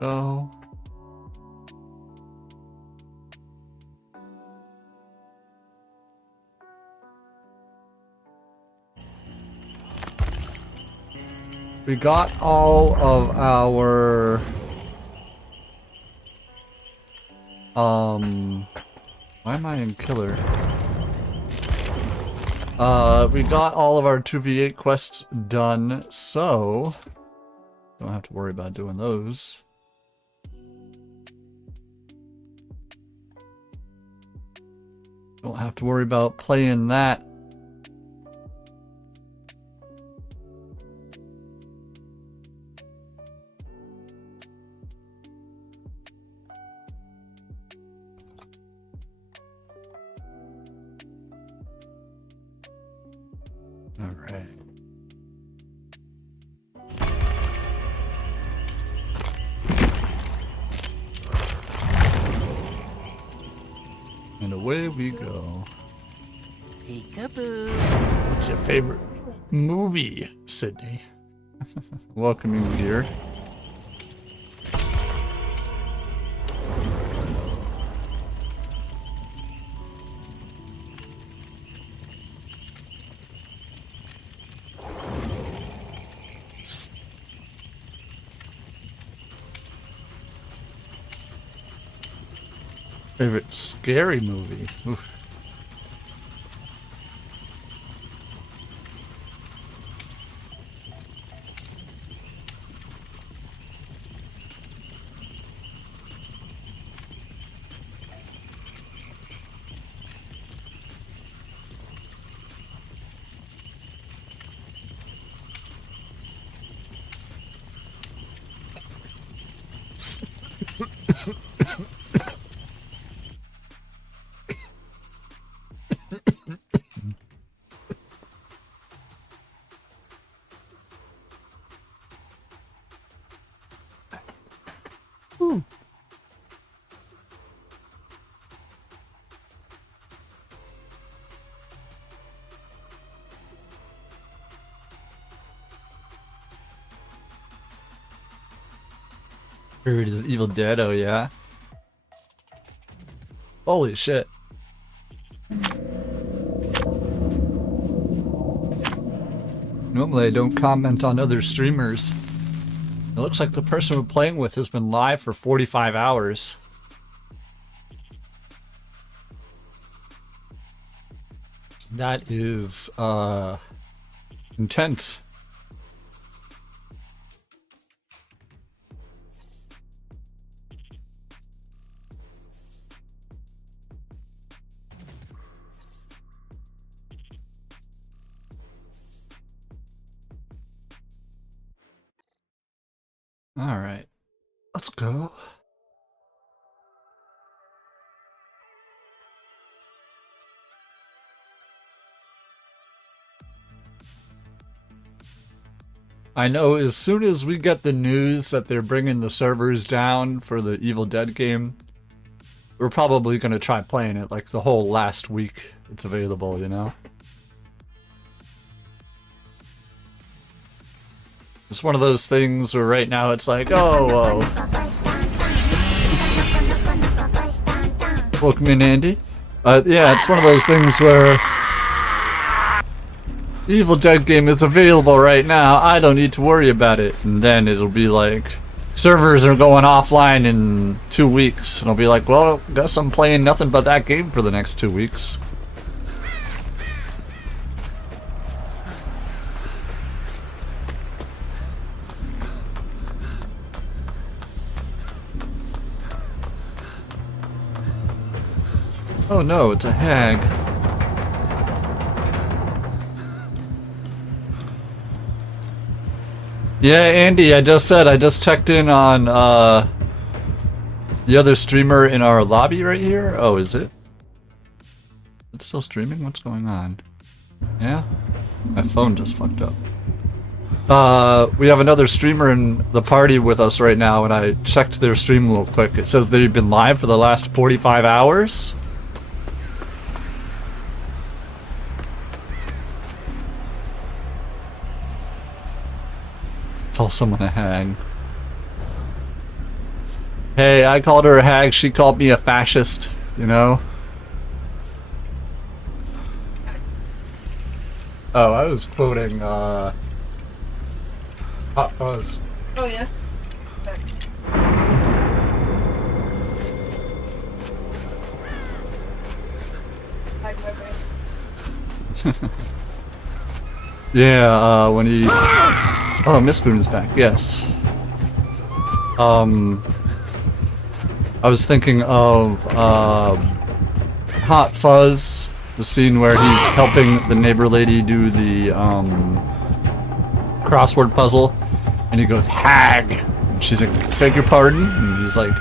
go. We got all of our why am I in killer? We got all of our 2v8 quests done, so don't have to worry about doing those. Don't have to worry about playing that. All right. And away we go. Peekaboo. What's your favorite movie, Sydney? Welcome you here. Favorite scary movie? Oof. Favorite is Evil Dead, oh yeah. Holy shit. Normally I don't comment on other streamers. It looks like the person we're playing with has been live for 45 hours. That is, intense. All right, let's go. I know as soon as we get the news that they're bringing the servers down for the Evil Dead game, we're probably going to try playing it like the whole last week it's available, you know? It's one of those things where right now it's like, oh, welcome in, Andy. Yeah, it's one of those things where the Evil Dead game is available right now, I don't need to worry about it. And then it'll be like, servers are going offline in 2 weeks. And I'll be like, well, guess I'm playing nothing but that game for the next 2 weeks. Oh no, it's a hag. Yeah, Andy, I just checked in on the other streamer in our lobby right here. Oh, is it? It's still streaming? What's going on? Yeah? My phone just fucked up. We have another streamer in the party with us right now, and I checked their stream real quick. It says they've been live for the last 45 hours. Call someone a hag. Hey, I called her a hag, she called me a fascist, you know? Oh, I was quoting, Hot Fuzz. Oh, yeah? Back. Hide my brain. Yeah, when he... Oh, Miss Boone is back, yes. I was thinking of, Hot Fuzz, the scene where he's helping the neighbor lady do the, crossword puzzle, and he goes, hag! And she's like, beg your pardon? And he's like,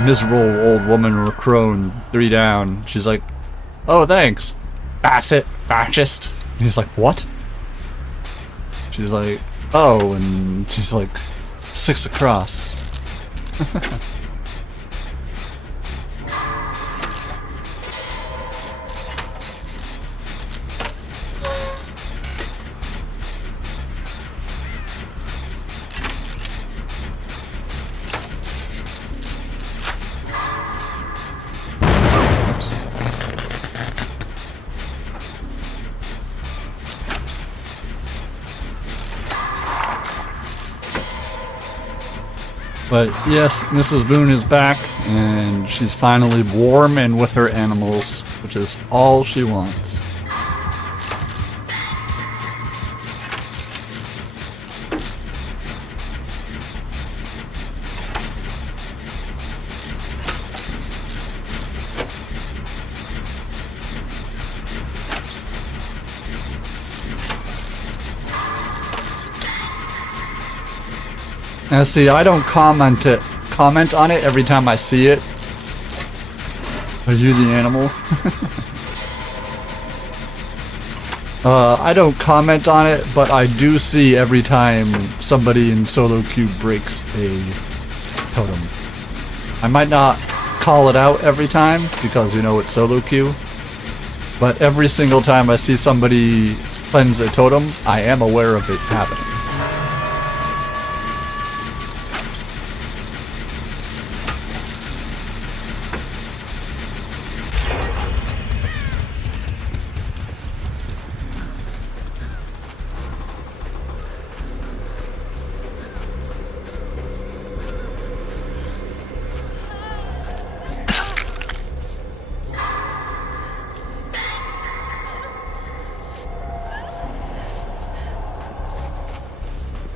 miserable old woman or crone, 3 down. She's like, oh, thanks. Basset, fascist. And he's like, what? She's like, oh, and she's like, 6 across. But yes, Mrs. Boone is back, and she's finally warm and with her animals, which is all she wants. Now see, I don't comment on it every time I see it. Are you the animal? I don't comment on it, but I do see every time somebody in solo queue breaks a totem. I might not call it out every time, because you know it's solo queue, but every single time I see somebody cleanse a totem, I am aware of it happening.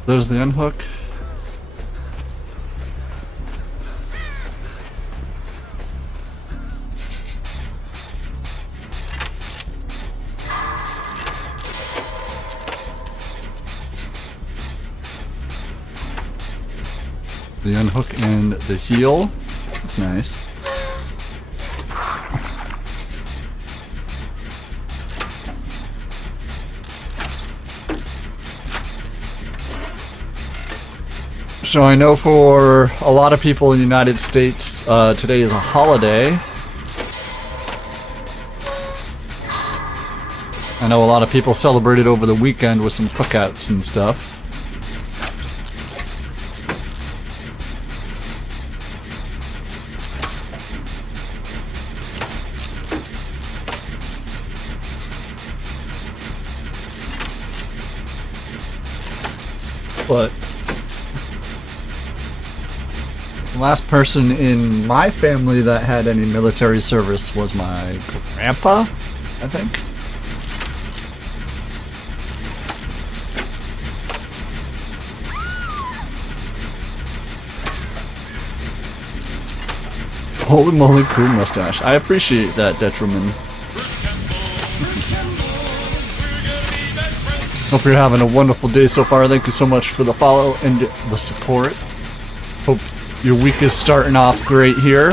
There's the unhook. The unhook and the heal. That's nice. So I know for a lot of people in the United States, today is a holiday. I know a lot of people celebrated over the weekend with some cookouts and stuff. But the last person in my family that had any military service was my grandpa, I think. Holy moly, cool mustache. I appreciate that, Detriment. Hope you're having a wonderful day so far. Thank you so much for the follow and the support. Hope your week is starting off great here.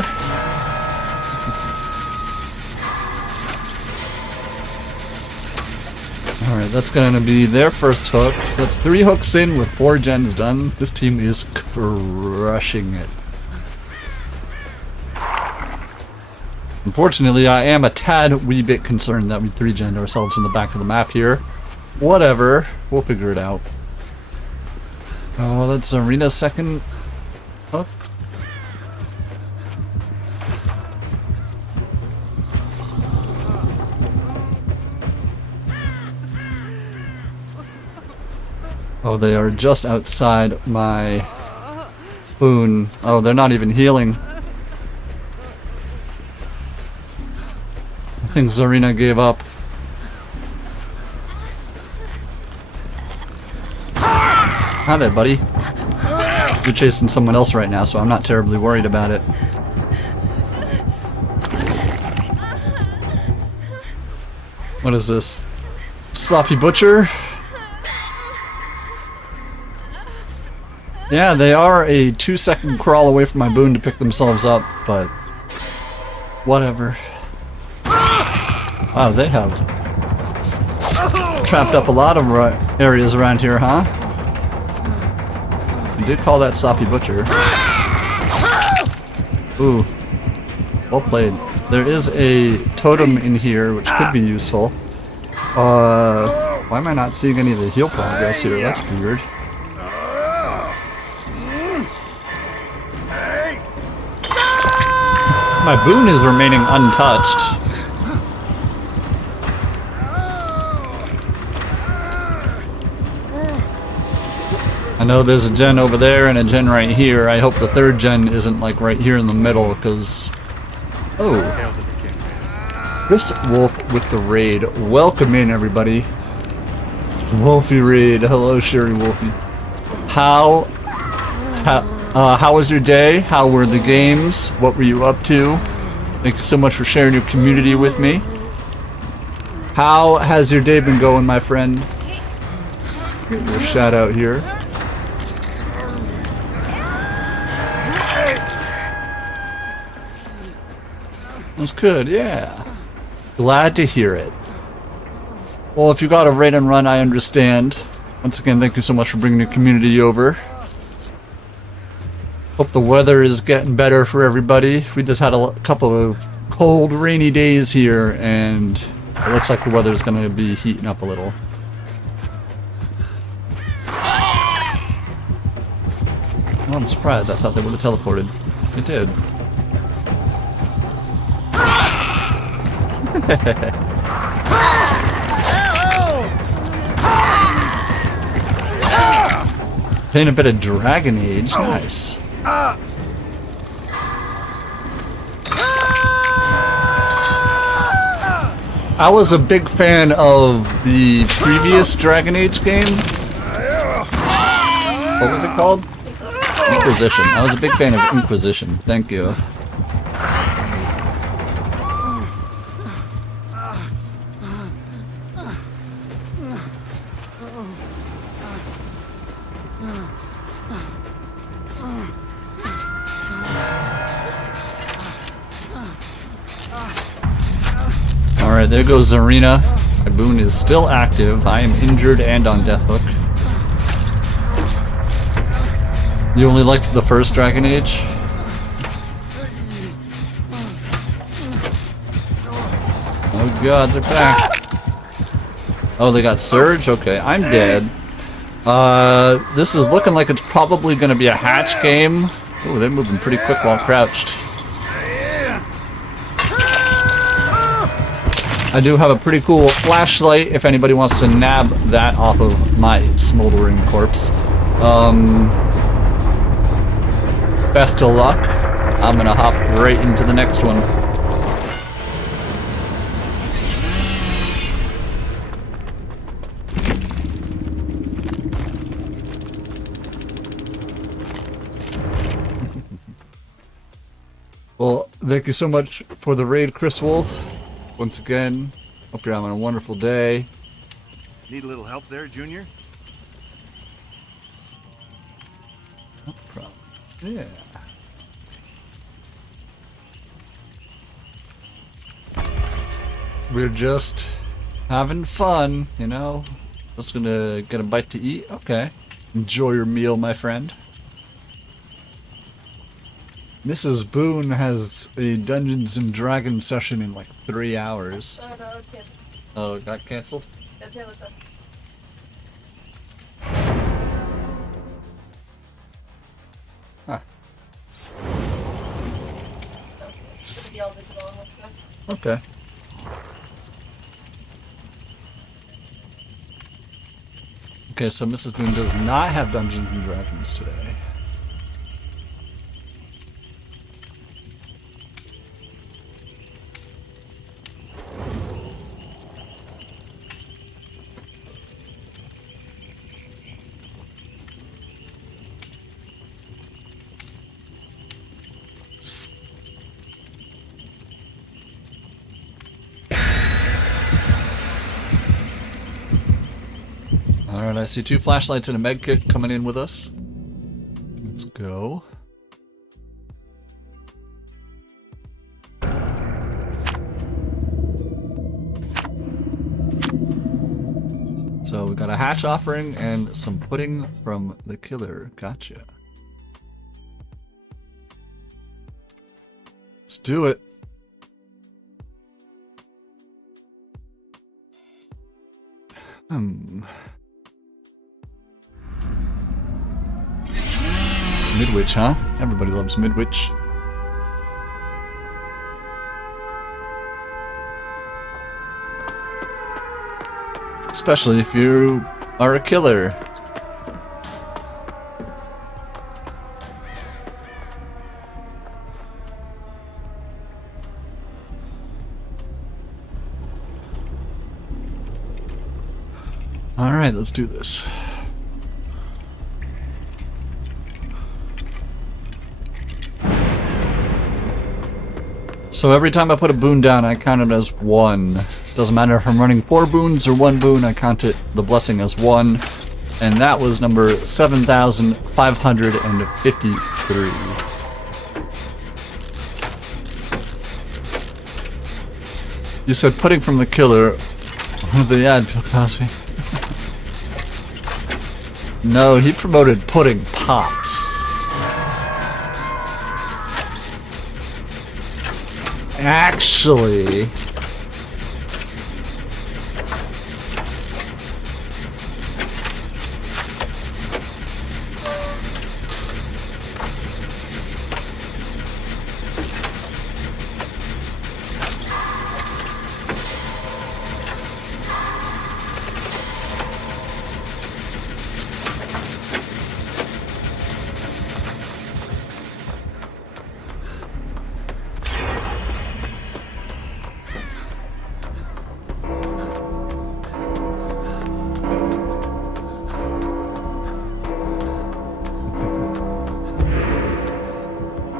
Alright, that's gonna be their first hook. That's 3 hooks in with 4 gens done. This team is crushing it. Unfortunately, I am a tad wee bit concerned that we 3-gened ourselves in the back of the map here. Whatever, we'll figure it out. Oh, that's Arena's second hook. Oh, they are just outside my boon. Oh, they're not even healing. I think Zarina gave up. Hi there, buddy. You're chasing someone else right now, so I'm not terribly worried about it. What is this? Sloppy Butcher? Yeah, they are a 2-second crawl away from my boon to pick themselves up, but whatever. Wow, they have trapped up a lot of areas around here, huh? You did call that Sloppy Butcher. Ooh. Well played. There is a totem in here, which could be useful. Why am I not seeing any of the heal progress here? That's weird. My boon is remaining untouched. I know there's a gen over there and a gen right here. I hope the third gen isn't like right here in the middle, because... Oh. Chris Wolf with the raid. Welcome in, everybody. Wolfie raid. Hello, Sherry Wolfie. How was your day? How were the games? What were you up to? Thank you so much for sharing your community with me. How has your day been going, my friend? Get your shout out here. That's good, yeah. Glad to hear it. Well, if you got a raid and run, I understand. Once again, thank you so much for bringing the community over. Hope the weather is getting better for everybody. We just had a couple of cold, rainy days here, and it looks like the weather is going to be heating up a little. Well, I'm surprised. I thought they would have teleported. They did. Playing a bit of Dragon Age. Nice. I was a big fan of the previous Dragon Age game. What was it called? Inquisition. I was a big fan of Inquisition. Thank you. Alright, there goes Zarina. My boon is still active. I am injured and on death hook. You only liked the first Dragon Age? Oh god, they're back. Oh, they got Surge? Okay, I'm dead. This is looking like it's probably gonna be a hatch game. Oh, they're moving pretty quick while crouched. I do have a pretty cool flashlight if anybody wants to nab that off of my smoldering corpse. Best of luck. I'm gonna hop right into the next one. Well, thank you so much for the raid, Chris Wolf. Once again, hope you're having a wonderful day. Need a little help there, Junior? No problem. Yeah. We're just having fun, you know? Just gonna get a bite to eat. Okay. Enjoy your meal, my friend. Mrs. Boone has a Dungeons and Dragons session in like 3 hours. Oh, no, it canceled. Oh, it got canceled? Yeah, Taylor stuff. Huh. Should be all digital and stuff. Okay. Okay, so Mrs. Boone does not have Dungeons and Dragons today. Alright, I see 2 flashlights and a med kit coming in with us. Let's go. So we got a hatch offering and some pudding from the killer. Gotcha. Let's do it. Midwich, huh? Everybody loves Midwich. Especially if you are a killer. Alright, let's do this. So every time I put a boon down, I count it as 1. Doesn't matter if I'm running 4 boons or 1 boon, I count it, the blessing, as 1. And that was number 7,553. You said pudding from the killer. What did they add, Bill Cosby? No, he promoted pudding pops. Actually...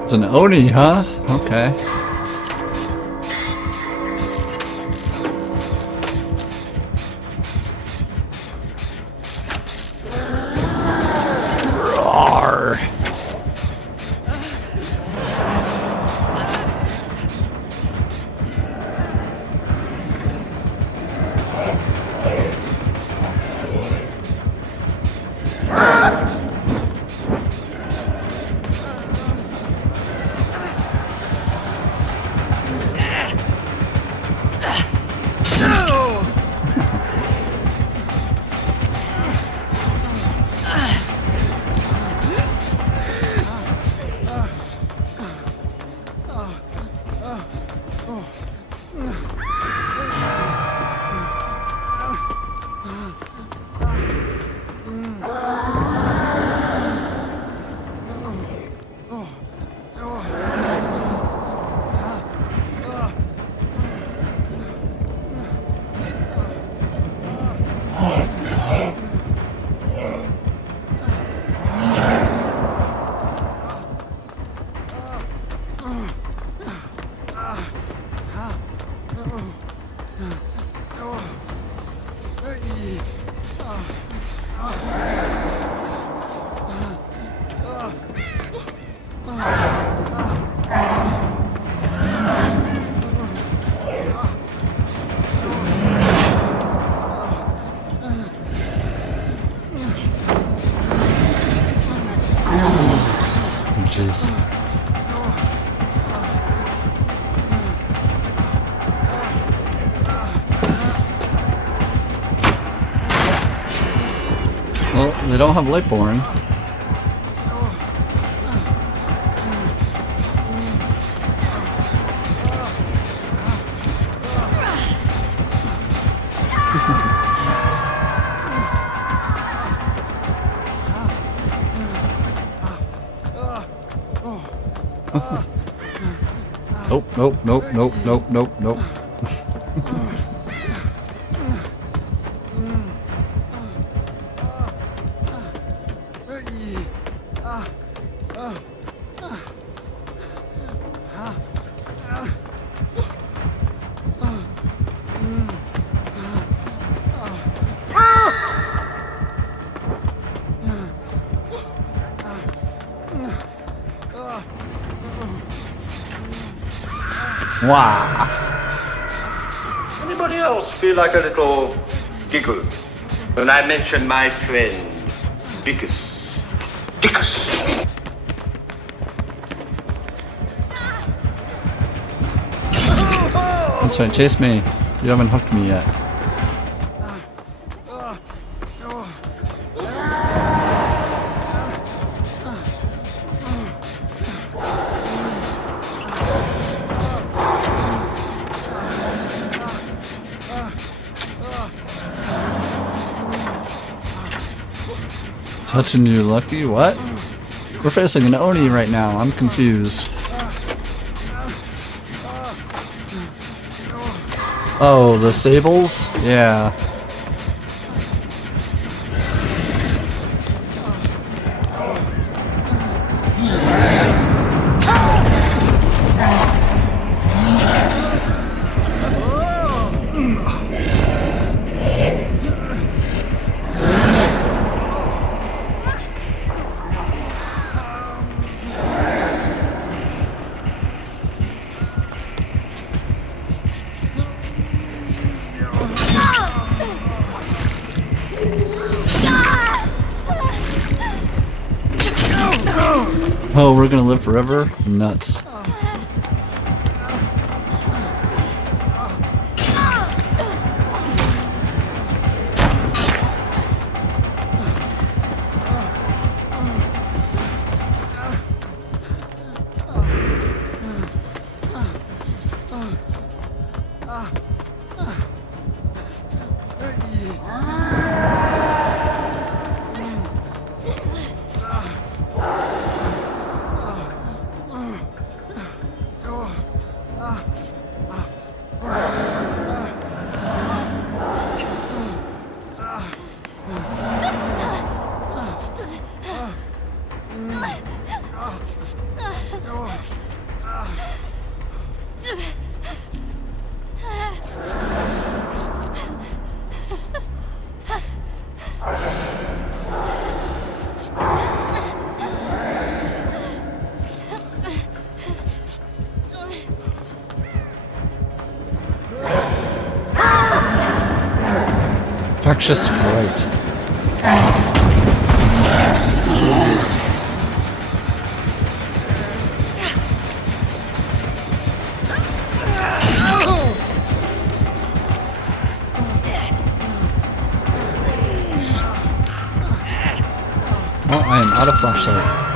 It's an Oni, huh? Okay. Roar. Jeez. Well, they don't have Lightborn. Nope, nope, nope, nope, nope, nope, nope. Wow. Anybody else feel like a little giggle when I mention my friend Dickus? Dickus! That's right, chase me. You haven't hooked me yet. Touching you, Lucky? What? We're facing an Oni right now. I'm confused. Oh, the Sables? Yeah. Oh, we're gonna live forever? Nuts. Infectious fright. Oh, I am out of flashlight.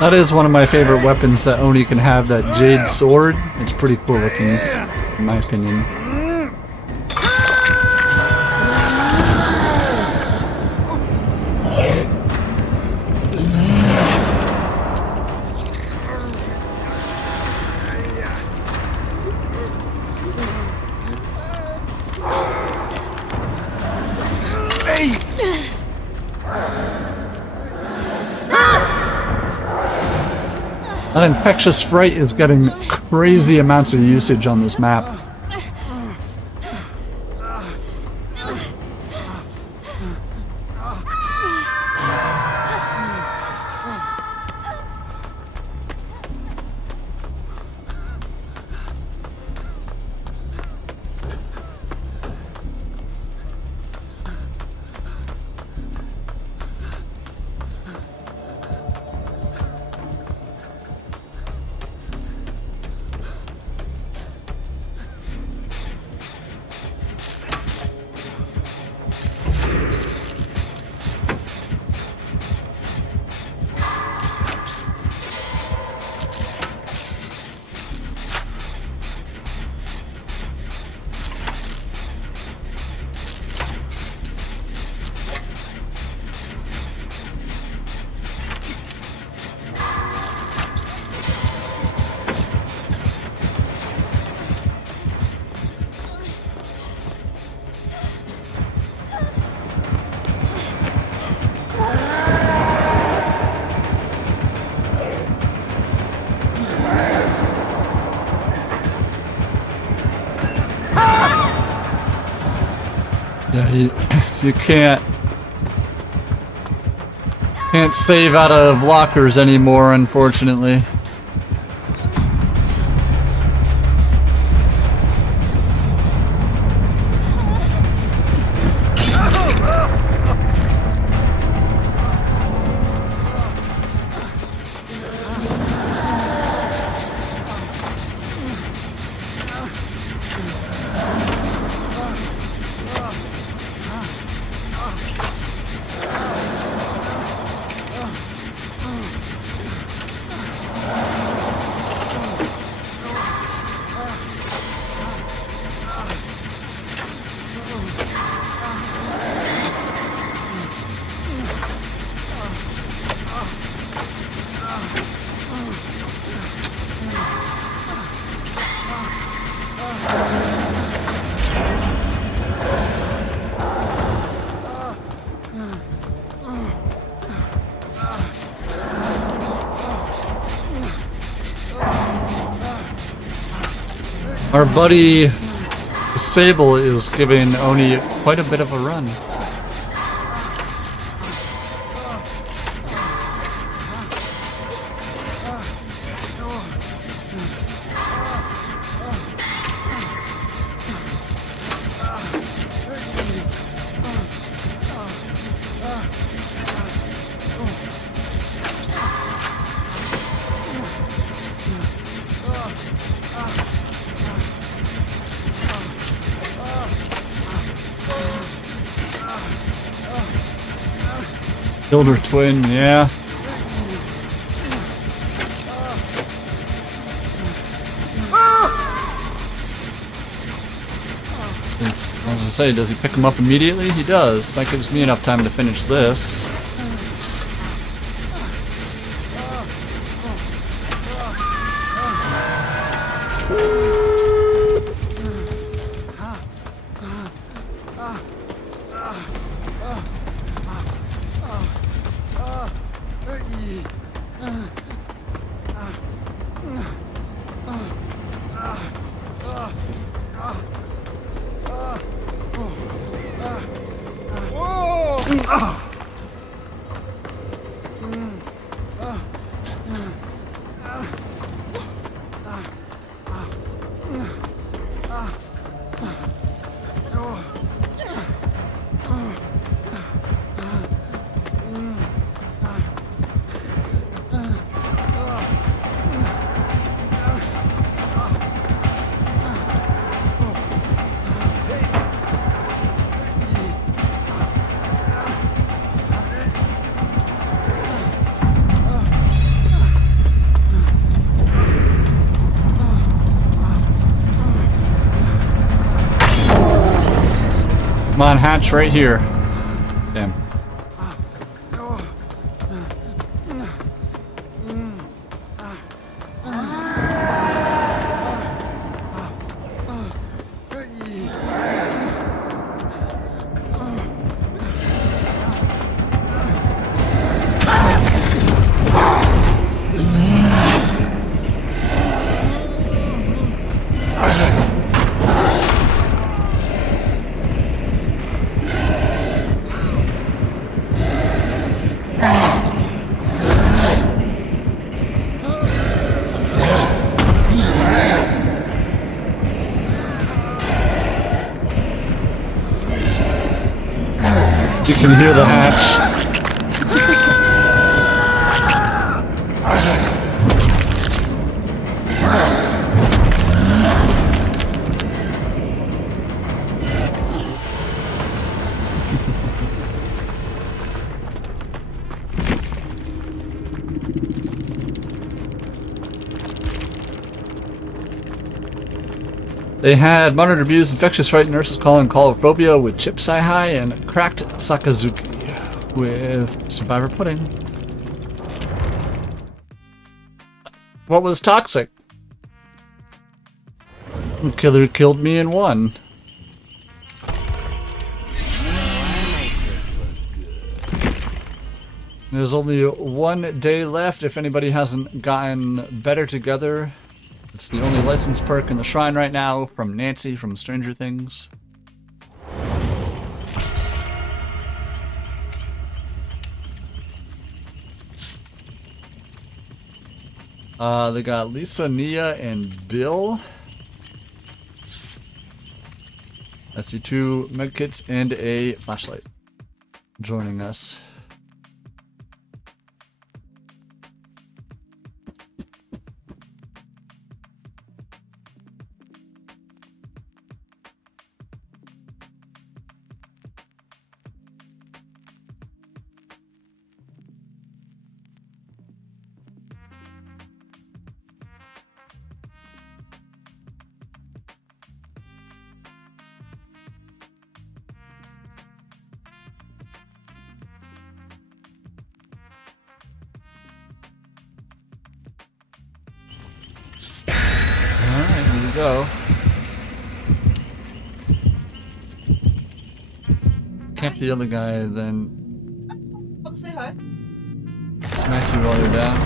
That is one of my favorite weapons that Oni can have, that Jade Sword. It's pretty cool looking, in my opinion. That infectious fright is getting crazy amounts of usage on this map. Yeah, you can't save out of lockers anymore, unfortunately. Our buddy Sable is giving Oni quite a bit of a run. Killed her twin, yeah. I was gonna say, does he pick him up immediately? He does. That gives me enough time to finish this. Come on, hatch right here. Damn. You can hear the hatch. They had monitored abused infectious right nurses calling colophobia with chip Sai-Hai and cracked Sakazuki with survivor pudding. What was toxic? The killer killed me in one. There's only 1 day left if anybody hasn't gotten better together. It's the only license perk in the shrine right now from Nancy from Stranger Things. They got Lisa, Nia, and Bill. I see 2 medkits and a flashlight joining us. Alright, here we go. Camp the other guy, then I'll say hi. smack you while you're down.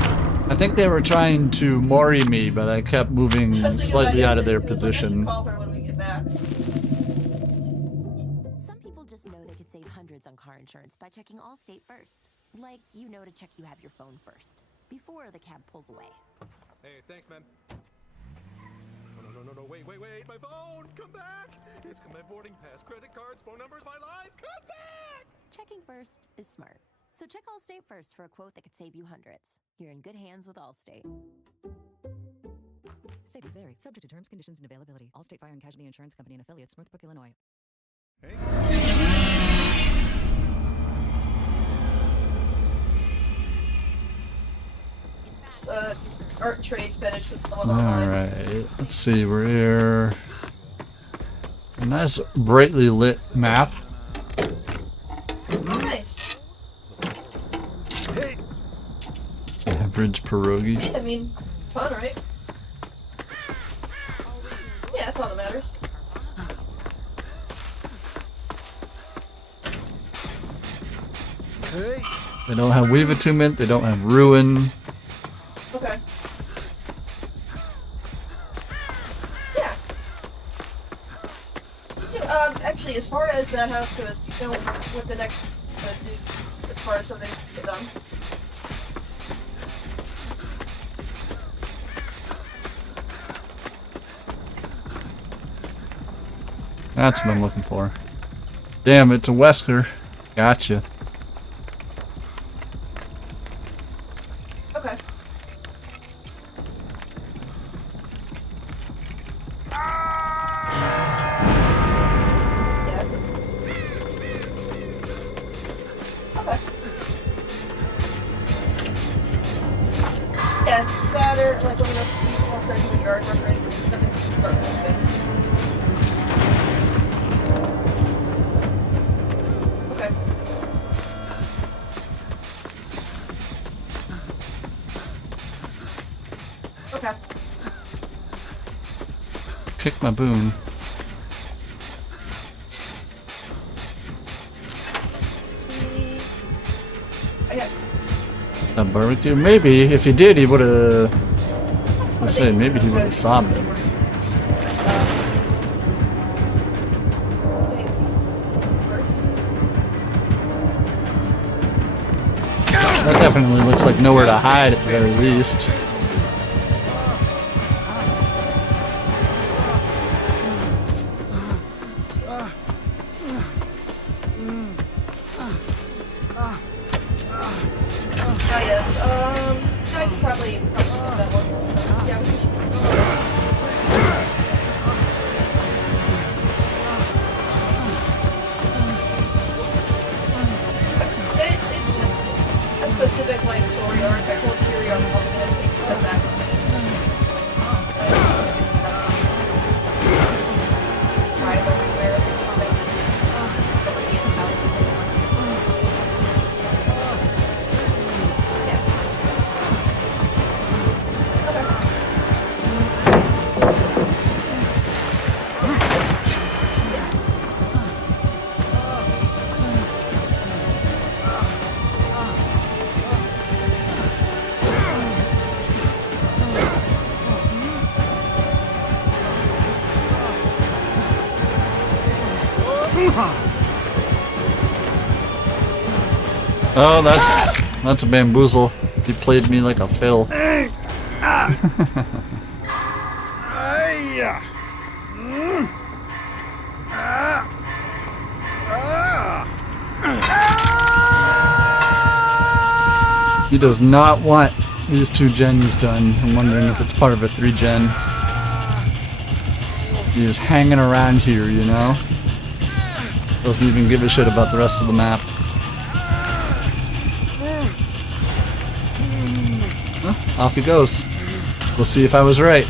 I think they were trying to Mori me, but I kept moving That's because slightly I out of their yesterday, too, so I should position. Call her when we get back. Some people just know they could save hundreds on car insurance by checking Allstate first. Like, you know to check you have your phone first, before the cab pulls away. Hey, thanks, man. No, wait, my phone! Come back! It's got my boarding pass, credit cards, phone numbers, my life! Come back! Checking first is smart. So check Allstate first for a quote that could save you hundreds. You're in good hands with Allstate. Savings vary, subject to terms, conditions, and availability. Allstate Fire and Casualty Insurance Company and affiliates, Northbrook, Illinois. Art trade finish with someone online. Alright, let's see, we're here. A nice brightly lit map. Nice. Hey, Average pierogi. I mean, fun, right? Yeah, that's all that matters. hey. They don't have Weave Attunement, they don't have Ruin. Okay. Yeah. So, actually, as far as that house goes, do you know what the next do as far as something to get done? That's what I'm looking for. Damn, it's a Wesker. Gotcha. Okay. Yeah. Okay. Yeah, that or like when we all start doing yard work or anything, nothing's start doing things. Okay. Okay. Kick my boon. Okay. A barbecue? Maybe. If he did, he would have. I say maybe he would have saw me. That definitely looks like nowhere to hide at the very least. Yes. I could probably stop that one. Yeah, we should. It's just a specific life story arc. I told Kiri on the one that has to step back. Drive everywhere. That was the in-house. Oh, that's a bamboozle. He played me like a fiddle. Ay-ya. He does not want these 2 gens done. I'm wondering if it's part of a 3 gen. He is hanging around here, you know? Doesn't even give a shit about the rest of the map. Well, off he goes. We'll see if I was right.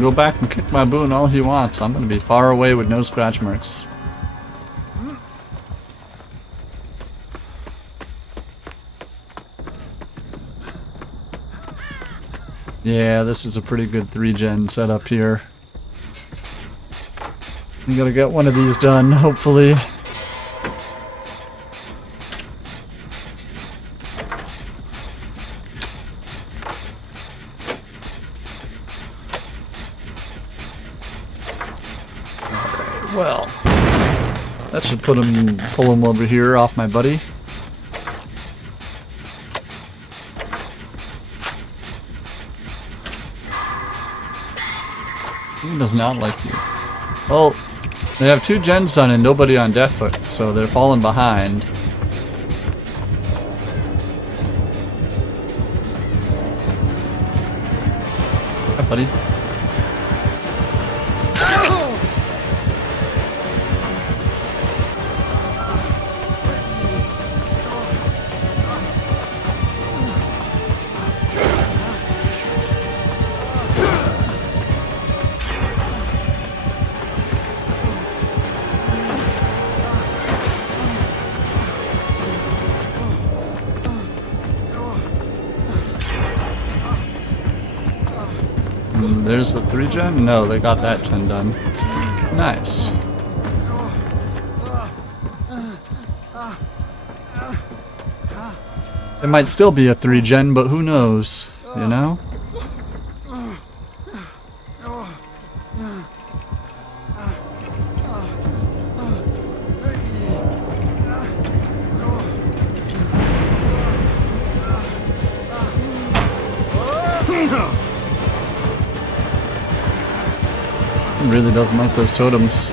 Go back and kick my boon all he wants. I'm gonna be far away with no scratch marks. Yeah, this is a pretty good 3 gen setup here. You gotta get one of these done, hopefully. Well, that should pull him over here off my buddy. He does not like you. Well, they have 2 gens done and nobody on death hook, so they're falling behind. Hi, buddy. There's the 3 gen? No, they got that gen done. Nice. It might still be a 3 gen, but who knows, you know? Really doesn't like those totems.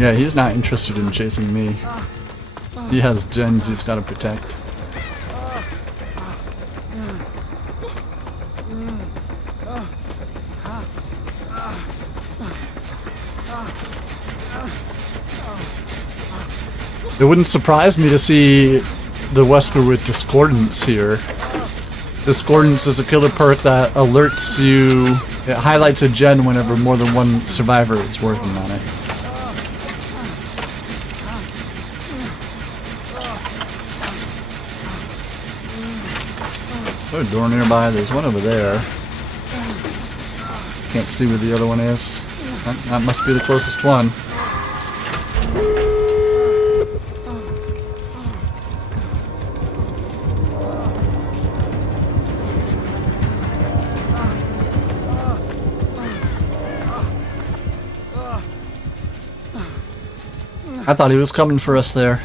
Yeah, he's not interested in chasing me. He has gens he's got to protect. It wouldn't surprise me to see the Wesker with Discordance here. Discordance is a killer perk that alerts you, it highlights a gen whenever more than one survivor is working on it. There's a door nearby, there's one over there. Can't see where the other one is. That must be the closest one. I thought he was coming for us there.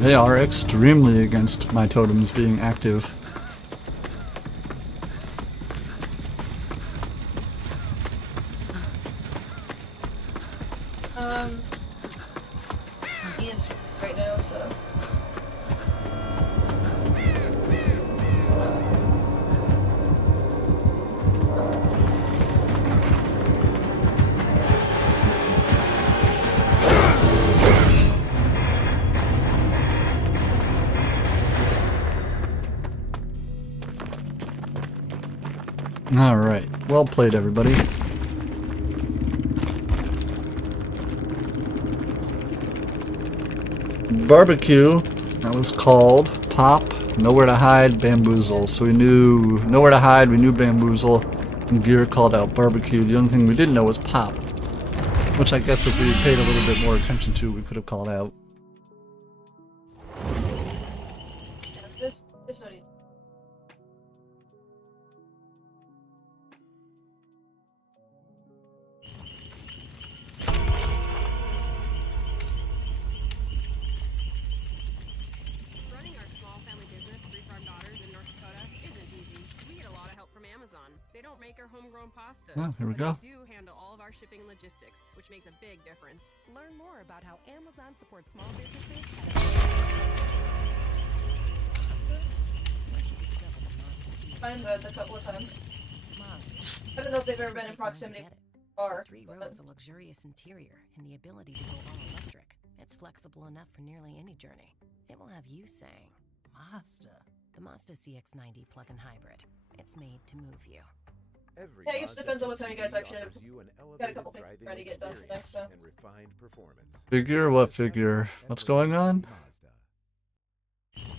They are extremely against my totems being active. Ian's right now, so. Alright, well played everybody. Barbecue, that was called Pop, Nowhere to Hide, Bamboozle. So we knew Nowhere to Hide, we knew Bamboozle, and Gear called out Barbecue. The only thing we didn't know was Pop, which I guess if we paid a little bit more attention to, we could have called out. Yeah, this no need. Running our small family business, Three Farm Daughters in North Dakota, isn't easy. We get a lot of help from Amazon. They don't make our homegrown pastas. Oh, here we but go. They do handle all of our shipping and logistics, which makes a big difference. Learn more about how Amazon supports small businesses once you discover the Mazda CX. Find the couple of times. I don't know if they've ever been in proximity to the car. 3 but- rows, a luxurious interior, and the ability to go all electric. It's flexible enough for nearly any journey. It will have you saying, Mazda. The Mazda CX-90 plug-in hybrid. It's made to move you. Every Yeah, I guess it Mazda depends on what time you guys SUV actually offers you an got a elevated couple things driving trying to get done experience next, so. and refined performance. Figure? What figure? What's going on? Mazda.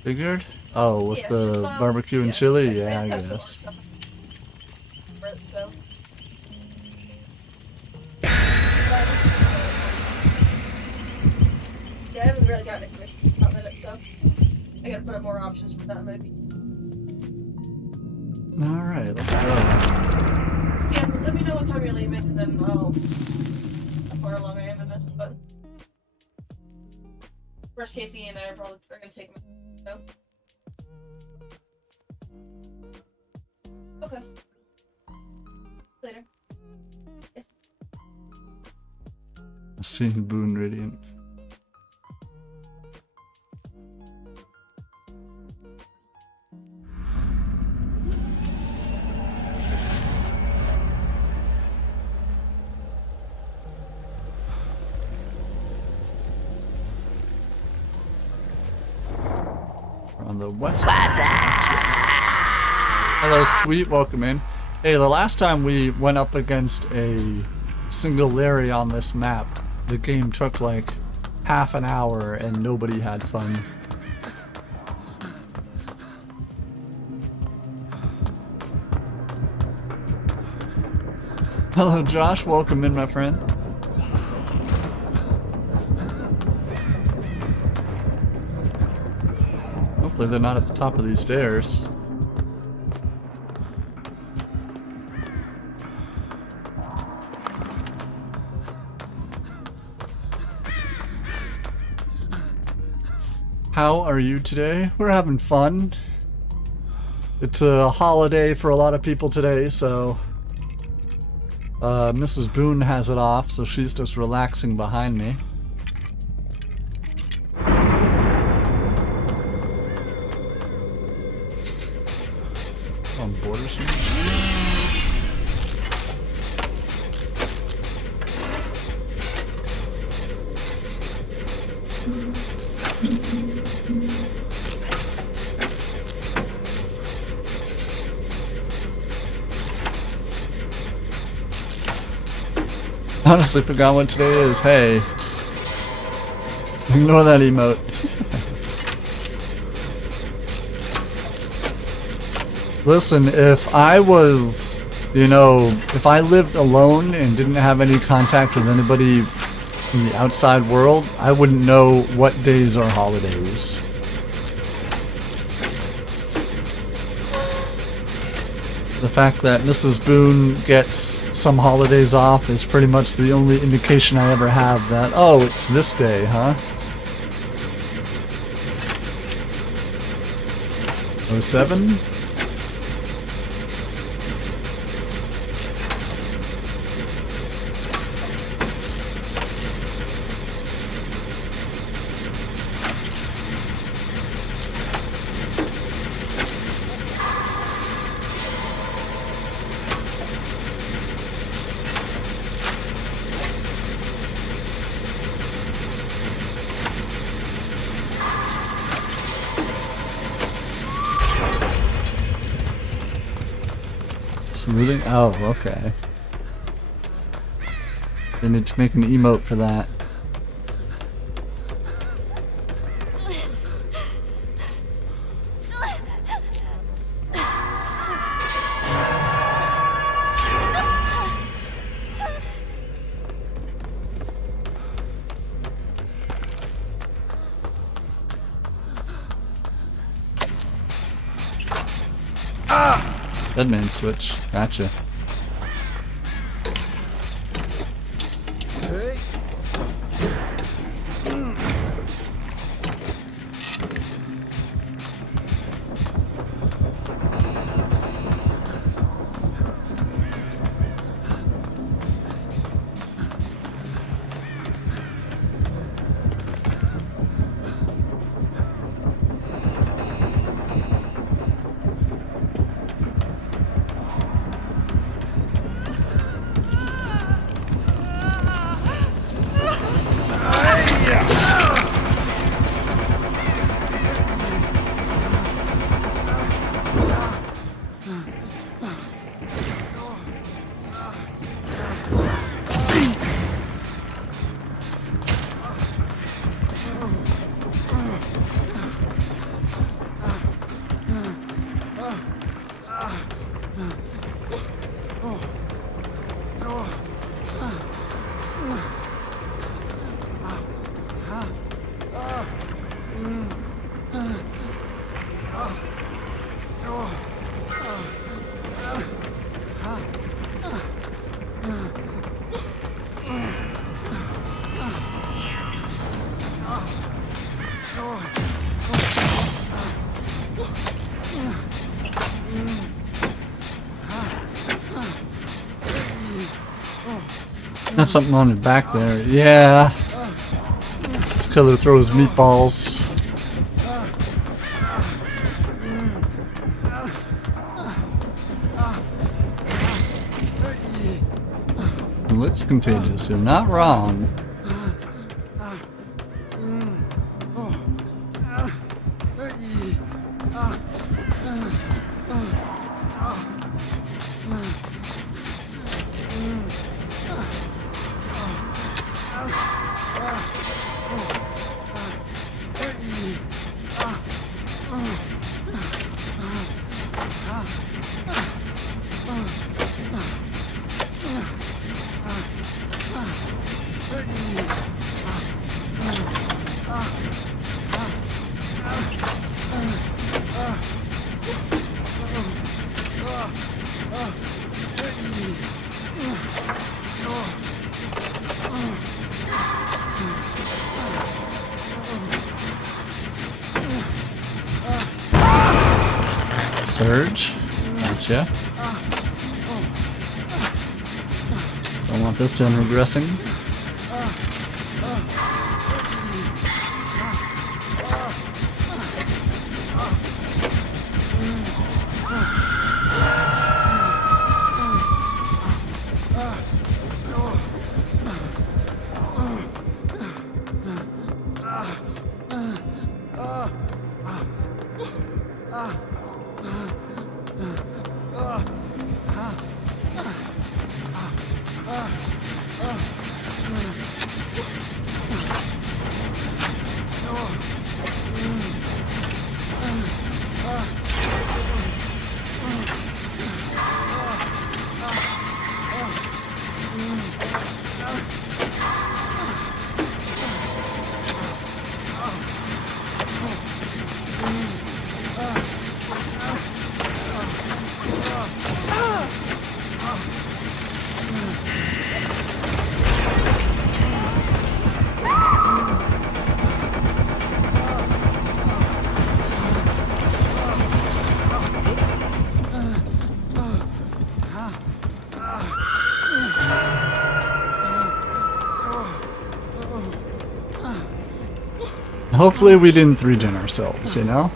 Figured? Oh, with Yeah, the just, barbecue and yeah, chili? I Yeah, I have some guess. stuff. Right, so. Yeah, I haven't really gotten a commission from it, so I gotta put up more options for that maybe. Alright, let's go. Yeah, let me know what time you're leaving, and then I'll how far along I am in this. But worst case, Ian and I are probably gonna take them. So. Okay. Later. Seeing Boone Radiant. We're on the west. Hello, sweet. Welcome in. Hey, the last time we went up against a single Larry on this map, the game took like half an hour and nobody had fun. Hello, Josh. Welcome in, my friend. Hopefully they're not at the top of these stairs. How are you today? We're having fun. It's a holiday for a lot of people today, so Mrs. Boone has it off, so she's just relaxing behind me. On borders. Honestly, forgot what today is. Hey. Ignore that emote. Listen, if I was, you know, if I lived alone and didn't have any contact with anybody in the outside world, I wouldn't know what days are holidays. The fact that Mrs. Boone gets some holidays off is pretty much the only indication I ever have that, oh, it's this day, huh? 07? Saluting? Oh, okay. They need to make an emote for that. Deadman switch. Gotcha. That's something on his back there. Yeah. This killer throws meatballs. The looks contagious. You're not wrong. Surge. Gotcha. Don't want this to end regressing. Hopefully we didn't 3-gen ourselves, you know?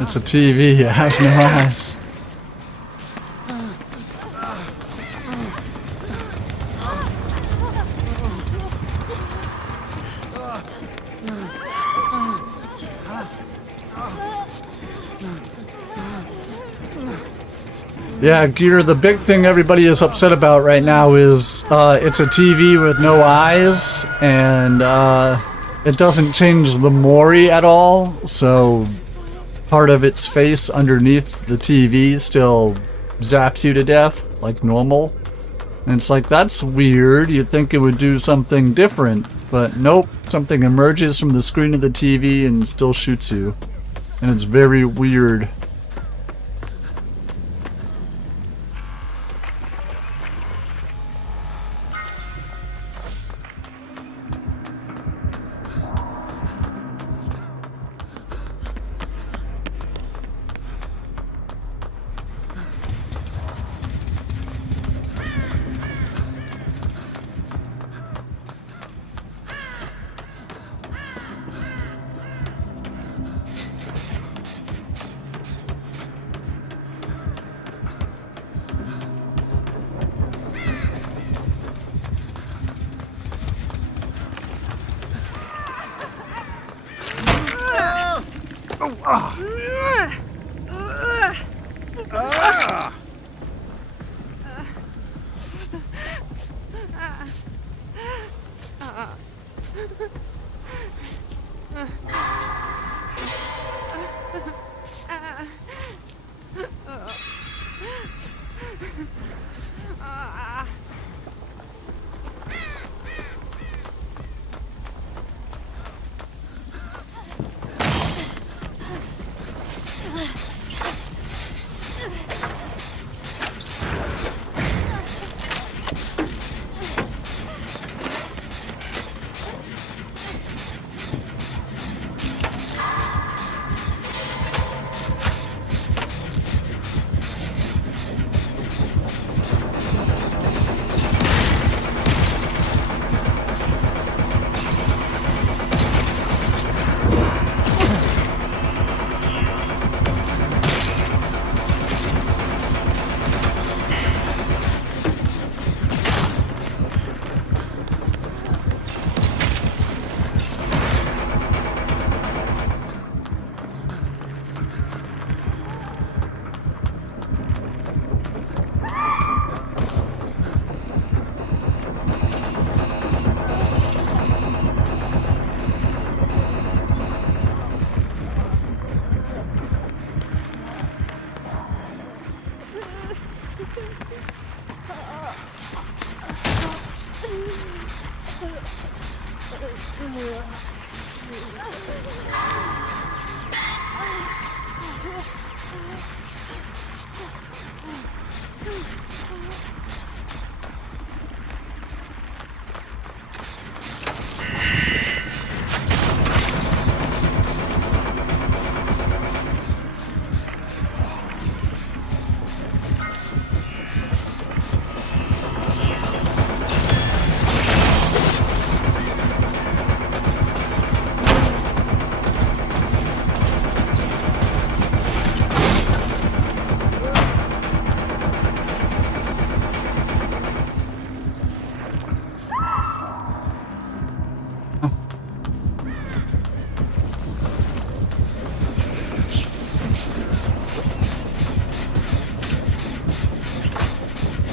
It's a TV, it has no eyes. Yeah, Gear, the big thing everybody is upset about right now is it's a TV with no eyes, and it doesn't change the Mori at all, so part of its face underneath the TV still zaps you to death, like normal. And it's like, that's weird, you'd think it would do something different, but nope, something emerges from the screen of the TV and still shoots you. And it's very weird.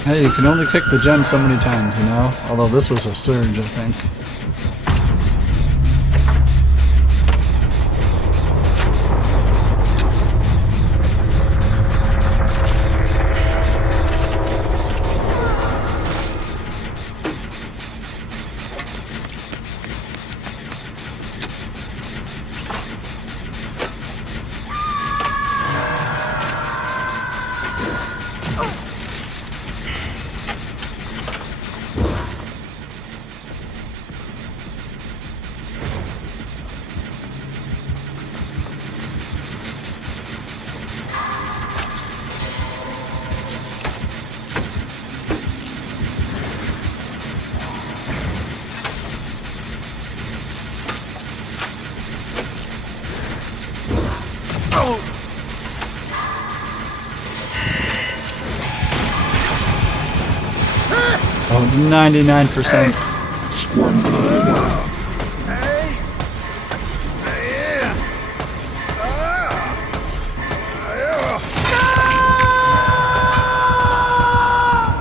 Hey, you can only kick the gem so many times, you know? Although this was a surge, I think. It's 99%.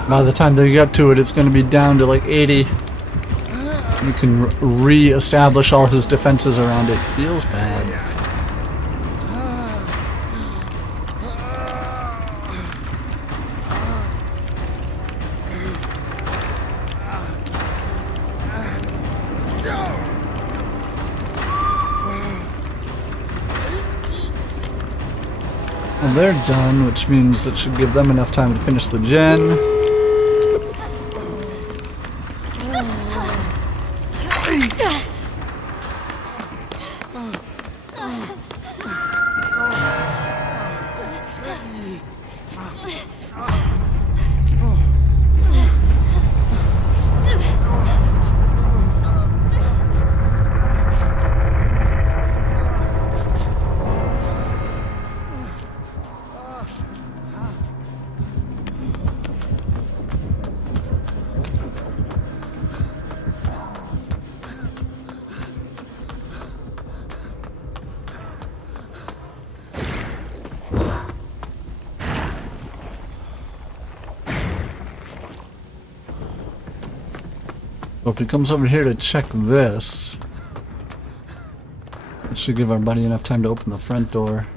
By the time they get to it, it's going to be down to like 80. You can re-establish all his defenses around it. Feels bad. Well, they're done, which means it should give them enough time to finish the gen. So if he comes over here to check this, it should give our buddy enough time to open the front door.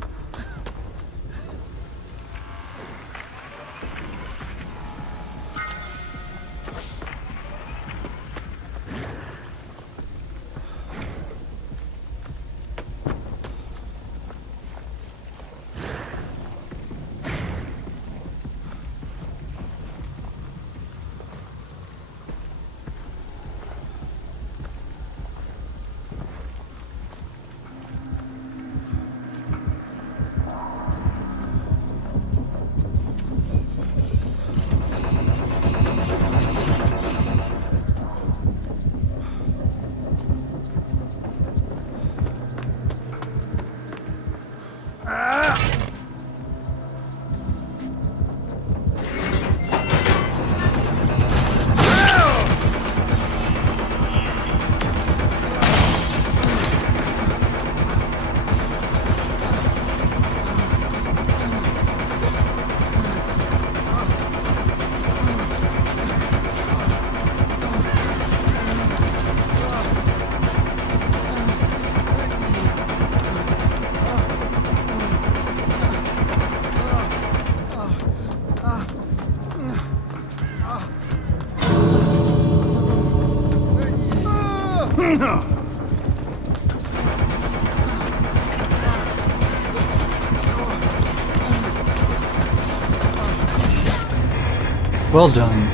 Well done.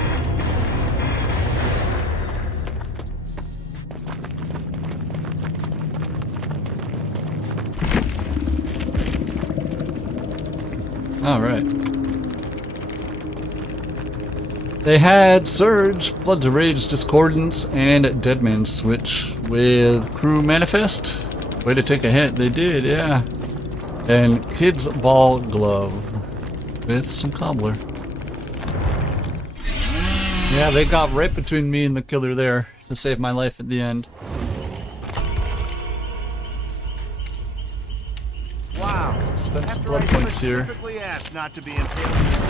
All right. They had Surge, Blood to Rage, Discordance, and Deadman's Switch with Crew Manifest. Way to take a hit. They did, yeah. And Kid's Ball Glove with some Cobbler. Yeah, they got right between me and the killer there to save my life at the end. Wow. Spent some blood points here. Specifically asked not to be impaled.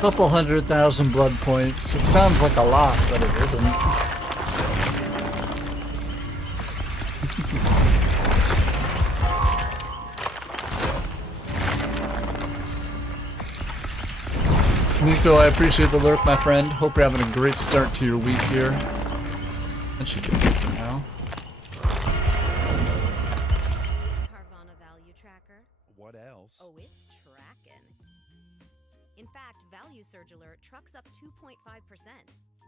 Couple 100,000 blood points. It sounds like a lot, but it isn't. Nico, I appreciate the lurk, my friend. Hope you're having a great start to your week here. That should be good for now. Carvana value tracker. value surge alert, trucks up 2.5%.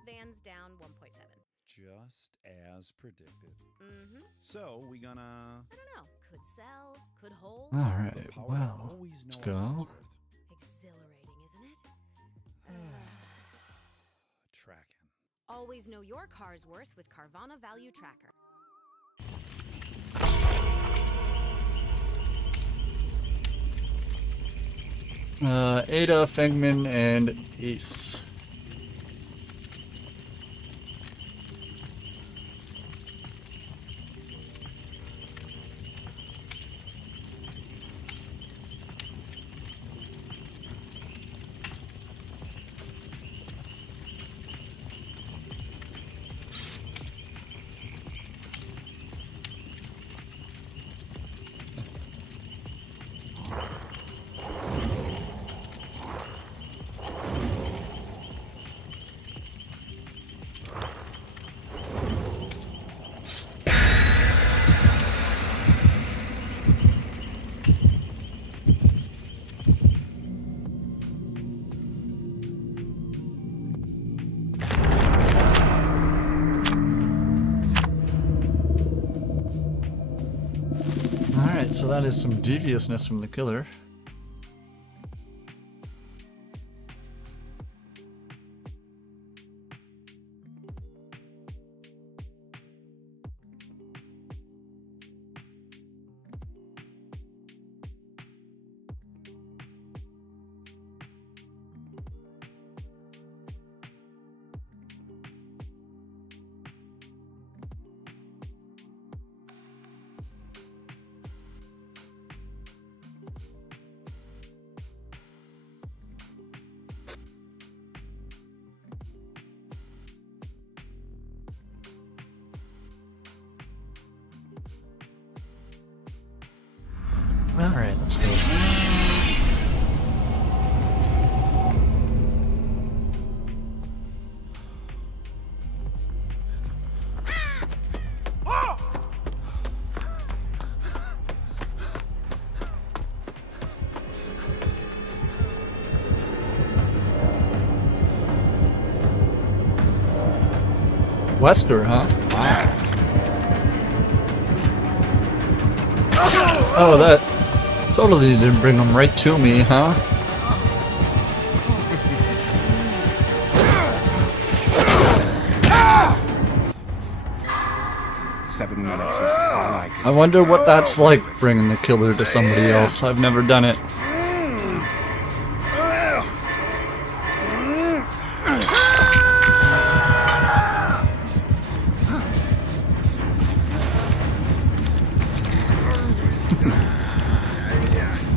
Vans down 1.7. Just as predicted. Mm-hmm. So, we gonna... I don't know. Could sell, could hold. Alright, Power well, always let's know our go. worth. Exhilarating, isn't it? Tracking. Always know your car's worth with Carvana Value Tracker. Ada, Fengman, and Ace. Alright, so that is some deviousness from the killer. Alright, let's go. Wesker, huh? Wow. Oh, that totally didn't bring him right to me, huh? 7 minutes is all I can. I wonder what that's like, bringing the killer to somebody else. I've never done it.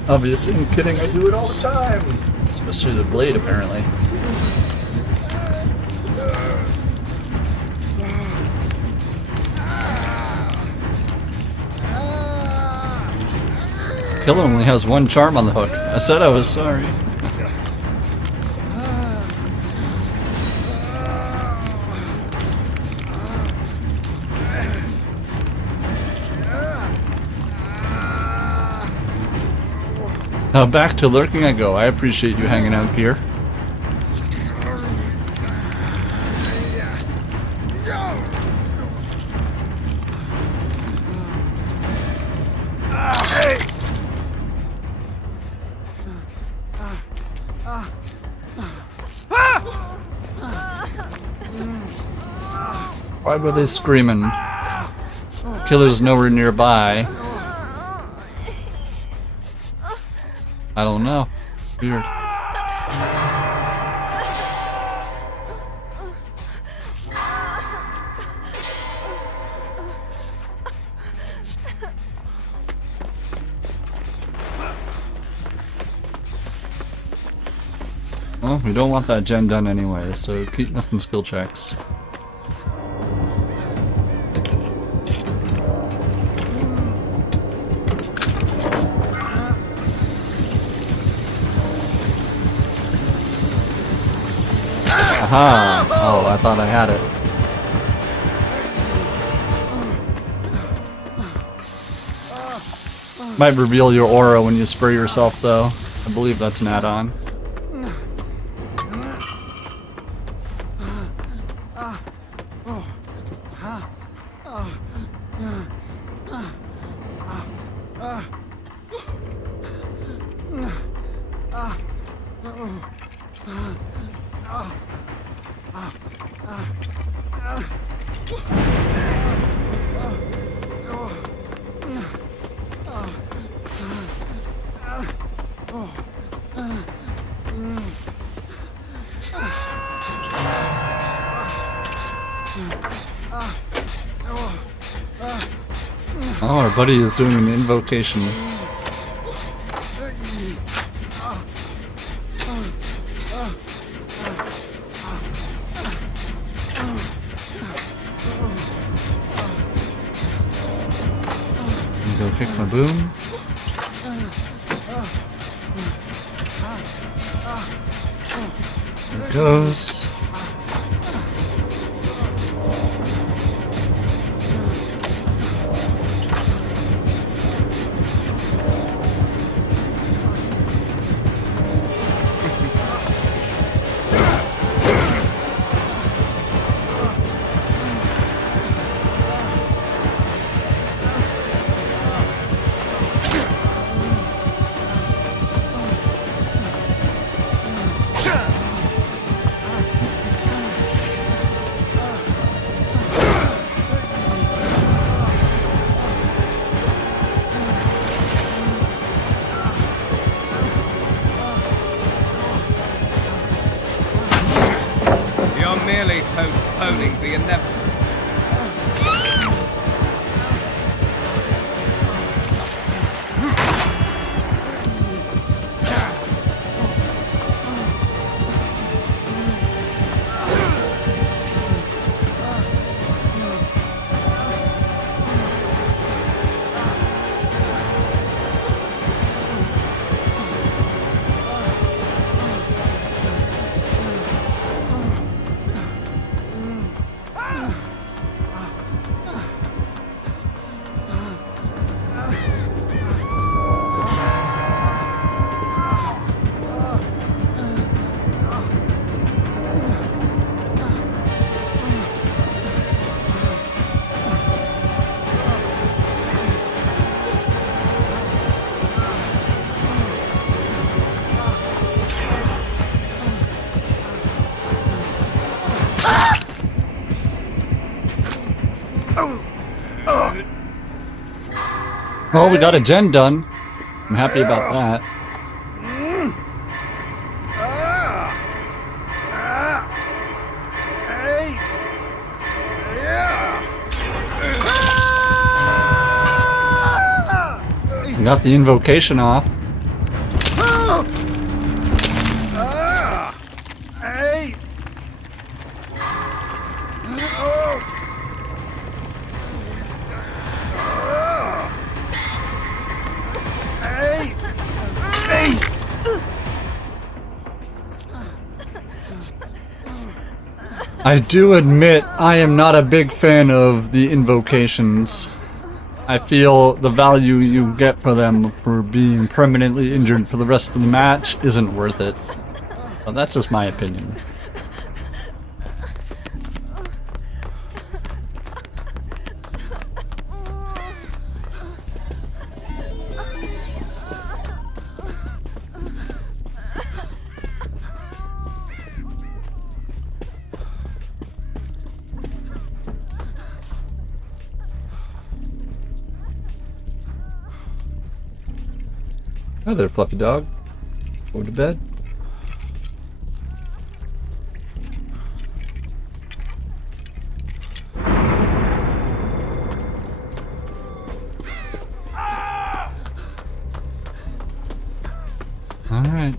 Obviously, I'm kidding, I do it all the time. Especially the blade, apparently. Killer only has one charm on the hook. I said I was sorry. Back to lurking I go. I appreciate you hanging out here. Why were they screaming? Killer's nowhere nearby. I don't know. Weird. Well, we don't want that gen done anyway, so keep missing skill checks. Aha! Oh, I thought I had it. Might reveal your aura when you spray yourself, though. I believe that's an add-on. Oh, our buddy is doing an invocation. Go kick my boom. There it goes. You're merely postponing the inevitable. Well, we got a gen done. I'm happy about that. Got the invocation off. I do admit I am not a big fan of the invocations. I feel the value you get for them for being permanently injured for the rest of the match isn't worth it. But that's just my opinion. Hi there, Fluffy Dog. Go to bed. All right.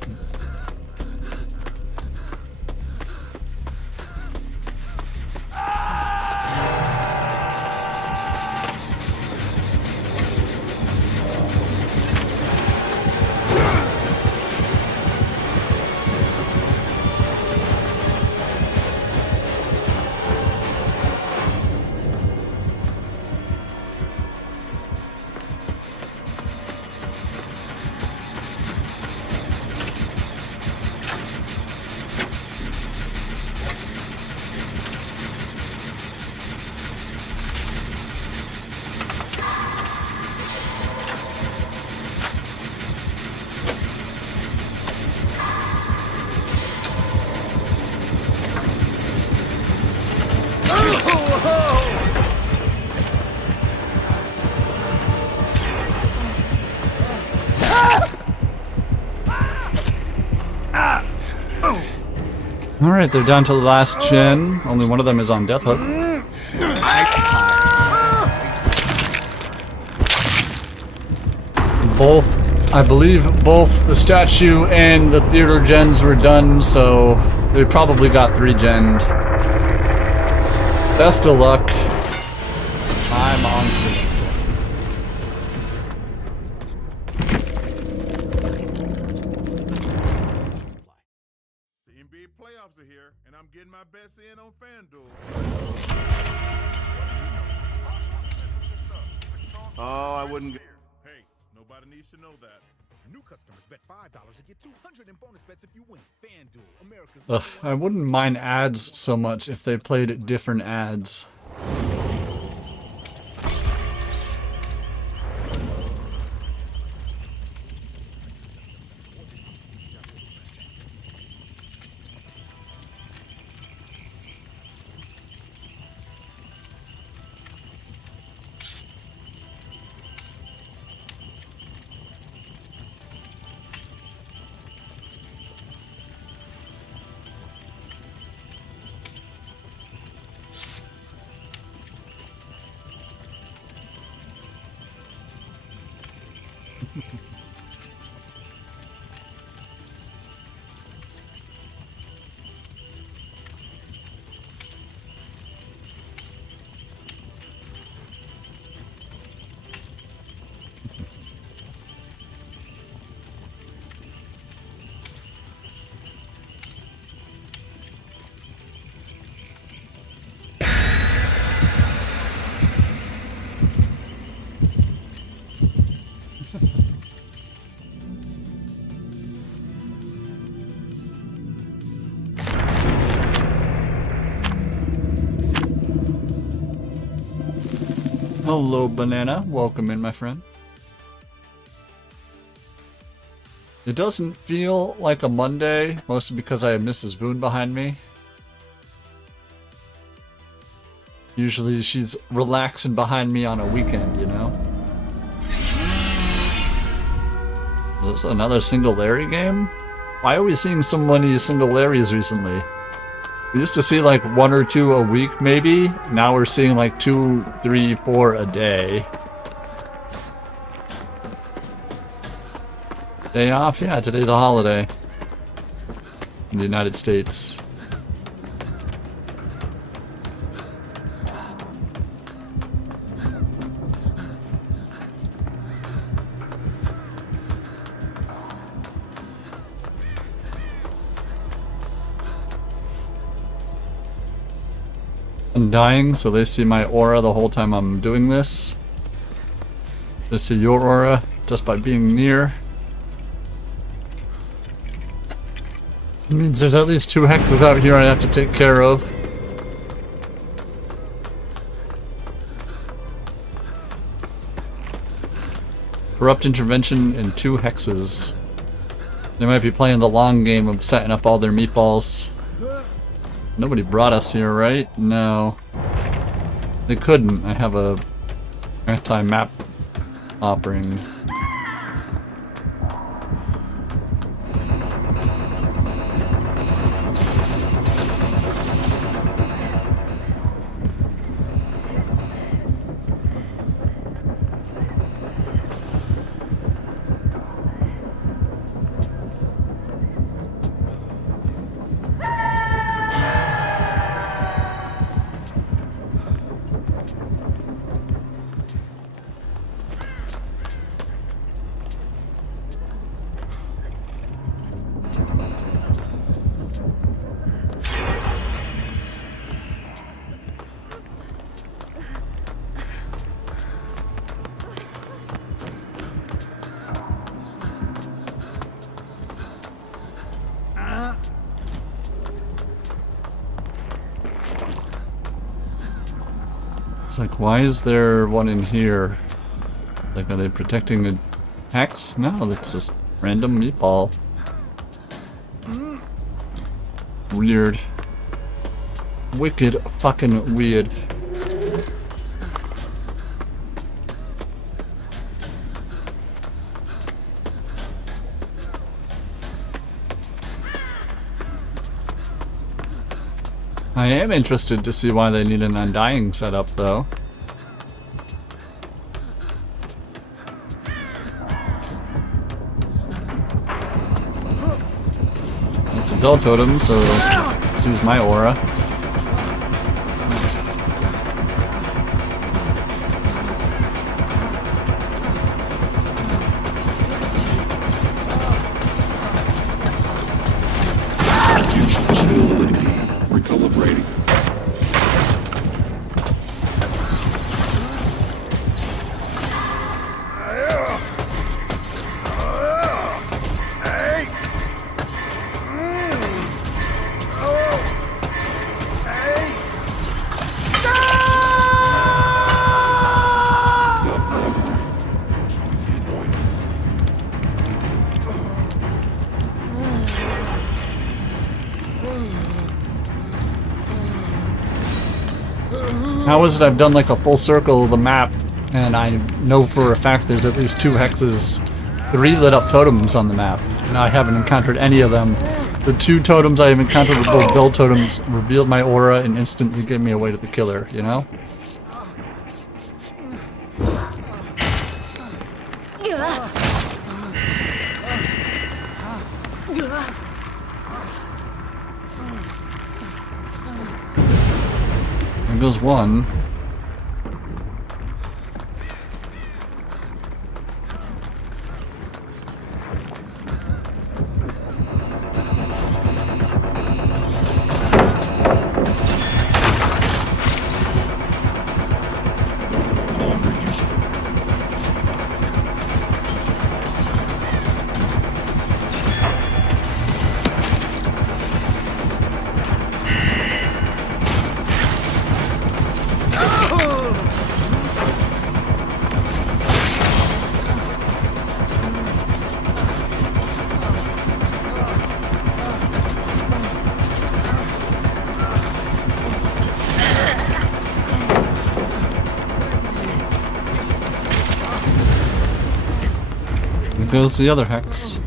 Alright, they're down to the last gen. Only one of them is on Death Hook. Both, I believe both the statue and the theater gens were done, so they probably got 3 gen. Best of luck. I'm on to the next one. The NBA playoffs are here, and I'm getting my best in on FanDuel. Oh, I wouldn't. Hey, nobody needs to know that. New customers bet $5 and get $200 in bonus bets if you win. FanDuel, America's Ugh, I wouldn't mind ads so much if they played different ads. Hello, Banana. Welcome in, my friend. It doesn't feel like a Monday, mostly because I have Mrs. Boone behind me. Usually she's relaxing behind me on a weekend, you know? Is this another Single Larry game? Why are we seeing so many Single Larrys recently? We used to see like 1 or 2 a week, maybe. Now we're seeing like 2, 3, 4 a day. Day off? Yeah, today's a holiday in the United States. I'm dying, so they see my aura the whole time I'm doing this. They see your aura just by being near. It means there's at least 2 hexes out here I have to take care of. Corrupt intervention and 2 hexes. They might be playing the long game of setting up all their meatballs. Nobody brought us here, right? No. They couldn't. I have a anti-map offering. Like, why is there one in here? Like, are they protecting a hex? No, that's just random meatball. Weird. Wicked fucking weird. I am interested to see why they need an Undying setup, though. It's a Bell Totem, so it sees my aura. Recalibrating. How is it I've done like a full circle of the map, and I know for a fact there's at least 2 hexes, 3 lit up totems on the map, and I haven't encountered any of them. The 2 totems I have encountered with both Bell Totems revealed my aura and instantly gave me away to the killer, you know? There goes one. There goes the other hex.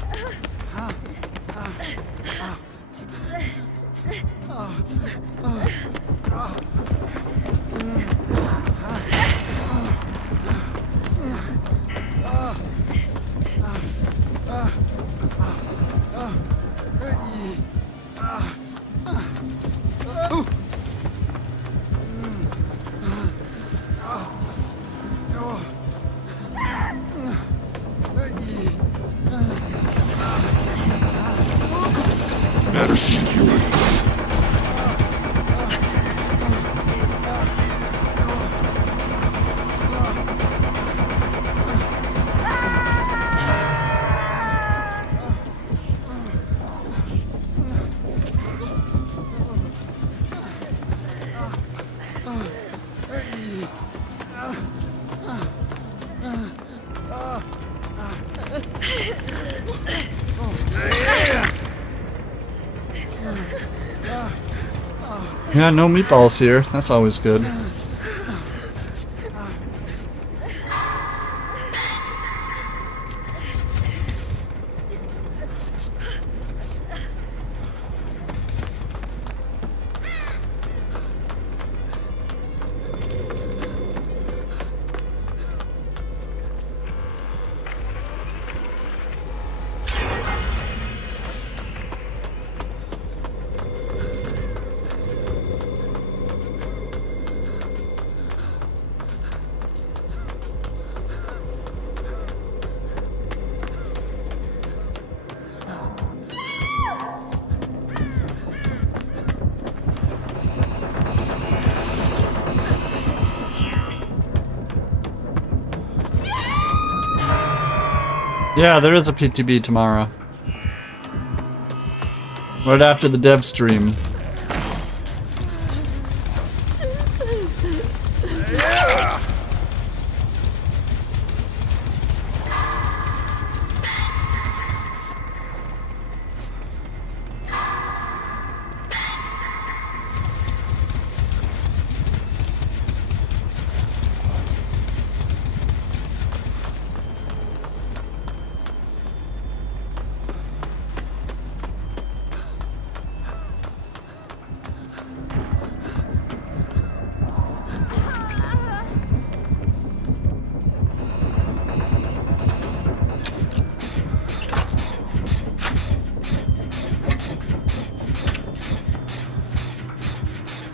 Yeah, no meatballs here. That's always good. Yeah, there is a PTB tomorrow. Right after the dev stream.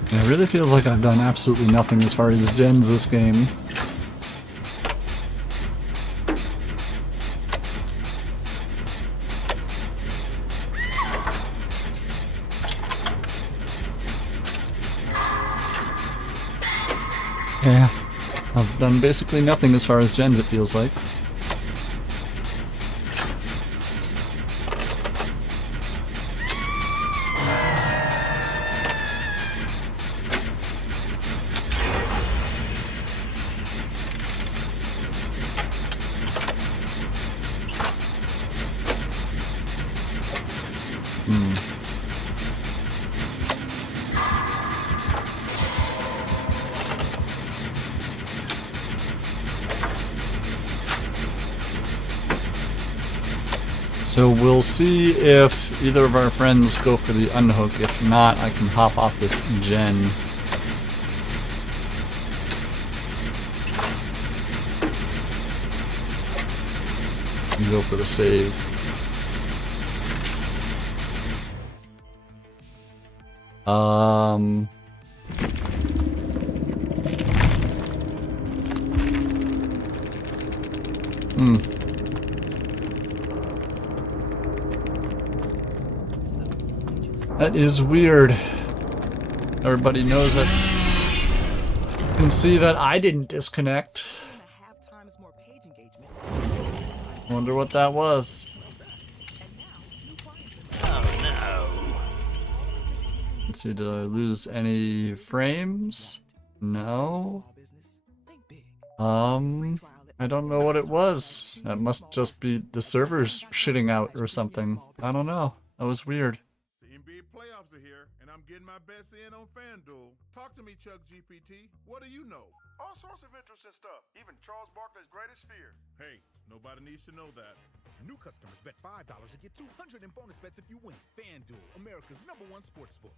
I really feel like I've done absolutely nothing as far as gens this game. Yeah, I've done basically nothing as far as gens, it feels like. So we'll see if either of our friends go for the unhook. If not, I can hop off this gen. And go for the save. That is weird. Everybody knows it. You can see that I didn't disconnect. Wonder what that was. Oh no. Let's see, did I lose any frames? No. I don't know what it was. That must just be the servers shitting out or something. I don't know. That was weird. Playoffs are here, and I'm getting my bets in on FanDuel. Talk to me, Chuck GPT. What do you know? All sorts of interesting stuff, even Charles Barkley's greatest fear. Hey, nobody needs to know that. New customers bet $5 and get $200 in bonus bets if you win. FanDuel, America's #1 sportsbook.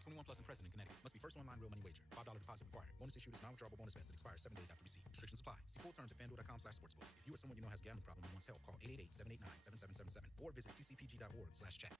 21 plus and present in Connecticut. Must be first online real money wager. $5 deposit required. Bonus issued is non-withdrawable bonus vest that expires 7 days after receipt. Restrictions apply. See full terms at FanDuel.com/sportsbook. If you or someone you know has a gambling problem and wants help, call 888-789-7777 or visit ccpg.org/chat.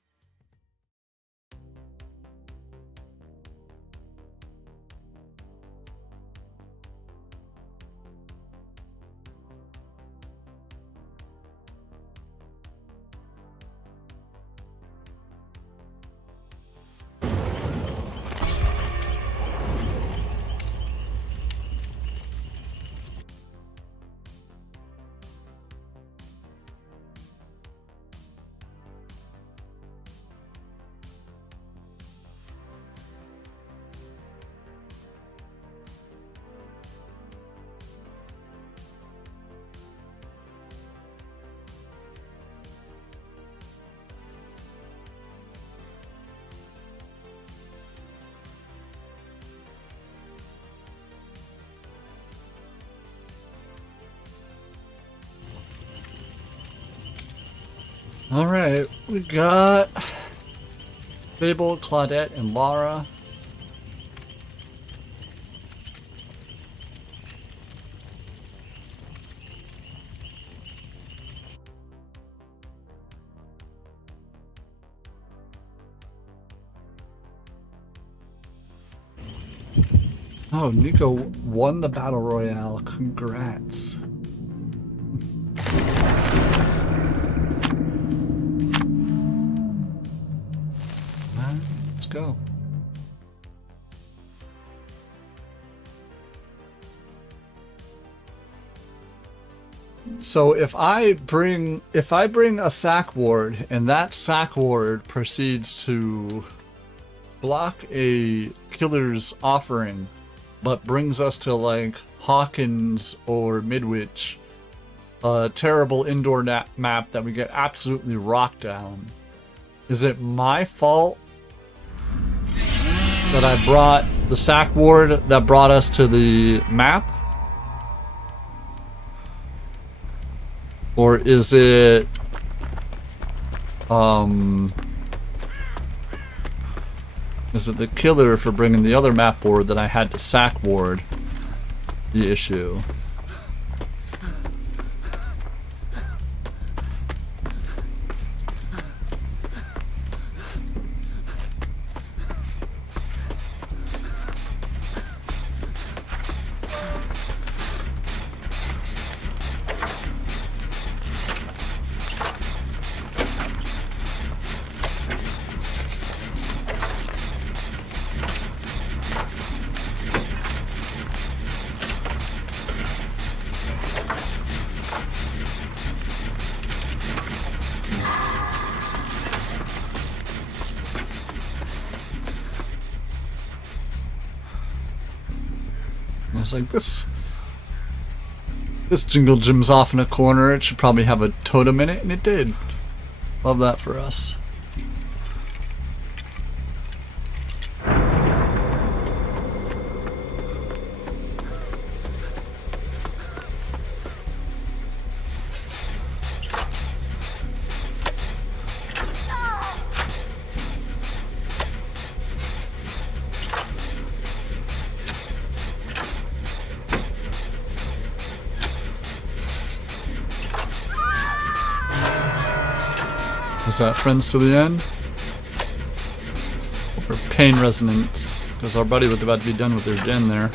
Alright, we got Fable, Claudette, and Lara. Oh, Nico won the Battle Royale. Congrats. Let's go. So if I bring a sack ward and that sack ward proceeds to block a killer's offering, but brings us to like Hawkins or Midwich, a terrible indoor map that we get absolutely rocked down, is it my fault that I brought the sack ward that brought us to the map? Or is it the killer for bringing the other map board that I had to sack ward the issue? I was like, this jungle gym's off in a corner. It should probably have a totem in it, and it did. Love that for us. Was that friends to the end? Or pain resonance? Because our buddy was about to be done with their den there.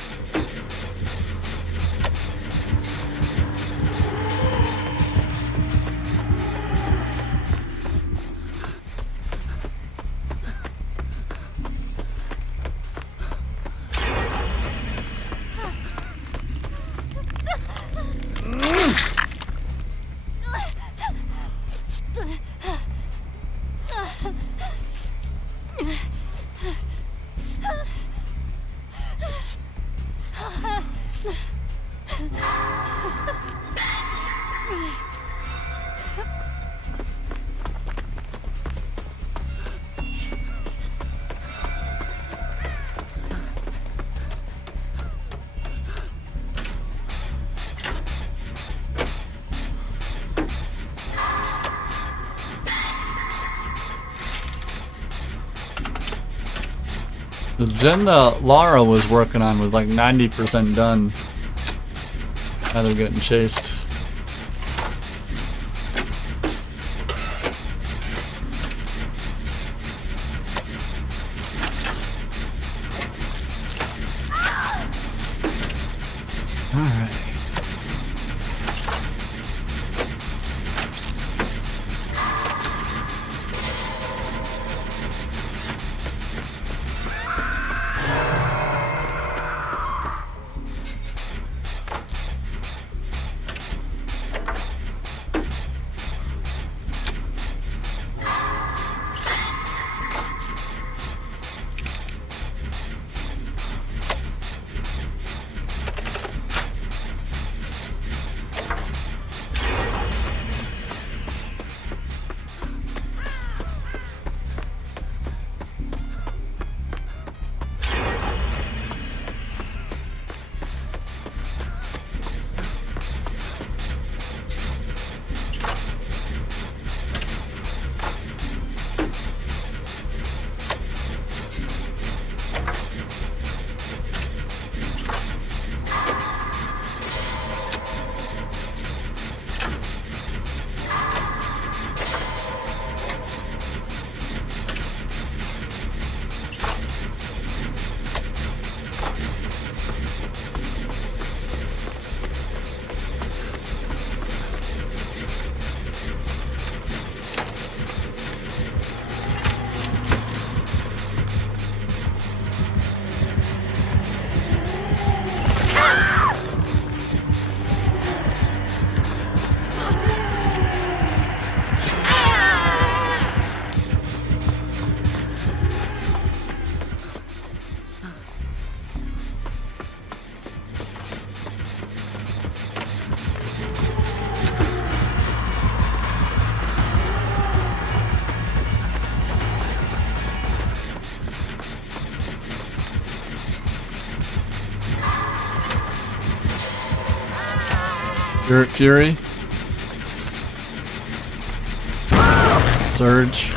The gen that Lara was working on was like 90% done. Now they're getting chased. Alright. Fury. Surge.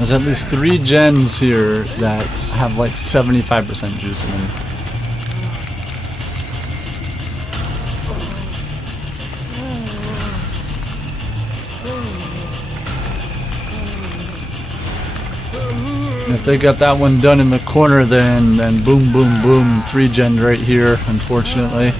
There's at least 3 gens here that have like 75% juice in them. And if they got that one done in the corner, then boom, boom, boom, 3 gen right here, unfortunately.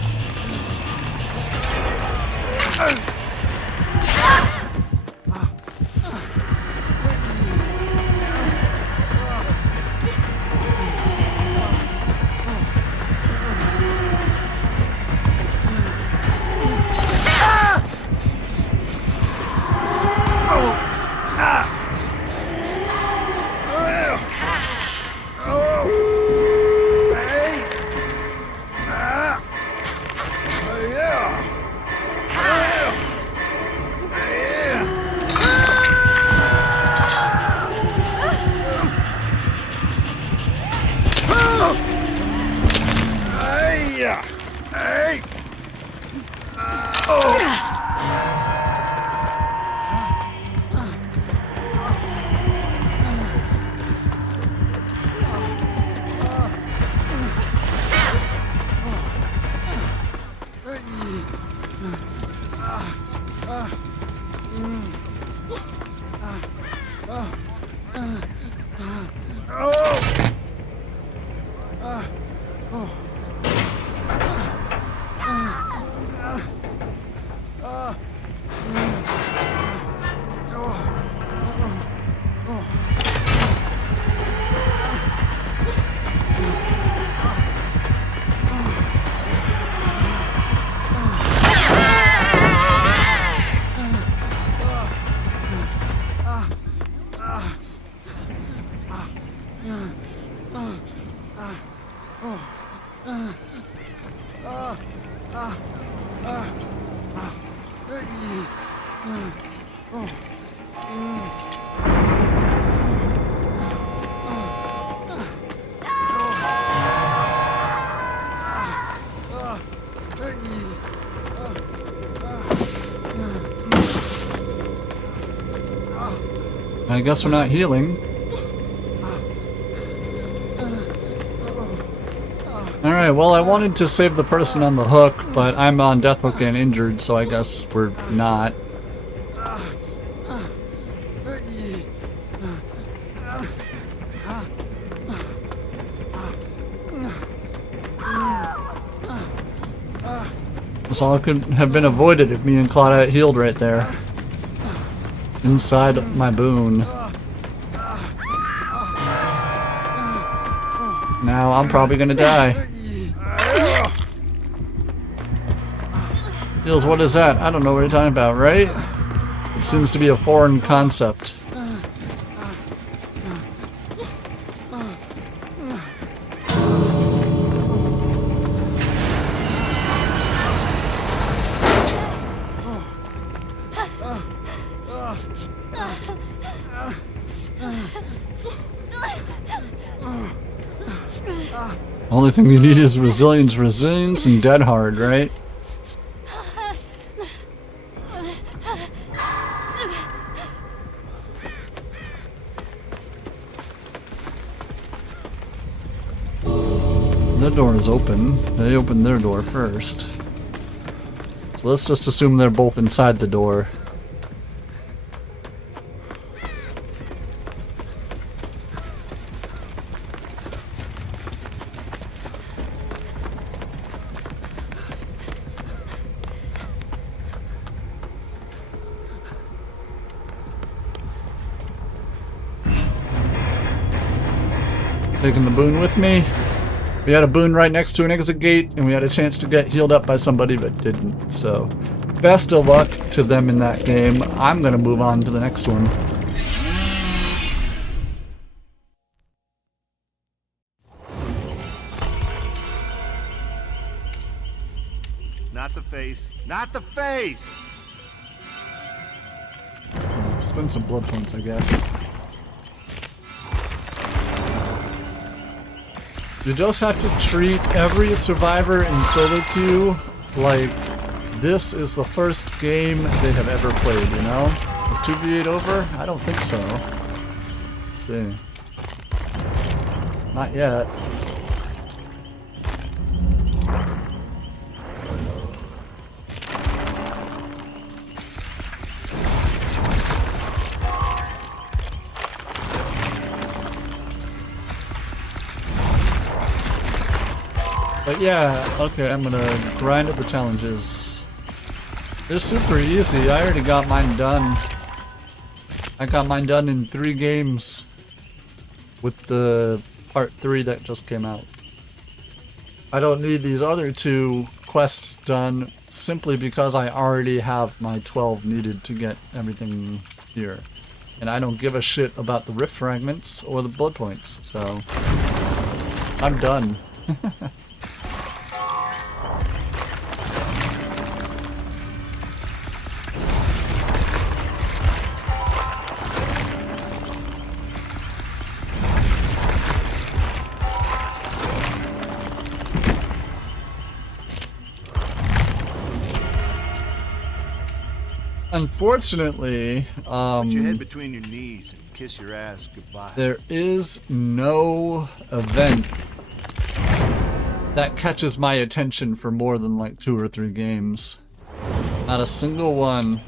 I guess we're not healing. Alright, well I wanted to save the person on the hook, but I'm on death hook and injured, so I guess we're not. This all could have been avoided if me and Claudette healed right there. Inside my boon. Now I'm probably gonna die. Heals, what is that? I don't know what you're talking about, right? It seems to be a foreign concept. Only thing you need is resilience, and dead hard, right? The door is open. They opened their door first. So let's just assume they're both inside the door. Taking the boon with me. We had a boon right next to an exit gate, and we had a chance to get healed up by somebody, but didn't. So, best of luck to them in that game. I'm gonna move on to the next one. Not the face. Not the face! Spend some blood points, I guess. You just have to treat every survivor in solo queue like this is the first game they have ever played, you know? Is 2v8 over? I don't think so. see. Not yet. But yeah, okay, I'm gonna grind up the challenges. They're super easy. I already got mine done. I got mine done in 3 games with the part 3 that just came out. I don't need these other 2 quests done simply because I already have my 12 needed to get everything here. And I don't give a shit about the rift fragments or the blood points, so I'm done. Unfortunately, Put your head between your knees and kiss your ass goodbye. there is no event that catches my attention for more than like 2 or 3 games. Not a single one.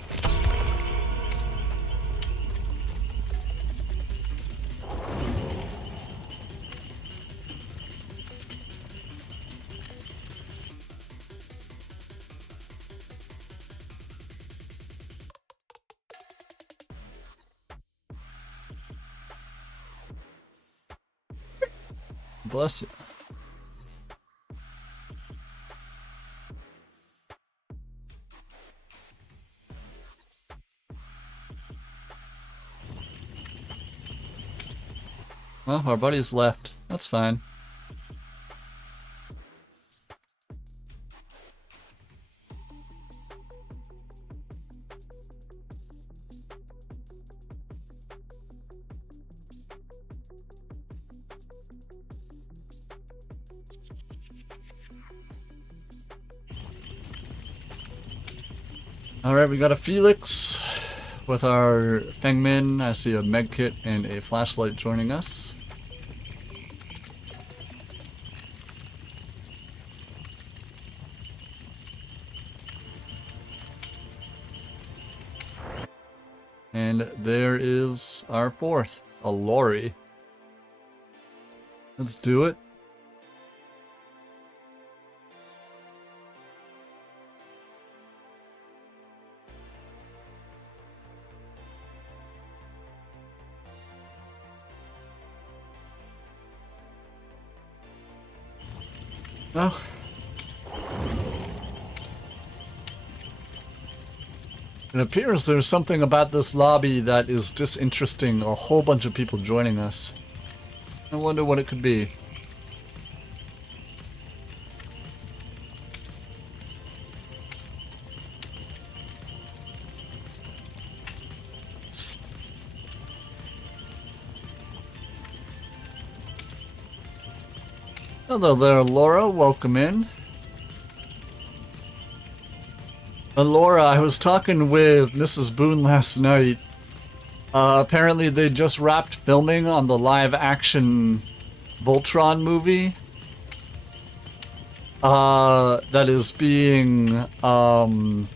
Bless you. Well, our buddy's left. That's fine. Alright, we got a Felix with our Fengmin. I see a medkit and a flashlight joining us. And there is our 4th, a Lori. Let's do it. Oh. It appears there's something about this lobby that is disinteresting. A whole bunch of people joining us. I wonder what it could be. Hello there, Laura. Welcome in. Laura, I was talking with Mrs. Boone last night. Apparently they just wrapped filming on the live-action Voltron movie. That is being, that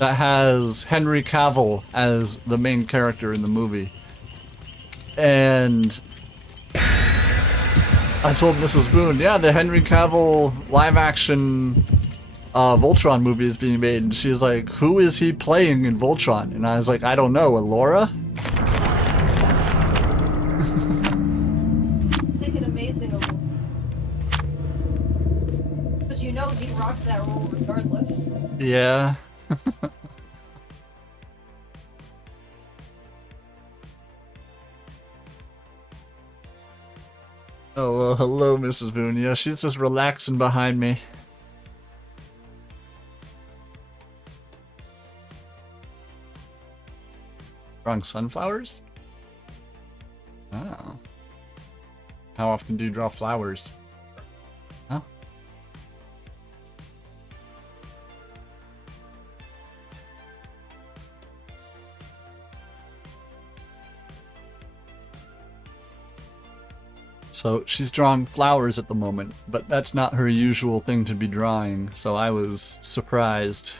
has Henry Cavill as the main character in the movie. And I told Mrs. Boone, yeah, the Henry Cavill live-action Voltron movie is being made, and she's like, who is he playing in Voltron? And I was like, I don't know, Laura? Make it amazing of him. Because you know he rocked that role regardless. Yeah. Oh, well, hello, Mrs. Boone. Yeah, she's just relaxing behind me. Drawing sunflowers? Oh. How often do you draw flowers? Huh? So she's drawing flowers at the moment, but that's not her usual thing to be drawing, so I was surprised.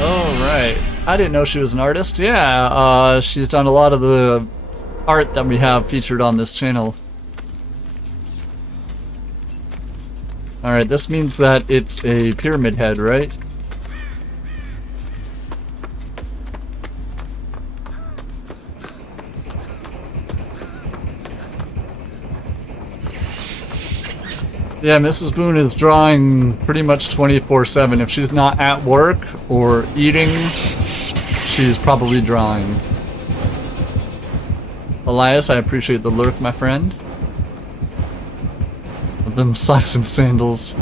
Oh, right. I didn't know she was an artist. Yeah, she's done a lot of the art that we have featured on this channel. Alright, this means that it's a pyramid head, right? Yeah, Mrs. Boone is drawing pretty much 24/7. If she's not at work or eating, she's probably drawing. Elias, I appreciate the lurk, my friend. With them socks and sandals.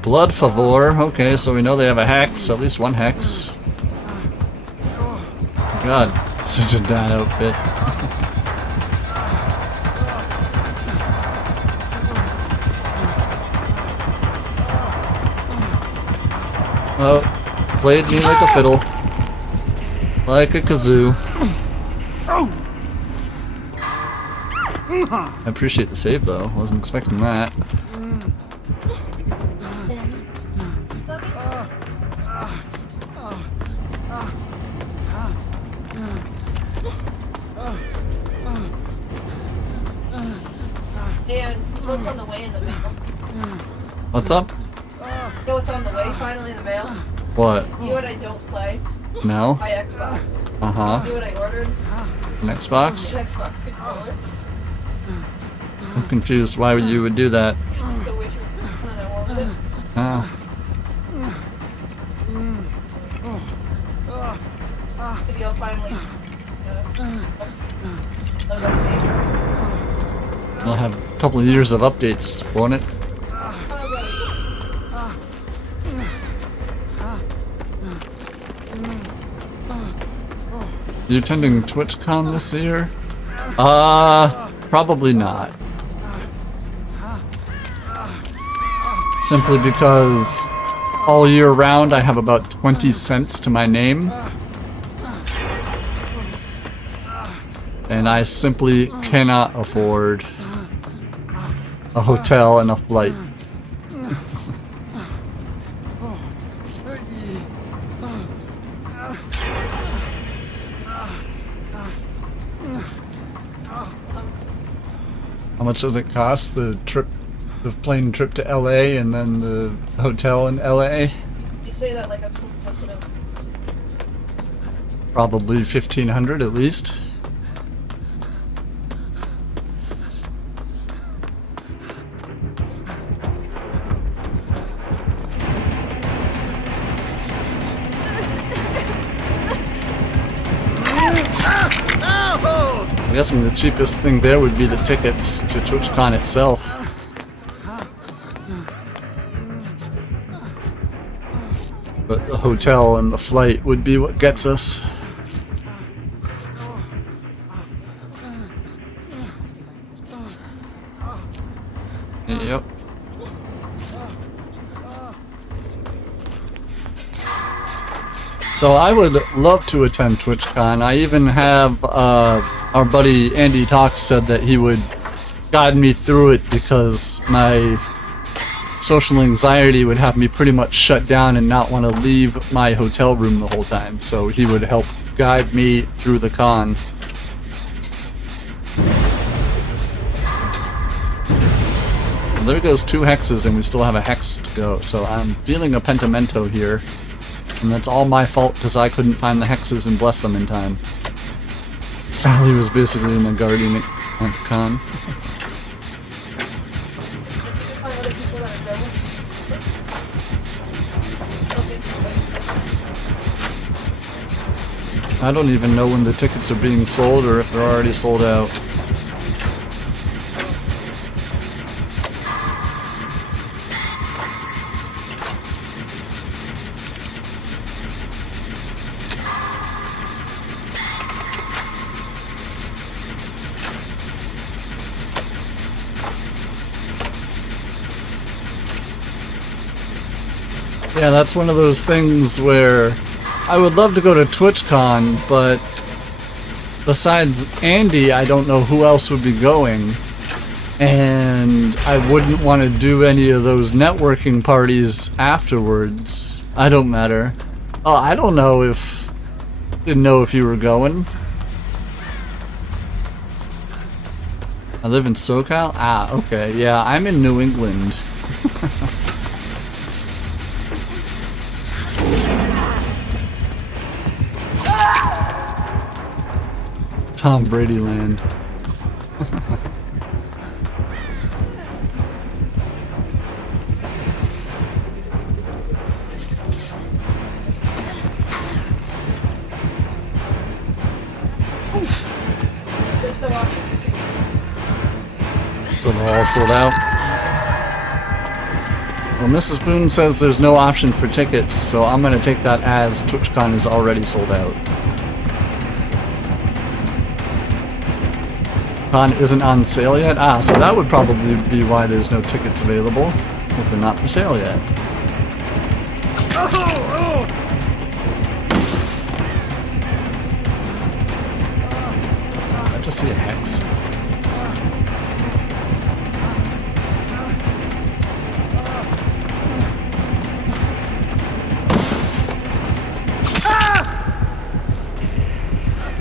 Blood favor. Okay, so we know they have a hex, at least one hex. God, such a dad outfit. Oh, played me like a fiddle. Like a kazoo. I appreciate the save though, wasn't expecting that. And what's on the way in the mail? What's up? You know what's on the way finally in the mail? What? You know what I don't play? No? My Xbox. Uh-huh. You know what I ordered? An Xbox? An Xbox controller. I'm confused why you would do that. The Witcher, and I wanted it. Oh. Maybe I'll finally I'll have a couple of years of updates, won't it? You attending TwitchCon this year? Probably not. Simply because all year round I have about 20 cents to my name. And I simply cannot afford a hotel and a flight. How much does it cost, the plane trip to LA and then the hotel in LA? You say that like I'm supposed to. Probably 1,500 at least. I'm guessing the cheapest thing there would be the tickets to TwitchCon itself. But the hotel and the flight would be what gets us. Yep. So I would love to attend TwitchCon. I even have our buddy Andy Talks said that he would guide me through it because my social anxiety would have me pretty much shut down and not want to leave my hotel room the whole time. So he would help guide me through the con. Well, there goes 2 hexes and we still have a hex to go. So I'm feeling a pentimento here. And that's all my fault because I couldn't find the hexes and bless them in time. Sally was basically my guardian at the con. I don't even know when the tickets are being sold or if they're already sold out. Yeah, that's one of those things where I would love to go to TwitchCon, but besides Andy, I don't know who else would be going. And I wouldn't want to do any of those networking parties afterwards. I don't matter. Oh, I don't know if... Didn't know if you were going. I live in SoCal? Ah, okay. Yeah, I'm in New England. Tom Brady land. There's no option. So they're all sold out. Well, Mrs. Boone says there's no option for tickets, so I'm gonna take that as TwitchCon is already sold out. Con isn't on sale yet? Ah, so that would probably be why there's no tickets available, if they're not for sale yet. I just see a hex.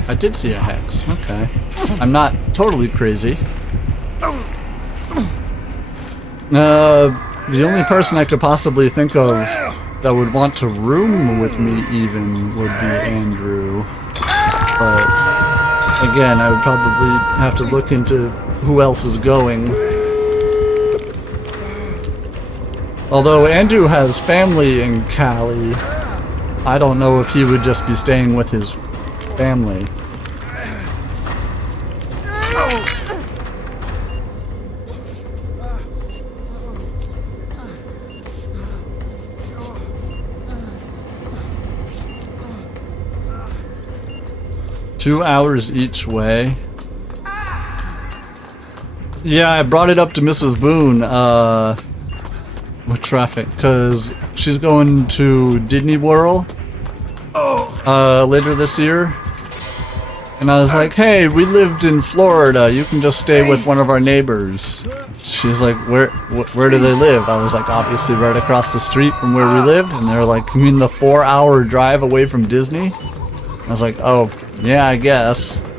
I did see a hex, okay. I'm not totally crazy. The only person I could possibly think of that would want to room with me even would be Andrew. But again, I would probably have to look into who else is going. Although Andrew has family in Cali, I don't know if he would just be staying with his family. 2 hours each way. Yeah, I brought it up to Mrs. Boone, with traffic, because she's going to Disney World, later this year. And I was like, hey, we lived in Florida, you can just stay with one of our neighbors. She's like, where do they live? I was like, obviously right across the street from where we lived. And they're like, you mean the 4-hour drive away from Disney? I was like, oh, yeah, I guess. It's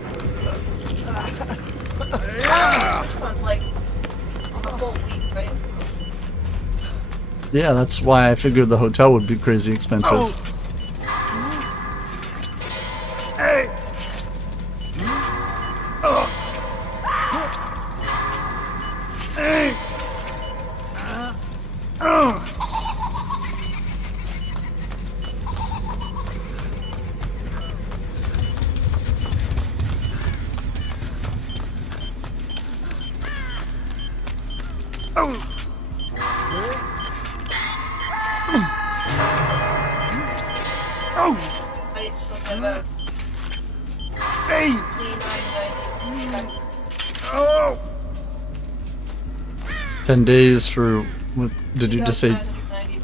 like a whole week, right? Yeah, that's why I figured the hotel would be crazy expensive. Hey! Hey! I still have a Hey! D990 taxes. Oh! 10 days for, what did you just say? 2,990.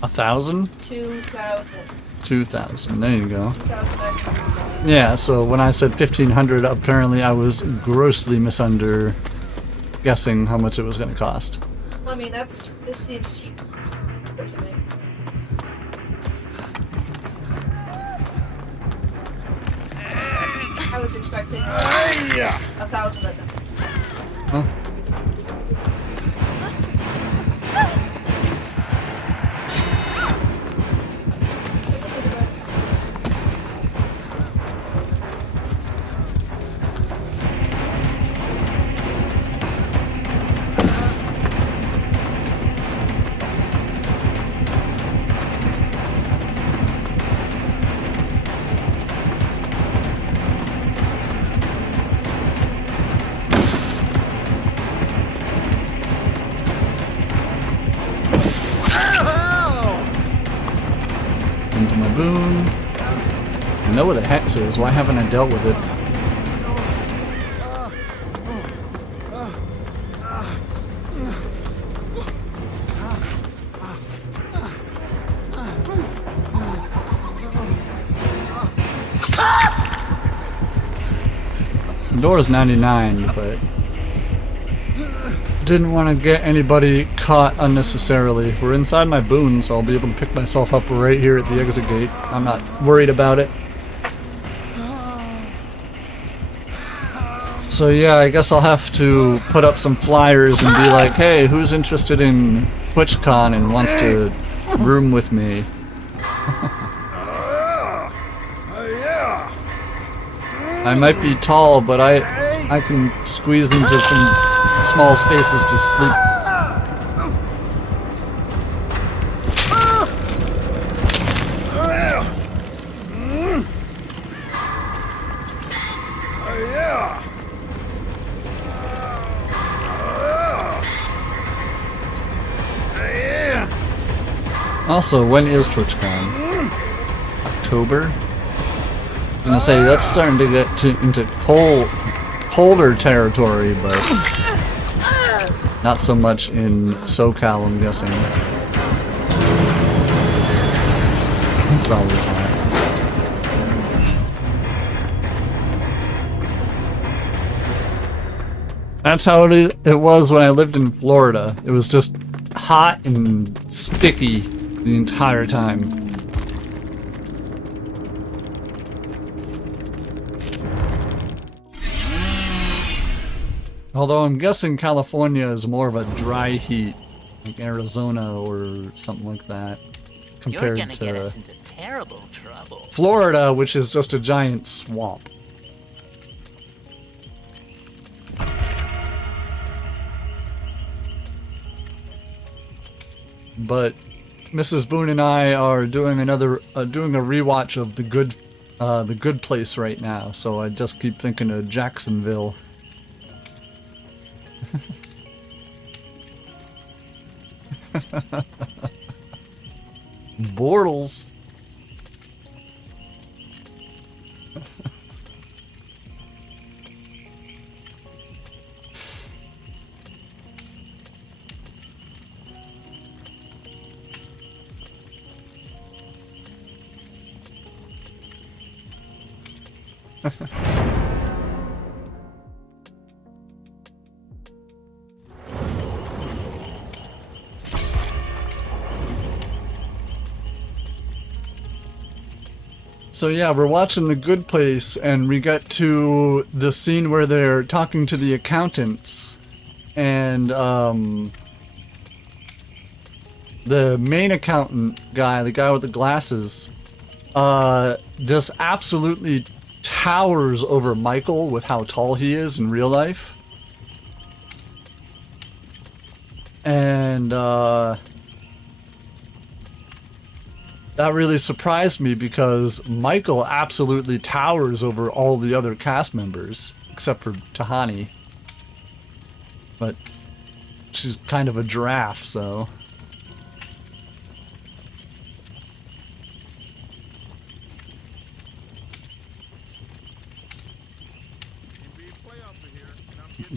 1,000? 2,000. 2,000, there you go. 2,990. Yeah, so when I said 1,500, apparently I was grossly guessing how much it was going to cost. I mean, this seems cheap to me. I was expecting 1,000 at them. Huh? Into my boon. I know what a hex is, why haven't I dealt with it? Door's 99, but didn't want to get anybody caught unnecessarily. We're inside my boon, so I'll be able to pick myself up right here at the exit gate. I'm not worried about it. So yeah, I guess I'll have to put up some flyers and be like, hey, who's interested in TwitchCon and wants to room with me? I might be tall, but I can squeeze into some small spaces to sleep. Also, when is TwitchCon? October? I was gonna say, that's starting to get into colder territory, but not so much in SoCal, I'm guessing. It's always hot. That's how it was when I lived in Florida. It was just hot and sticky the entire time. Although I'm guessing California is more of a dry heat, like Arizona or something like that, compared You're gonna to get us into terrible trouble. Florida, which is just a giant swamp. But Mrs. Boone and I are doing doing a rewatch of The Good Place right now, so I just keep thinking of Jacksonville. Bortles. So yeah, we're watching The Good Place, and we get to the scene where they're talking to the accountants, and the main accountant guy, the guy with the glasses, just absolutely towers over Michael with how tall he is in real life. And that really surprised me because Michael absolutely towers over all the other cast members, except for Tahani. But she's kind of a giraffe, so...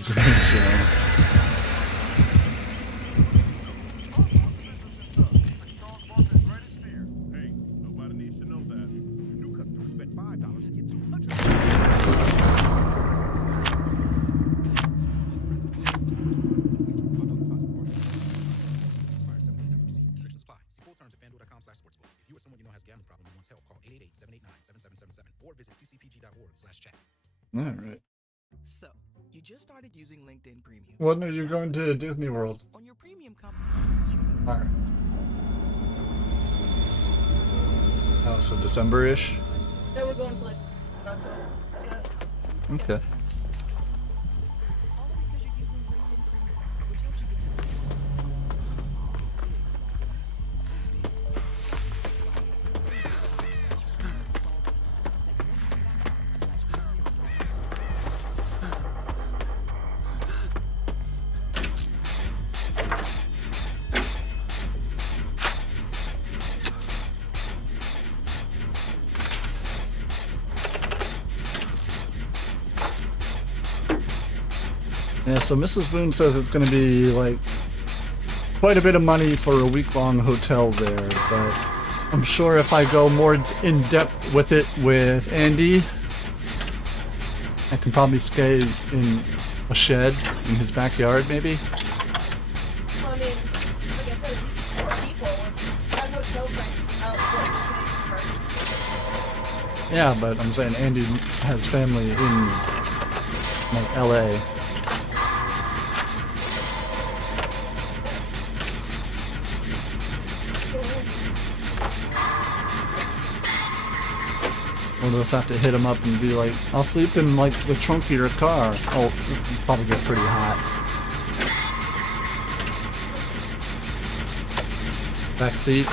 Great show. Alright. So, you just started using LinkedIn Premium. When are you going to Disney World? On your premium Alright. Oh, so December-ish? No, we're going place. October. That's it. Okay. Yeah, so Mrs. Boone says it's going to be, like, quite a bit of money for a week-long hotel there, but I'm sure if I go more in-depth with it with Andy I can probably stay in a shed in his backyard, maybe. Well, I mean, like I said, more people. That hotel price out Yeah, but I'm saying Andy has family in like LA. We'll just have to hit him up and be like, I'll sleep in like the trunk of your car. Oh, it'll probably get pretty hot. Back seat.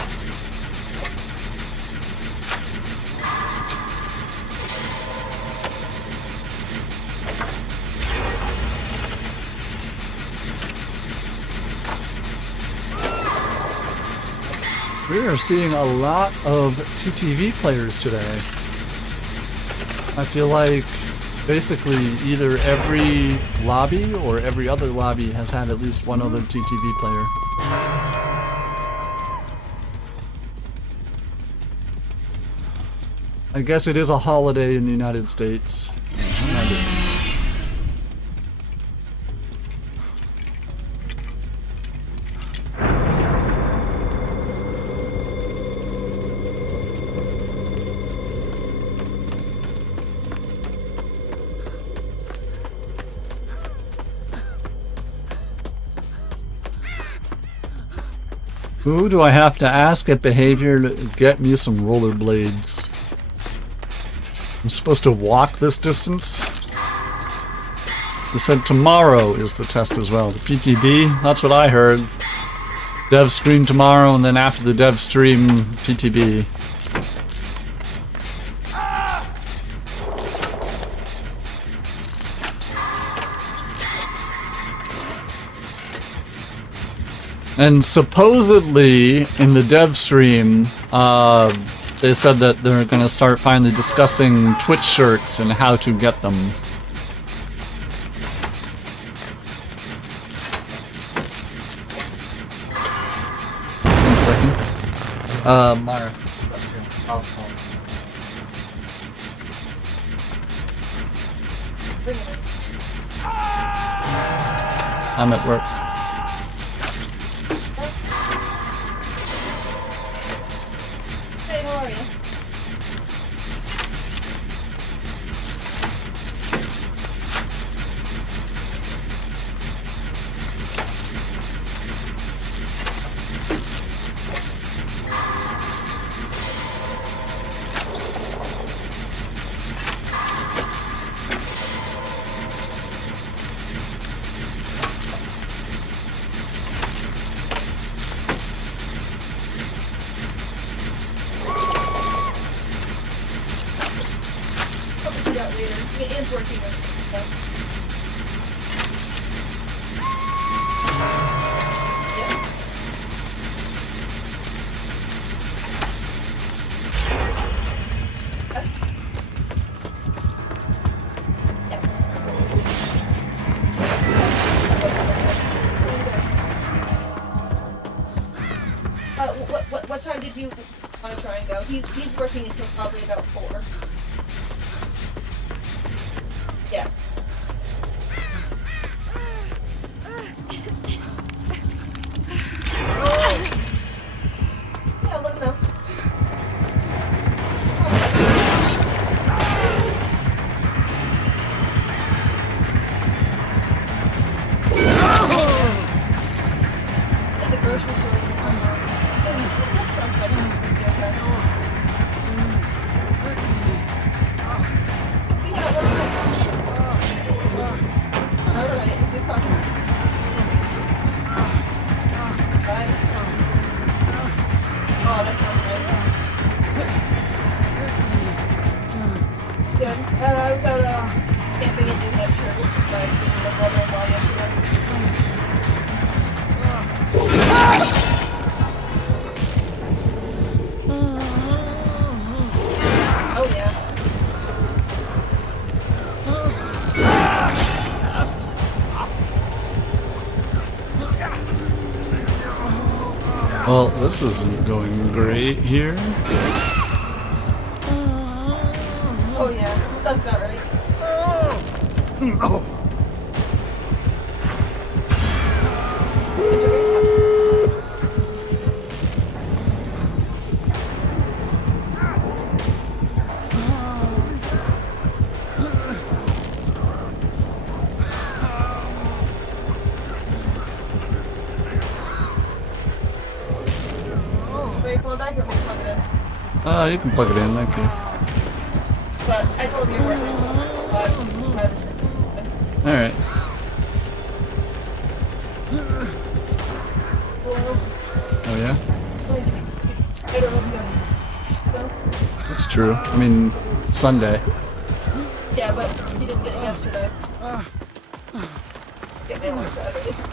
We are seeing a lot of TTV players today. I feel like basically either every lobby or every other lobby has had at least one other TTV player. I guess it is a holiday in the United States. Who do I have to ask at Behavior to get me some rollerblades? I'm supposed to walk this distance? They said tomorrow is the test as well. The PTB, that's what I heard. Dev stream tomorrow, and then after the dev stream, PTB. And supposedly, in the dev stream, they said that they're going to start finally discussing Twitch shirts and how to get them. One second. Mara. I'm at work. Hey, how are you? Ian's working with me. What time did you want to try and go? He's working until probably about 4. Yeah. Yeah, let him know. And the grocery stores is unlocked. Restaurants, I think, would be okay. Yeah, let him know. Alright, good talking. Bye. Oh, that sounds nice. Good. I was out camping in New Hampshire with my sister and brother-in-law yesterday. Oh yeah. Well, this isn't going great here. Oh yeah, sounds about right. Oh. Wait, pull it back or plug it in? You can plug it in, thank you. But I told him you're working, so 5 or 6. Alright. Oh yeah? I don't know if you That's true. I mean, Sunday. Yeah, but he didn't get it yesterday. Get mail on Saturdays.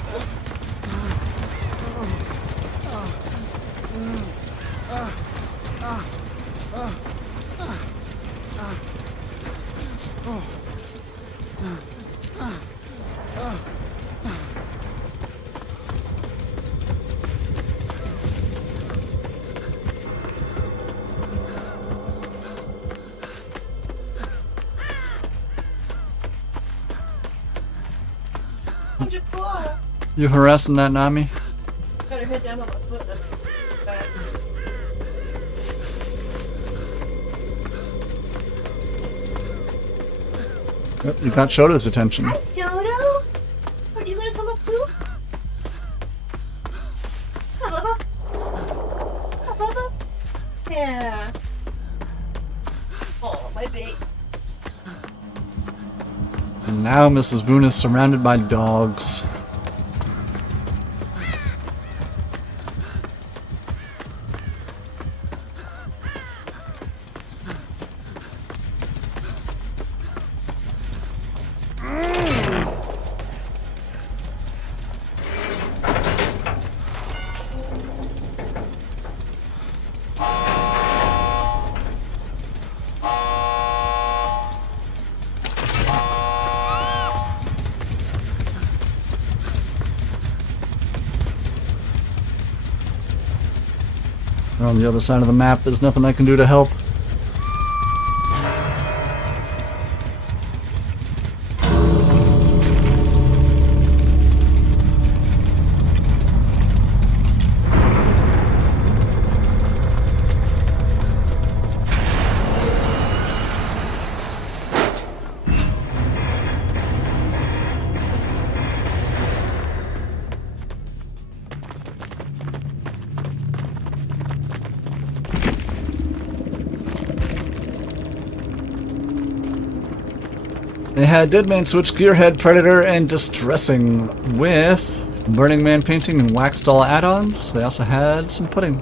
You harassing that Nami? Got her head down on my foot and back. Yep, you got Shoto's attention. Shoto? Are you gonna come up too? Come, Bubba. Come, Bubba. Yeah. Oh, my baby. And now Mrs. Boone is surrounded by dogs. We're on the other side of the map. There's nothing I can do to help. They had Deadman Switch, Gearhead, Predator, and Distressing with Burning Man painting and Wax Doll add-ons. They also had some pudding.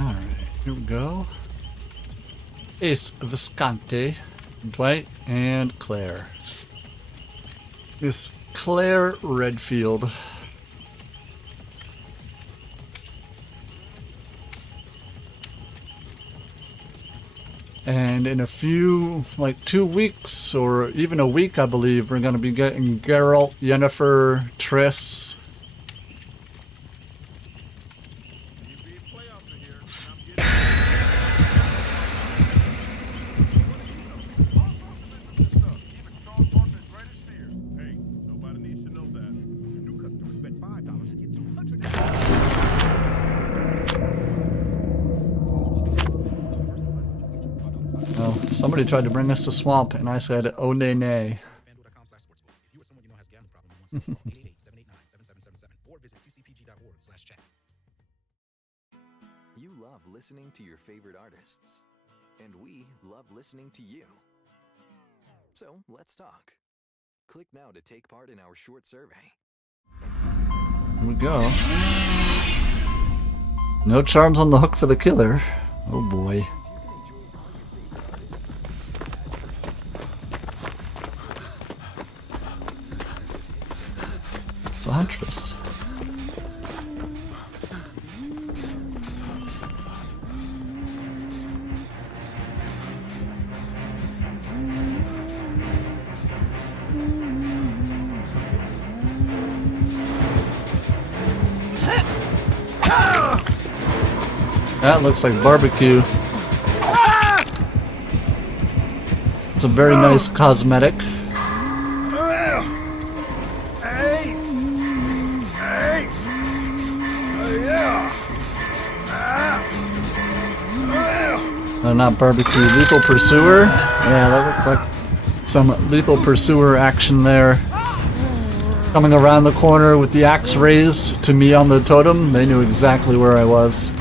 Alright, here we go. Ace Visconti, Dwight, and Claire. Miss Claire Redfield. And in a few, like 2 weeks, or even a week, I believe, we're going to be getting Geralt, Yennefer, Triss. Somebody tried to bring us to Swamp, and I said, oh nay nay. FanDuel.com/sportsbook. If you or someone you know has a gambling problem and wants help, call 888-789-7777 or visit ccpg.org/chat. You love listening to your favorite artists, and we love listening to you. So let's talk. Click now to take part in our short survey. Here we go. No charms on the hook for the killer. Oh boy. It's a huntress. That looks like barbecue. It's a very nice cosmetic. No, not barbecue. Lethal Pursuer. Yeah, that looked like some Lethal Pursuer action there. Coming around the corner with the axe raised to me on the totem. They knew exactly where I was.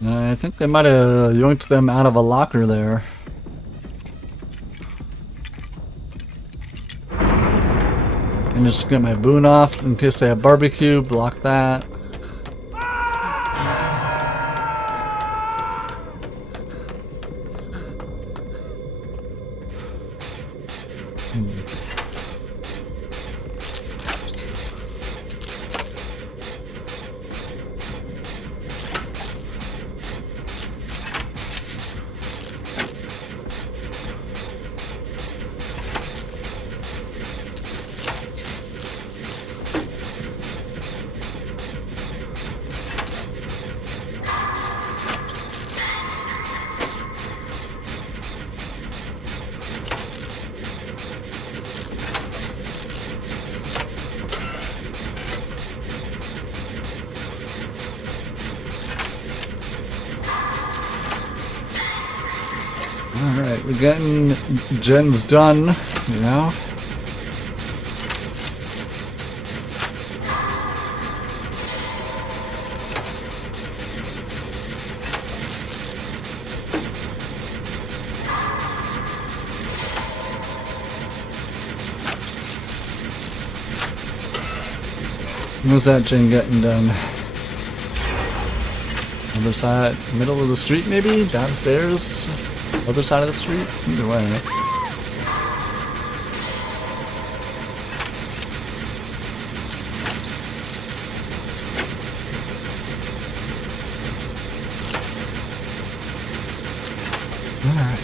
I think they might have yoinked them out of a locker there. And just to get my boon off in case they have barbecue, block that. Alright, we're getting gens done, you know? Where's that gen getting done? Other side, middle of the street maybe? Downstairs? Other side of the street? Either way. Alright.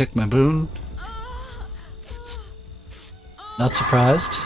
Pick my boon. Not surprised.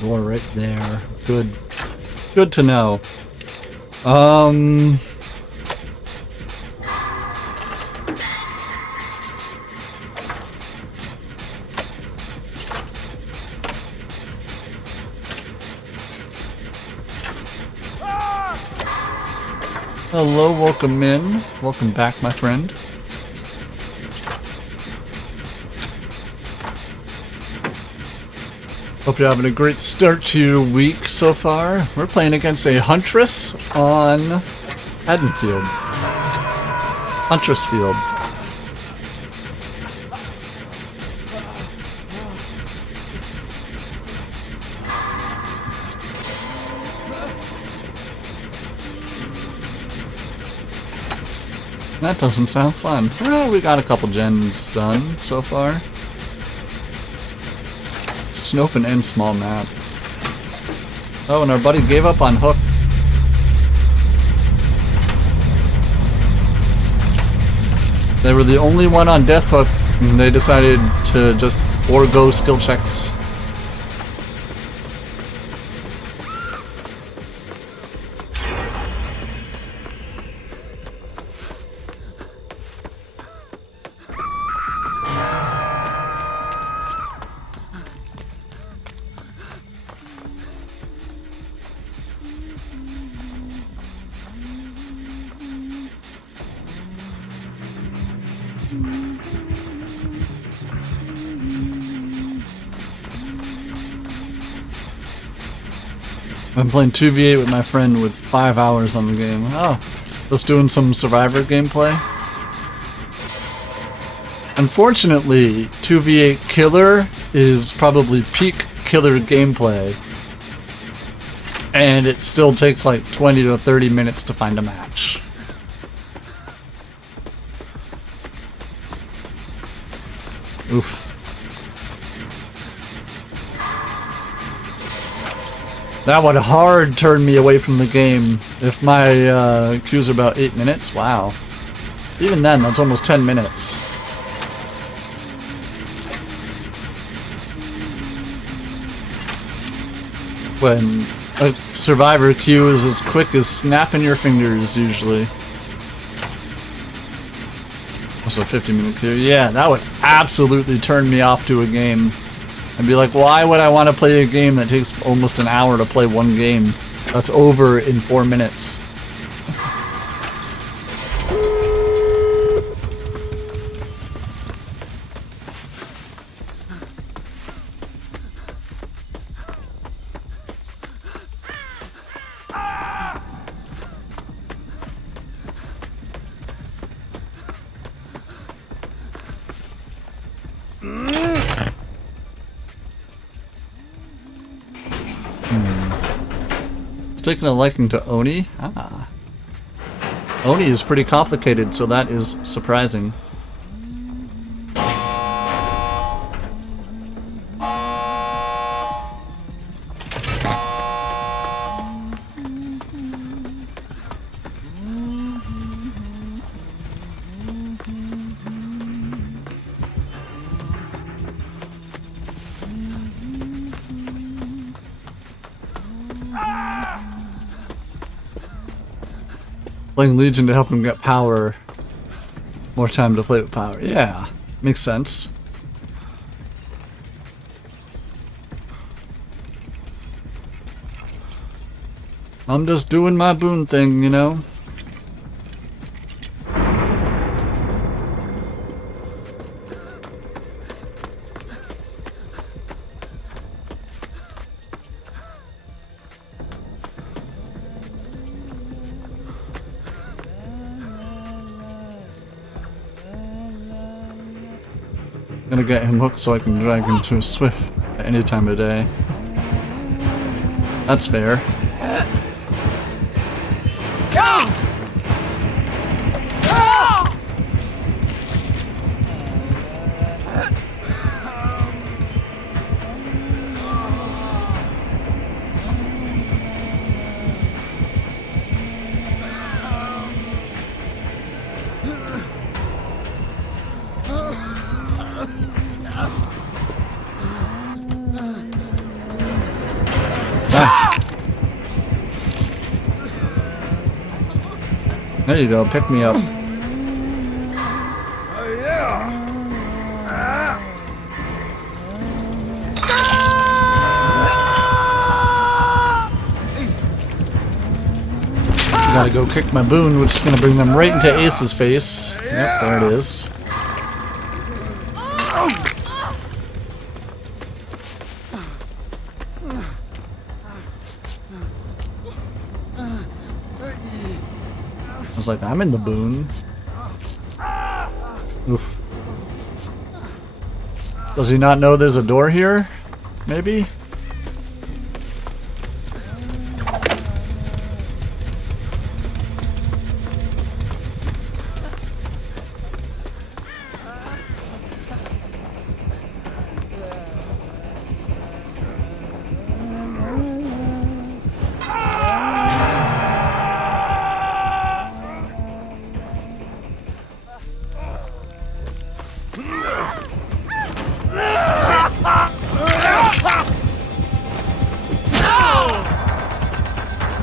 Door right there. Good. Good to know. Hello, welcome in. Welcome back, my friend. Hope you're having a great start to your week so far. We're playing against a Huntress on Haddonfield. Huntress Field. That doesn't sound fun. Well, we got a couple gens done so far. It's an open and small map. Oh, and our buddy gave up on Hook. They were the only one on Death Hook, and they decided to just forego skill checks. I'm playing 2v8 with my friend with 5 hours on the game. Oh, just doing some Survivor gameplay. Unfortunately, 2v8 Killer is probably peak Killer gameplay. And it still takes like 20 to 30 minutes to find a match. Oof. That would hard turn me away from the game if my queues are about 8 minutes. Wow. Even then, that's almost 10 minutes. When a Survivor queue is as quick as snapping your fingers, usually. Also, 50-minute queue. Yeah, that would absolutely turn me off to a game. I'd be like, why would I want to play a game that takes almost an hour to play one game that's over in 4 minutes? Taking a liking to Oni? Ah. Oni is pretty complicated, so that is surprising. Playing Legion to help him get power. More time to play with power. Yeah, makes sense. I'm just doing my boon thing, you know? to get him hooked so I can drag him to a Swift at any time of day. That's fair. There you go, pick me up. Gotta go kick my boon, which is gonna bring them right into Ace's face. Yep, there it is. I was like, I'm in the boon. Oof. Does he not know there's a door here? Maybe?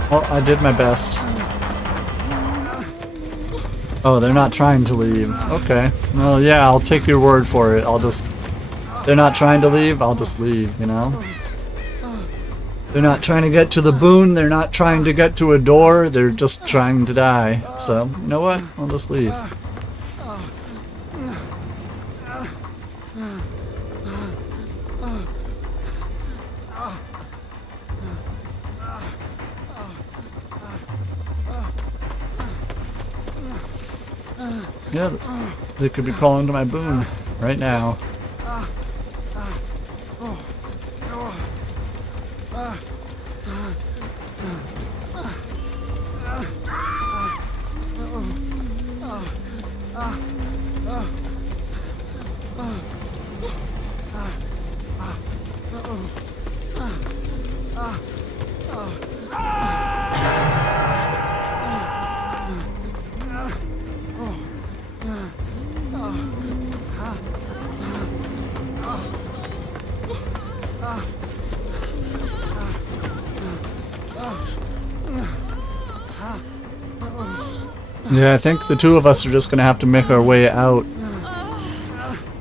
Well, I did my best. Oh, they're not trying to leave. Okay. Well, yeah, I'll take your word for it. They're not trying to leave, I'll just leave, you know? They're not trying to get to the boon, they're not trying to get to a door, they're just trying to die. So, you know what? I'll just leave. Yeah, they could be crawling to my boon right now. Yeah, I think the two of us are just gonna have to make our way out.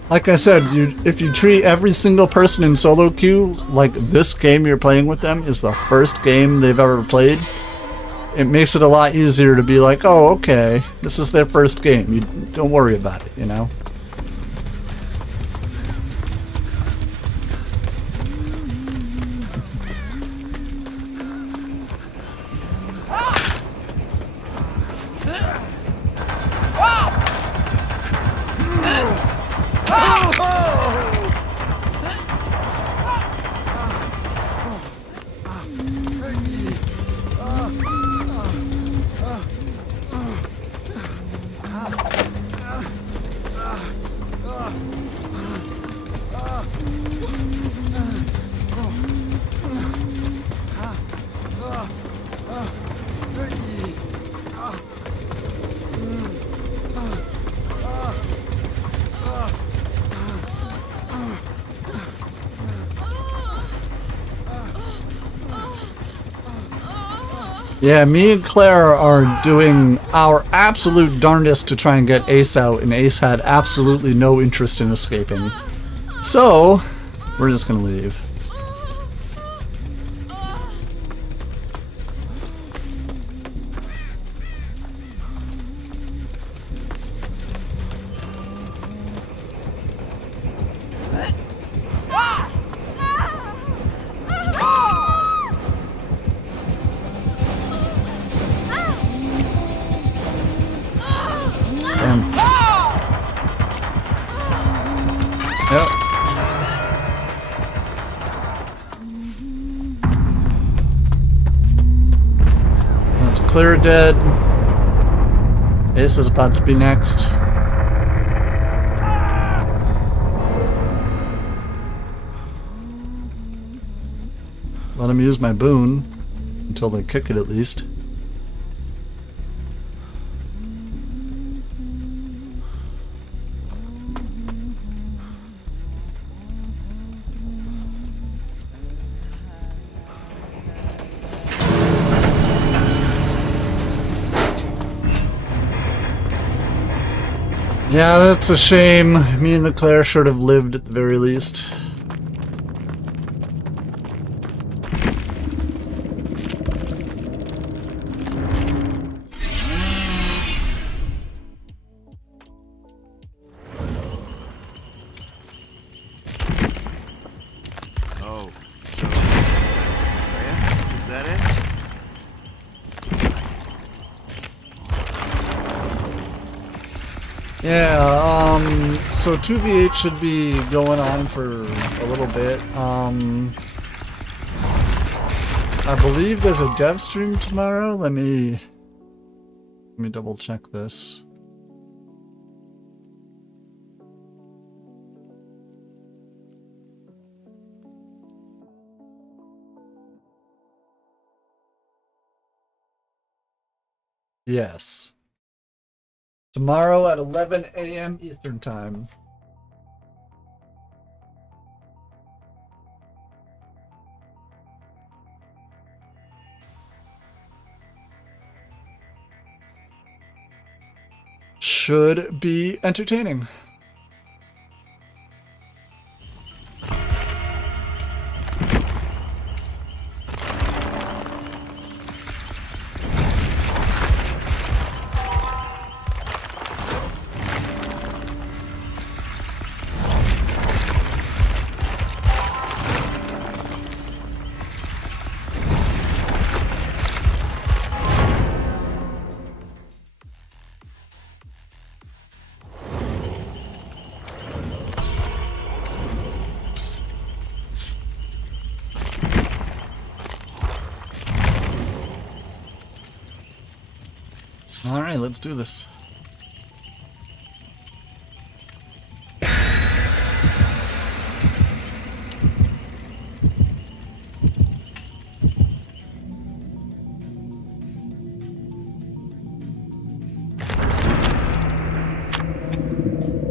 Like I said, if you treat every single person in solo queue like this game you're playing with them is the first game they've ever played, it makes it a lot easier to be like, oh, okay, this is their first game. You don't worry about it, you know? Yeah, me and Claire are doing our absolute darndest to try and get Ace out, and Ace had absolutely no interest in escaping. So, we're just gonna leave. Yep. Clear dead. Ace is about to be next. Let him use my boon until they kick it at least. Yeah, that's a shame. Me and the Claire should have lived at the very least. Oh, so... yeah? Is that it? Yeah, so 2v8 should be going on for a little bit. I believe there's a dev stream tomorrow. Let me double check this. Yes. Tomorrow at 11 a.m. Eastern Time. Should be entertaining. Alright, let's do this.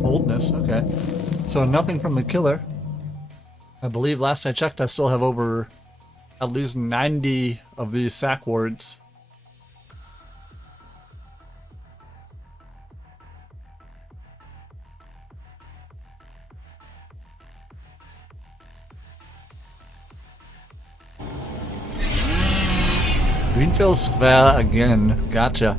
Boldness, okay. So nothing from the killer. I believe last I checked I still have over at least 90 of these sack wards. Greenfield Square again. Gotcha.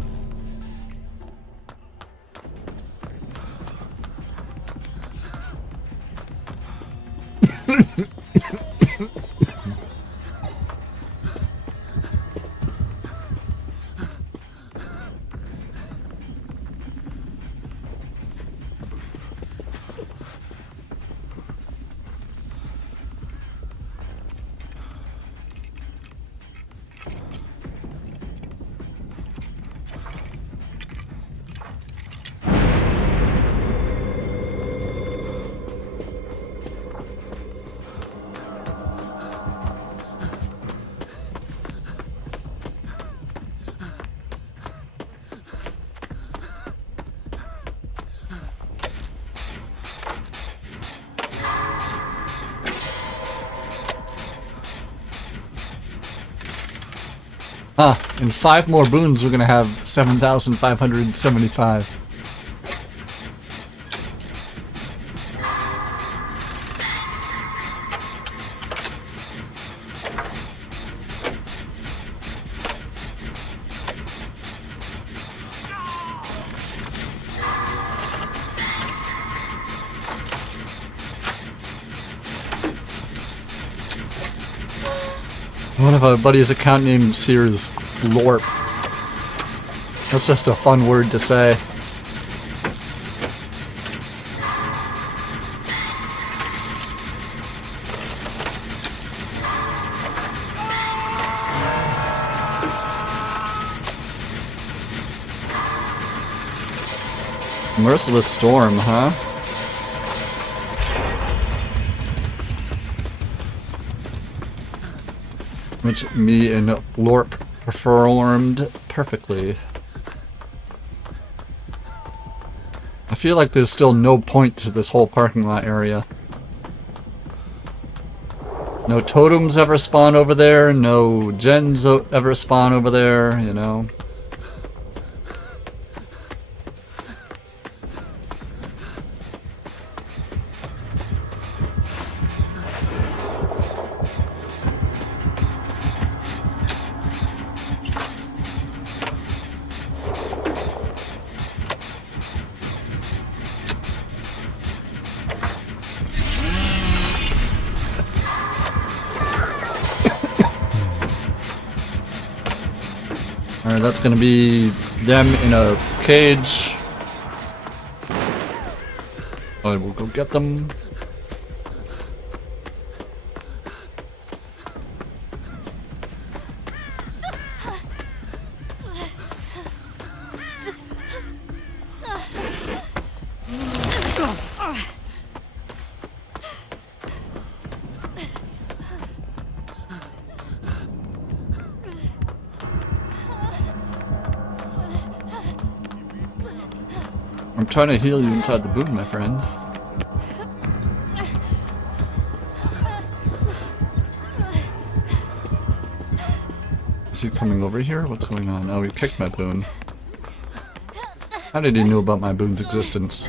In 5 more boons, we're gonna have 7,575. One of our buddy's account names here is Lorp. That's just a fun word to say. Merciless Storm, huh? Which me and Lorp performed perfectly. I feel like there's still no point to this whole parking lot area. No totems ever spawn over there, no gens ever spawn over there, you know. Alright, that's gonna be them in a cage. I will go get them. I'm trying to heal you inside the boot, my friend. Is he coming over here? What's going on? Oh, he kicked my boon. How did he know about my boon's existence?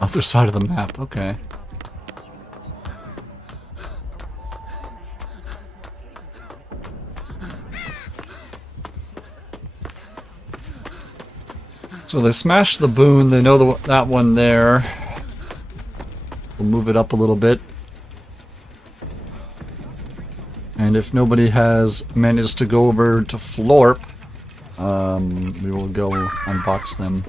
Other side of the map, okay. So they smashed the boon, they know that one there. We'll move it up a little bit. And if nobody has managed to go over to Florp, we will go unbox them.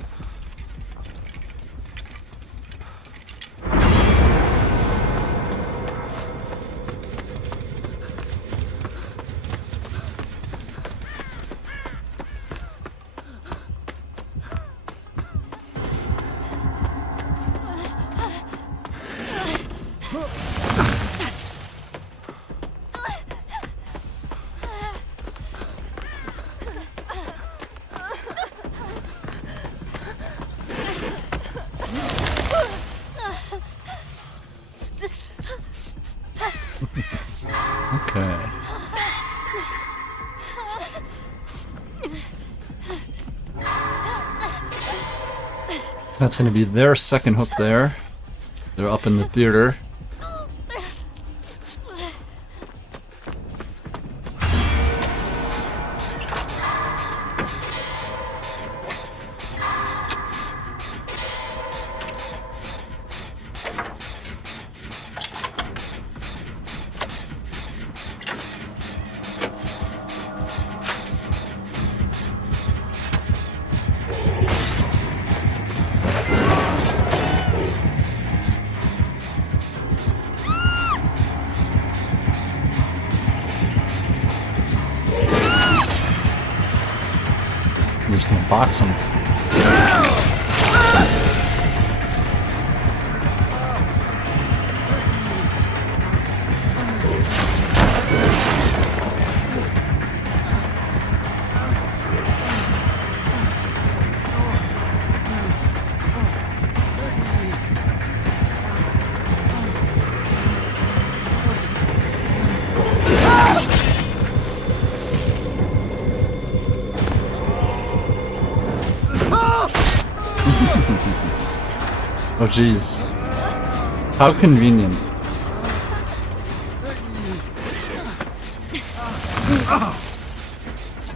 Okay. That's gonna be their second hook there. They're up in the theater. I'm just gonna box him. Oh jeez. How convenient.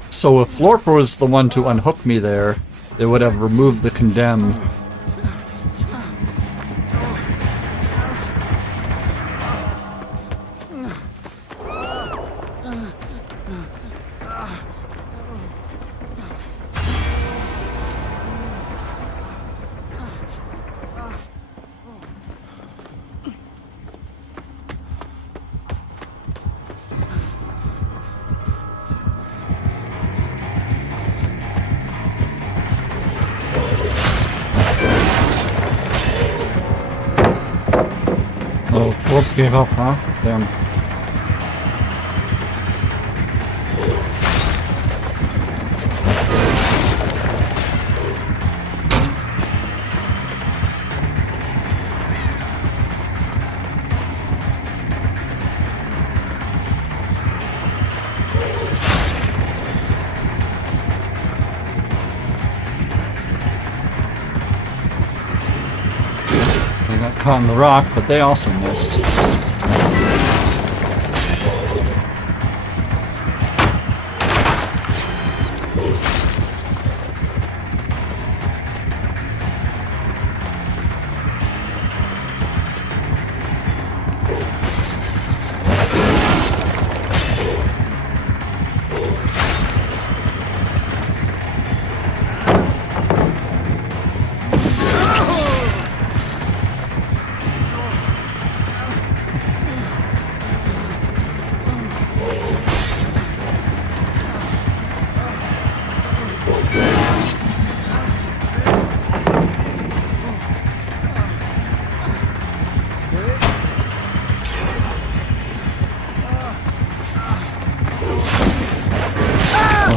So if Florp was the one to unhook me there, they would have removed the condemn. Gave up, huh? Damn. They got caught in the rock, but they also missed.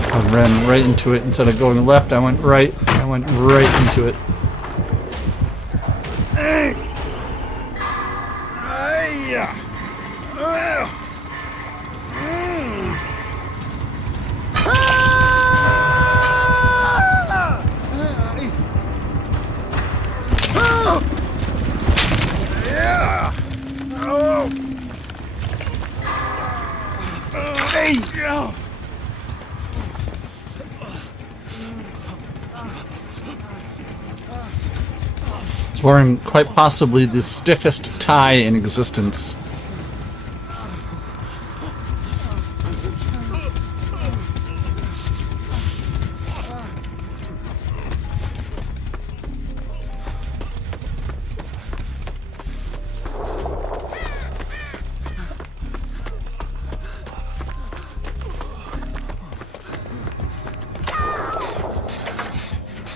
I ran right into it. Instead of going left, I went right. I went right into it. He's wearing quite possibly the stiffest tie in existence.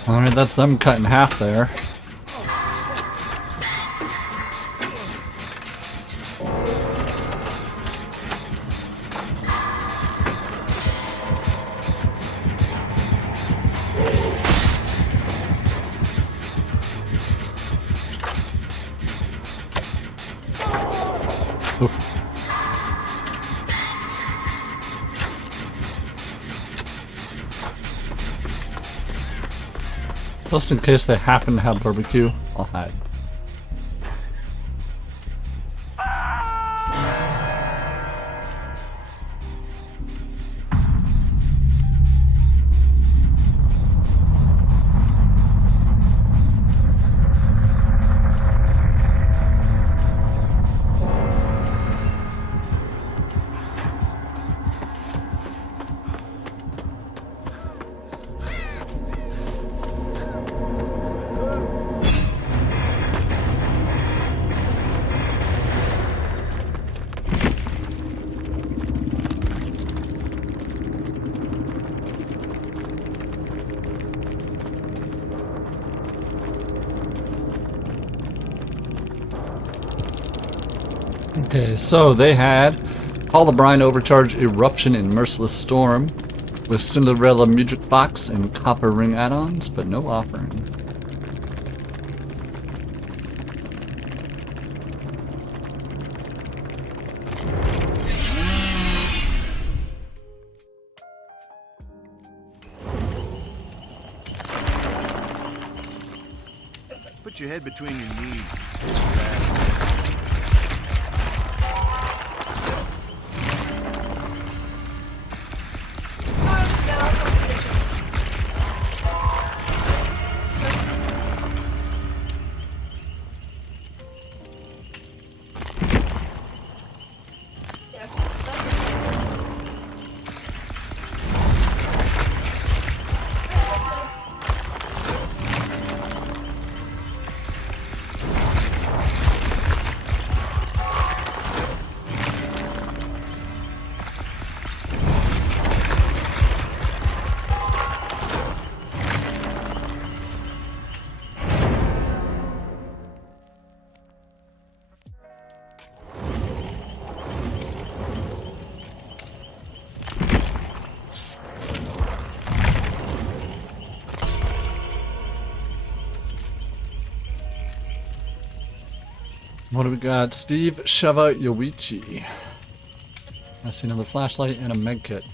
Alright, that's them cut in half there. Oof. Just in case they happen to have barbecue, I'll hide. Okay, so they had Call the Brine Overcharge Eruption and Merciless Storm with Cinderella Music Box and Copper Ring add-ons, but no offering. Put your head between your knees. Kiss your ass. What do we got? Steve Sheva Yoichi. I see another flashlight and a med kit.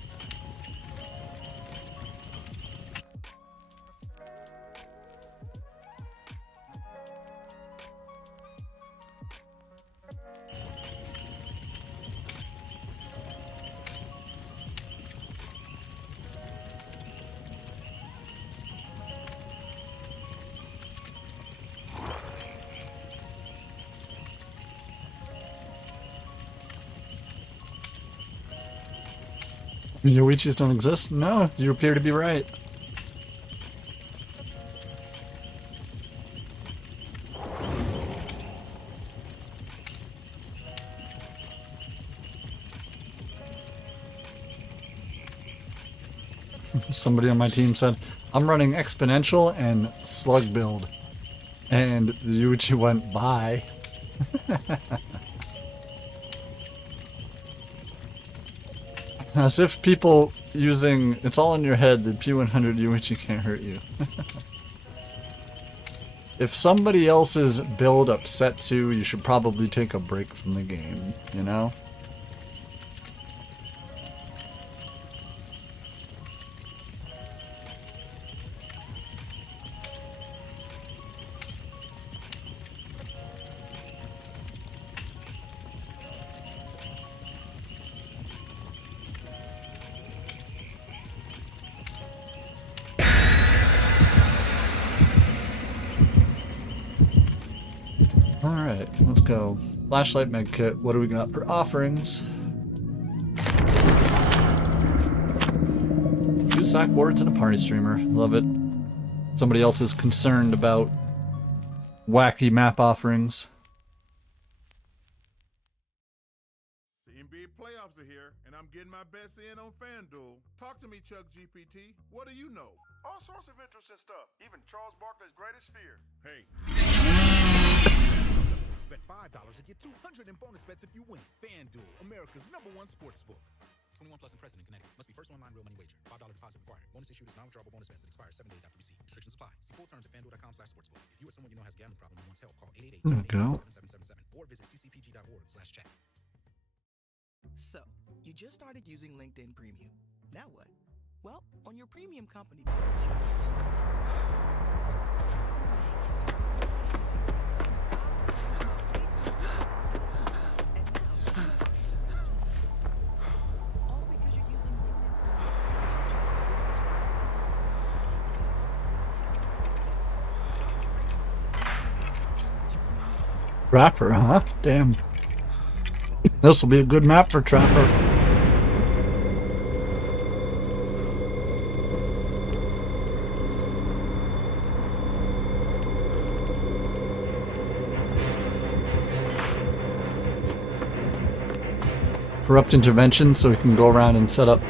Yoichis don't exist? No, you appear to be right. Somebody on my team said, I'm running exponential and slug build. And the Yoichi went, bye. As if people using it's all in your head, the P100 Yoichi can't hurt you. If somebody else's build upsets you, you should probably take a break from the game, you know? Alright, let's go. Flashlight medkit, what do we got for offerings? 2 sack boards and a party streamer. Love it. Somebody else is concerned about wacky map offerings. The NBA playoffs are here, and I'm getting my best in on FanDuel. Talk to me, Chuck GPT. What do you know? All sorts of interesting stuff, even Charles Barkley's greatest fear. Hey. Bet $5 to get $200 in bonus bets if you win. FanDuel, America's #1 sportsbook. 21 plus and present in Connecticut. Must be first online real money wager. $5 deposit required. Bonus issued is non-withdrawable bonus bets that expire 7 days after receipt. Restrictions apply. See full terms at FanDuel.com/sportsbook. If you or someone you know has a gambling problem and wants help, call 888-7777 or visit ccpg.org/chat. So, you just started using LinkedIn Premium. Now what? Well, on your premium company Trapper, huh? Damn. This will be a good map for Trapper. Corrupt intervention so we can go around and set up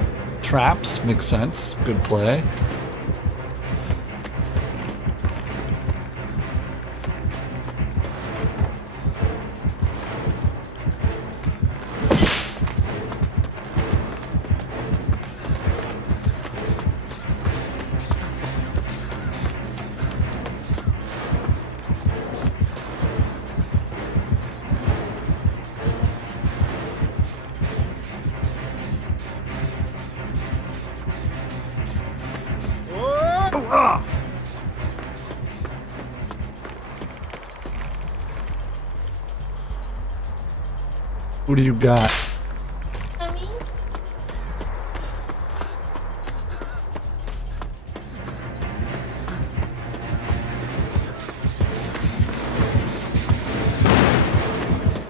traps. Makes sense. Good play. Who do you got?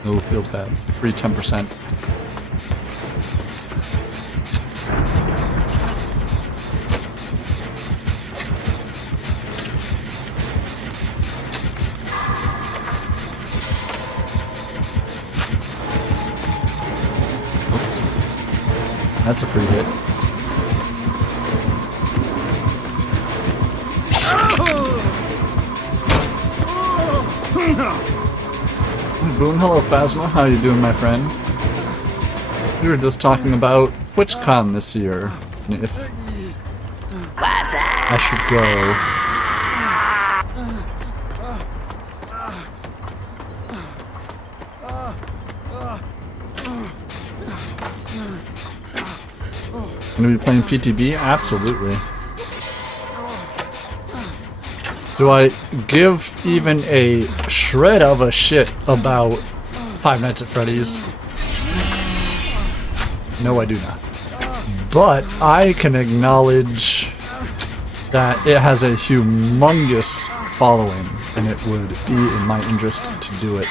Oh, feels bad. Free 10%. That's a free hit. Boom, hello Phasma, how you doing my friend? We were just talking about TwitchCon this year. If I should go. Gonna be playing PTB? Absolutely. Do I give even a shred of a shit about Five Nights at Freddy's? No, I do not. But I can acknowledge that it has a humongous following, and it would be in my interest to do it.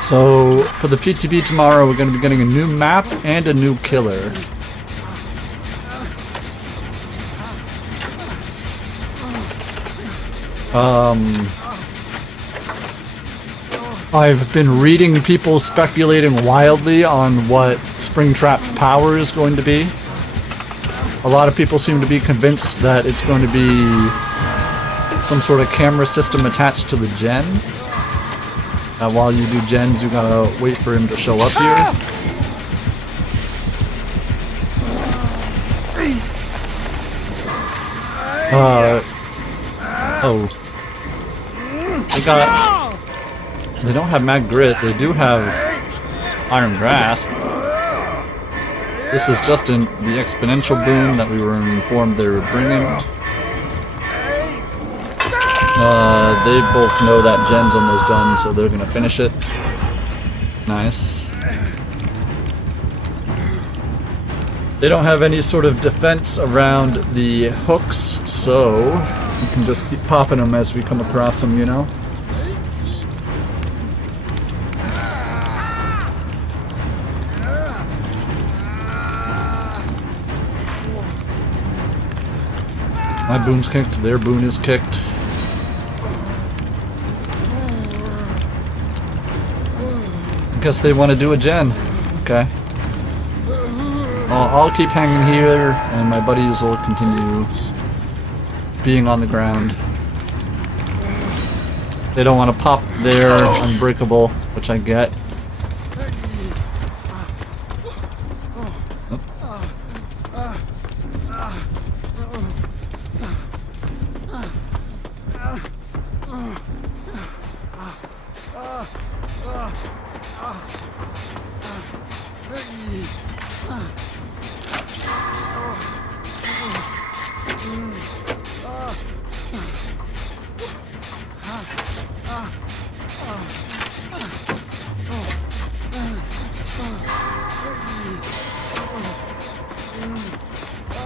So, for the PTB tomorrow, we're going to be getting a new map and a new killer. I've been reading people speculating wildly on what Springtrap Power is going to be. A lot of people seem to be convinced that it's going to be some sort of camera system attached to the gen. While you do gens, you gotta wait for him to show up here. Oh. They don't have Mag Grit, they do have Iron Grasp. This is just the exponential boon that we were informed they were bringing. They both know that gen's almost done, so they're gonna finish it. Nice. They don't have any sort of defense around the hooks, so you can just keep popping them as we come across them, you know? My boon's kicked, their boon is kicked. I guess they want to do a gen. Okay. I'll keep hanging here, and my buddies will continue being on the ground. They don't want to pop their Unbreakable, which I get.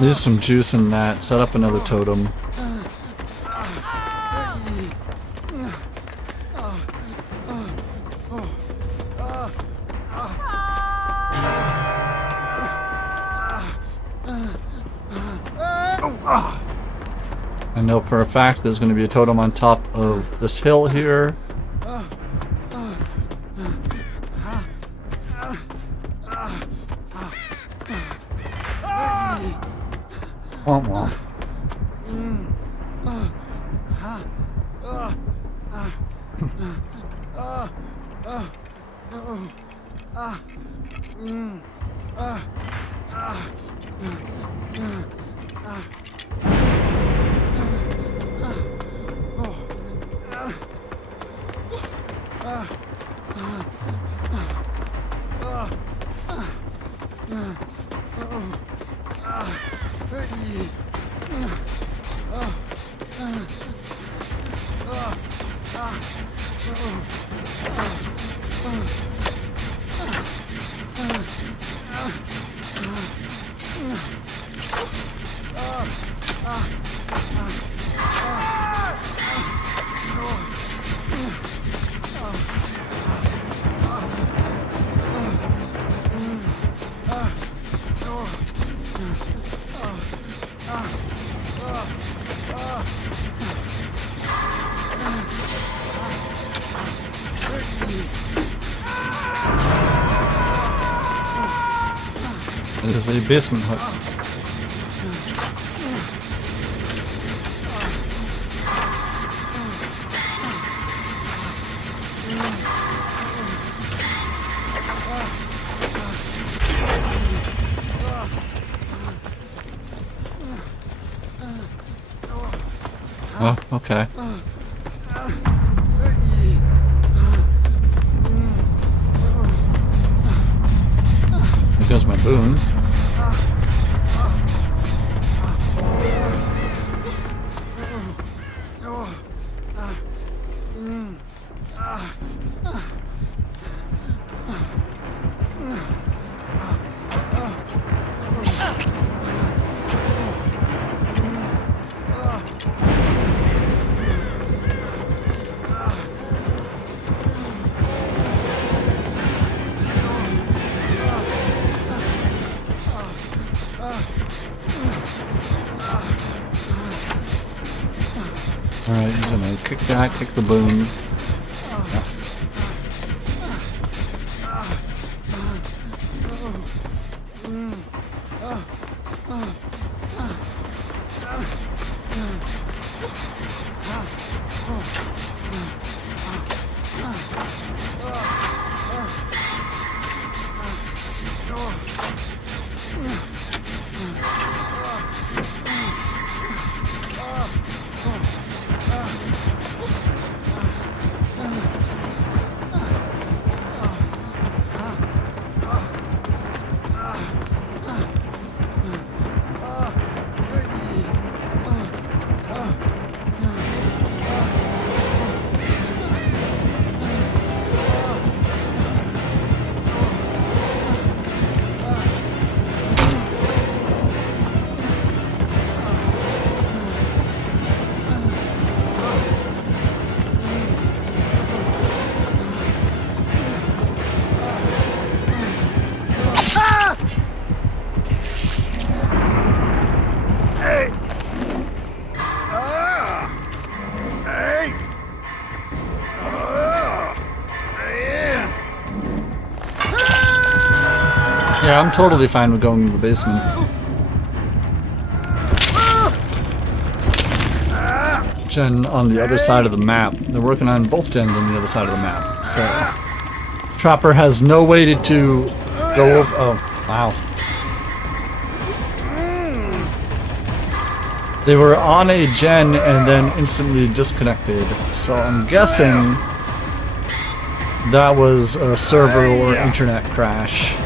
There's some juice in that. Set up another totem. I know for a fact there's going to be a totem on top of this hill here. Womp womp. It is a basement hook. Oh, okay. Here goes my boon. Alright, he's gonna kick that, kick the boom. Yeah, I'm totally fine with going to the basement. Gen on the other side of the map. They're working on both gens on the other side of the map. So Trapper has no way to go over. Oh, wow. They were on a gen and then instantly disconnected. So I'm guessing that was a server or internet crash.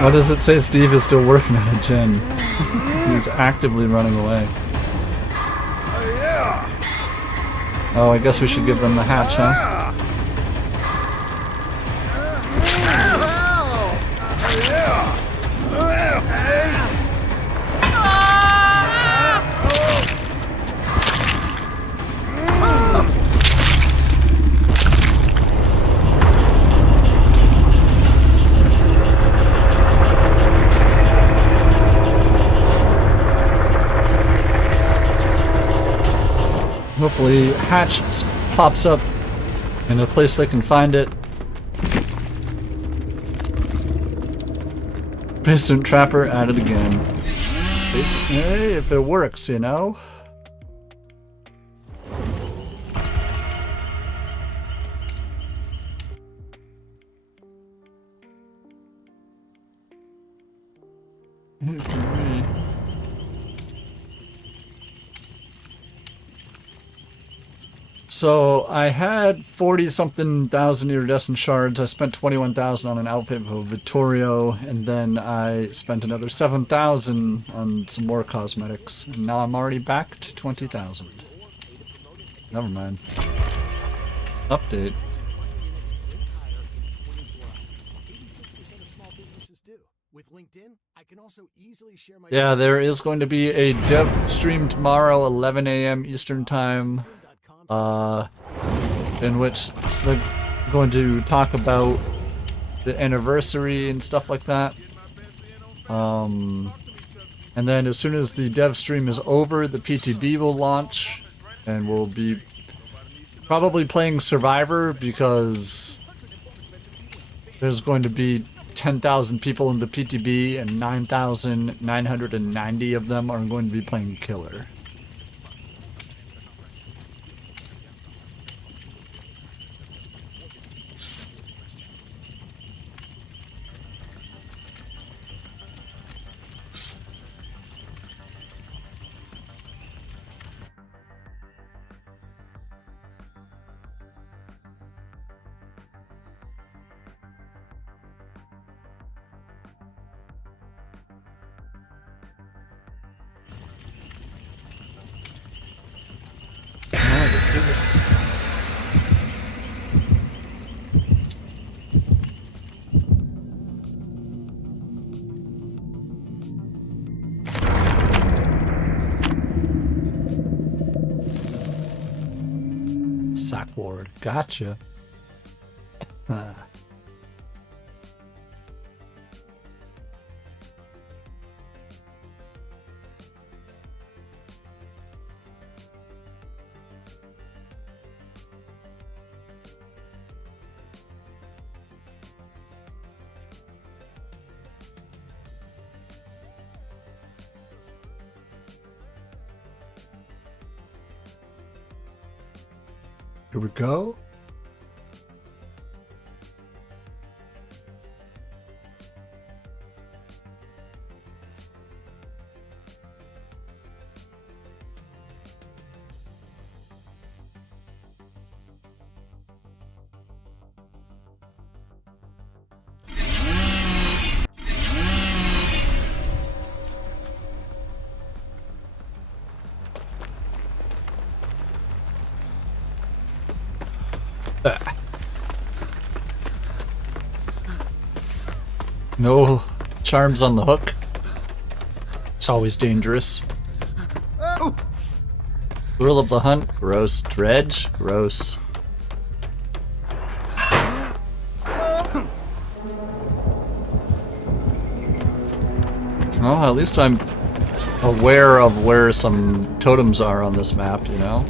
What does it say? Steve is still working on a gen. He's actively running away. Oh, I guess we should give them the hatch, huh? Hopefully hatch pops up in a place they can find it. Basement Trapper at it again. Hey, if it works, you know. So I had 40-something thousand iridescent shards. I spent 21,000 on an outfit of Vittorio, and then I spent another 7,000 on some more cosmetics. And now I'm already back to 20,000. Never mind. Update. With LinkedIn, I can also easily share my Yeah, there is going to be a dev stream tomorrow, 11 a.m. Eastern Time, in which they're going to talk about the anniversary and stuff like that. And then as soon as the dev stream is over, the PTB will launch, and we'll be probably playing Survivor because there's going to be 10,000 people in the PTB, and 9,990 of them are going to be playing Killer. Let's do this. Sack ward. Gotcha. Here we go. No charms on the hook. It's always dangerous. Rule of the hunt. Gross. Dredge. Gross. Well, at least I'm aware of where some totems are on this map, you know?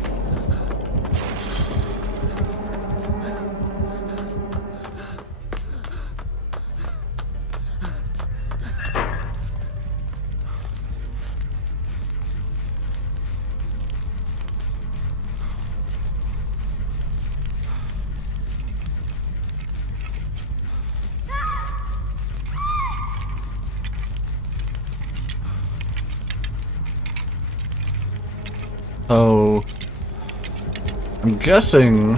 Oh, I'm guessing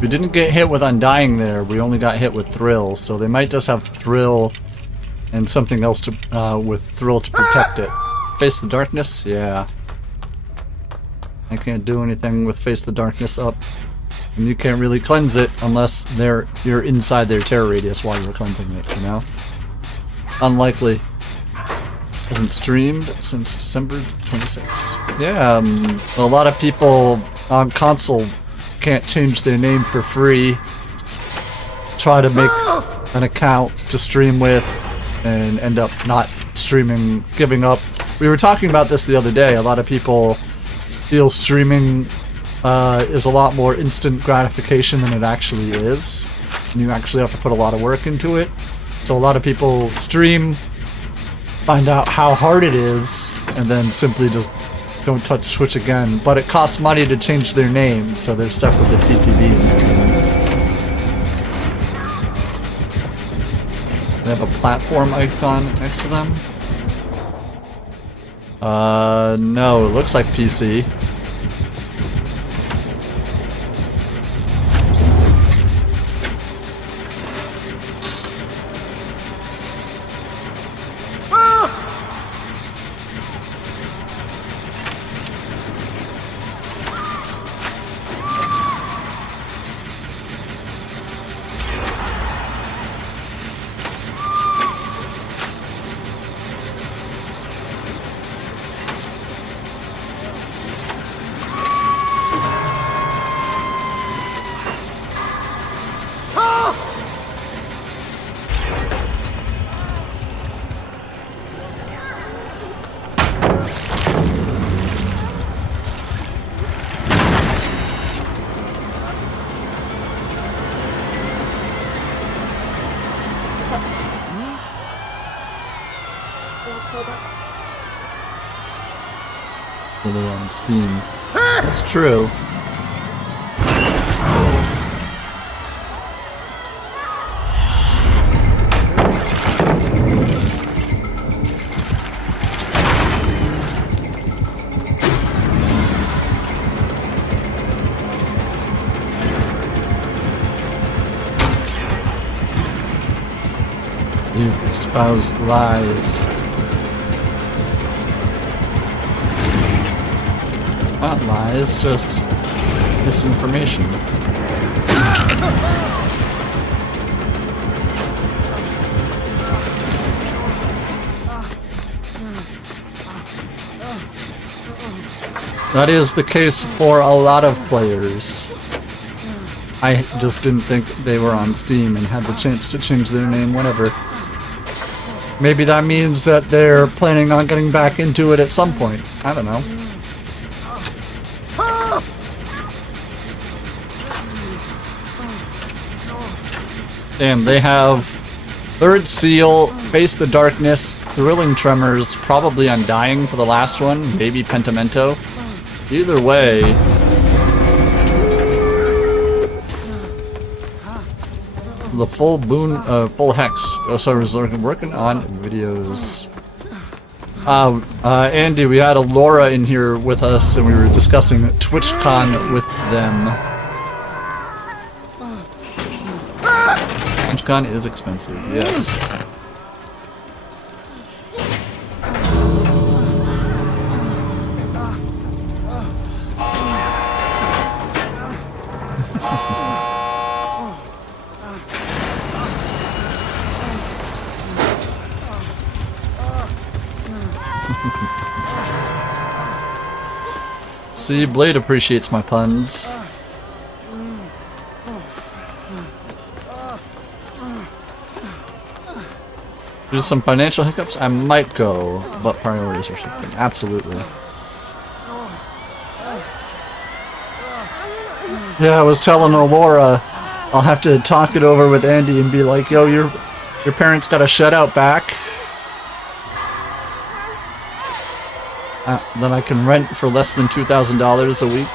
we didn't get hit with Undying there. We only got hit with Thrill, so they might just have Thrill and something else to with Thrill to protect it. Face the Darkness, yeah. I can't do anything with Face the Darkness up, and you can't really cleanse it unless you're inside their terror radius while you're cleansing it. You know, unlikely. Hasn't streamed since December 26th. Yeah, a lot of people on console can't change their name for free. Try to make an account to stream with and end up not streaming, giving up. We were talking about this the other day. A lot of people feel streaming is a lot more instant gratification than it actually is. And you actually have to put a lot of work into it. So a lot of people stream, find out how hard it is, and then simply just don't touch Twitch again. But it costs money to change their name, so they're stuck with the TTV. They have a platform icon next to them. No, it looks like PC. Really on Steam. That's true. You've espoused lies. Not lies, just misinformation. That is the case for a lot of players. I just didn't think they were on Steam and had the chance to change their name whenever. Maybe that means that they're planning on getting back into it at some point. I don't know. And they have Third Seal, Face the Darkness, Thrilling Tremors, probably Undying for the last one, maybe Pentimento. Either way, the full full hex. So I was working on videos. Andy, we had a Laura in here with us, and we were discussing TwitchCon with them. TwitchCon is expensive, yes. See, Blade appreciates my puns. There's some financial hiccups. I might go, but priorities are shifting. Absolutely. Yeah, I was telling Laura, I'll have to talk it over with Andy and be like, yo, your parents got a shutout back. Then I can rent for less than $2,000 a week.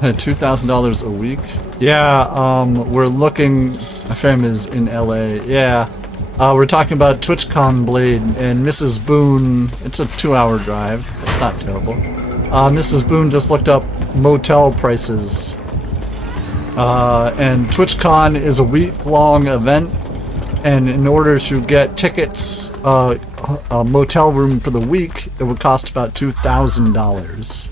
$2,000 a week? Yeah, we're looking. My fam is in LA. Yeah. We're talking about TwitchCon Blade and Mrs. Boone. It's a 2-hour drive. It's not terrible. Mrs. Boone just looked up motel prices. And TwitchCon is a week-long event. And in order to get tickets, a motel room for the week, it would cost about $2,000.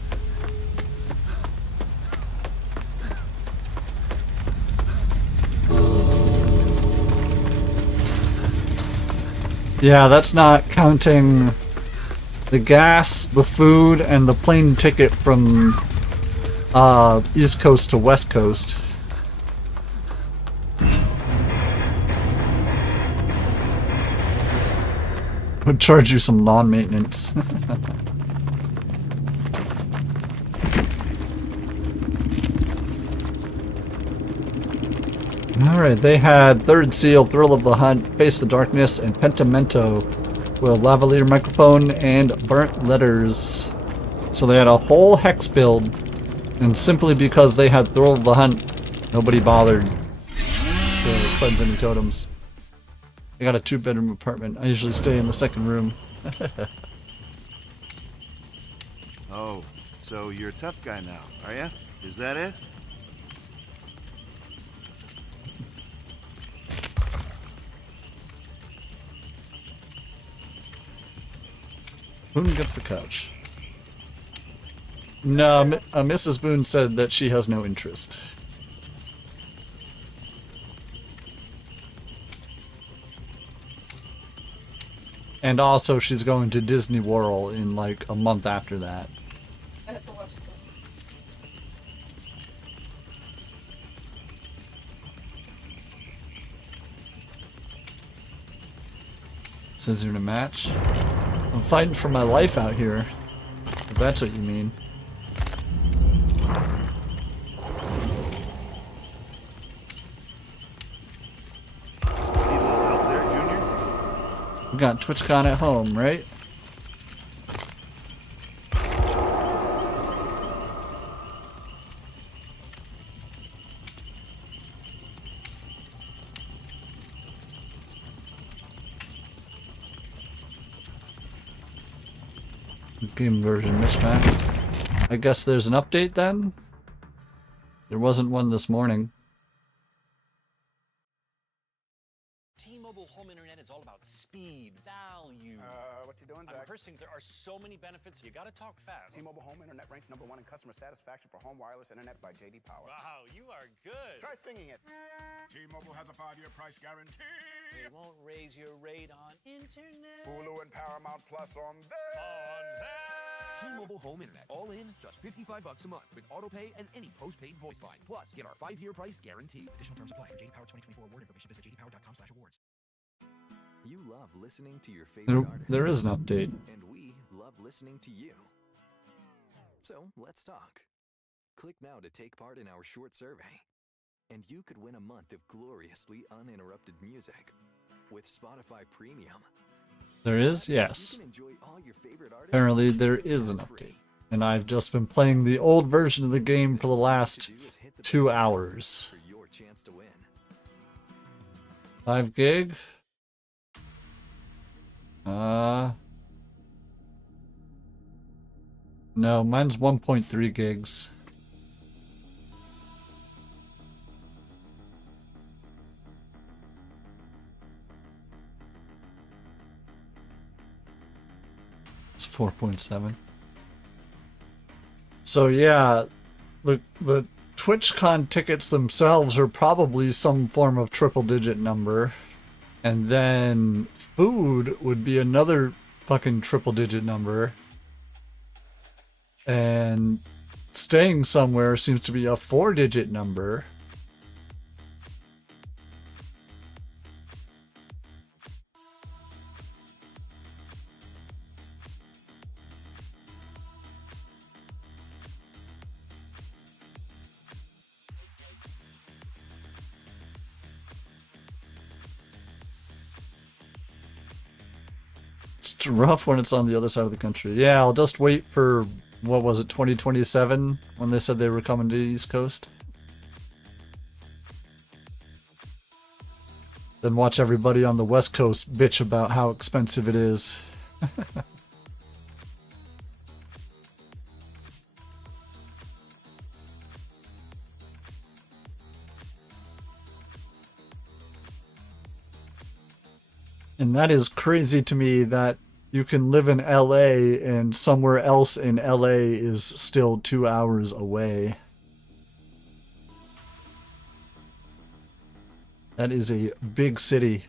Yeah, that's not counting the gas, the food, and the plane ticket from East Coast to West Coast. Would charge you some lawn maintenance. Alright, they had Third Seal, Thrill of the Hunt, Face the Darkness, and Pentimento with a lavalier microphone and burnt letters. So they had a whole hex build, and simply because they had Thrill of the Hunt, nobody bothered to cleanse any totems. I got a 2-bedroom apartment. I usually stay in the second room. Oh, so you're a tough guy now, are ya? Is that it? Boone gets the couch. No, Mrs. Boone said that she has no interest. And also she's going to Disney World in like a month after that. I have to watch the Says you're in a match. I'm fighting for my life out here, if that's what you mean. We got TwitchCon at home, right? Game version mismatch. I guess there's an update then? There wasn't one this morning. T-Mobile home internet is all about speed, value. What you doing, Zach? I'm rehearsing. There are so many benefits. You gotta talk fast. T-Mobile home internet ranks #1 in customer satisfaction for home wireless internet by J.D. Power. Wow, you are good. Try singing it. T-Mobile has a 5-year price guarantee. They won't raise your rate on internet. Hulu and Paramount Plus on there. T-Mobile home internet, all in, just $55 a month with auto pay and any postpaid voice line. Plus, get our 5-year price guarantee. Additional terms apply. For JD Power 2024 award information, visit jdpower.com/awards. You love listening to your favorite artists. There is an update. And we love listening to you. So let's talk. Click now to take part in our short survey. And you could win a month of gloriously uninterrupted music with Spotify Premium. There is? Yes. You can enjoy all your favorite artists. Apparently there is an update. And I've just been playing the old version of the game for the last 2 hours. For your chance to win. 5 gig? No, mine's 1.3 gigs. It's 4.7. So yeah, the TwitchCon tickets themselves are probably some form of triple-digit number. And then food would be another fucking triple-digit number. And staying somewhere seems to be a 4-digit number. It's rough when it's on the other side of the country. Yeah, I'll just wait for, what was it, 2027, when they said they were coming to the East Coast. Then watch everybody on the West Coast bitch about how expensive it is. And that is crazy to me that you can live in LA and somewhere else in LA is still 2 hours away. That is a big city.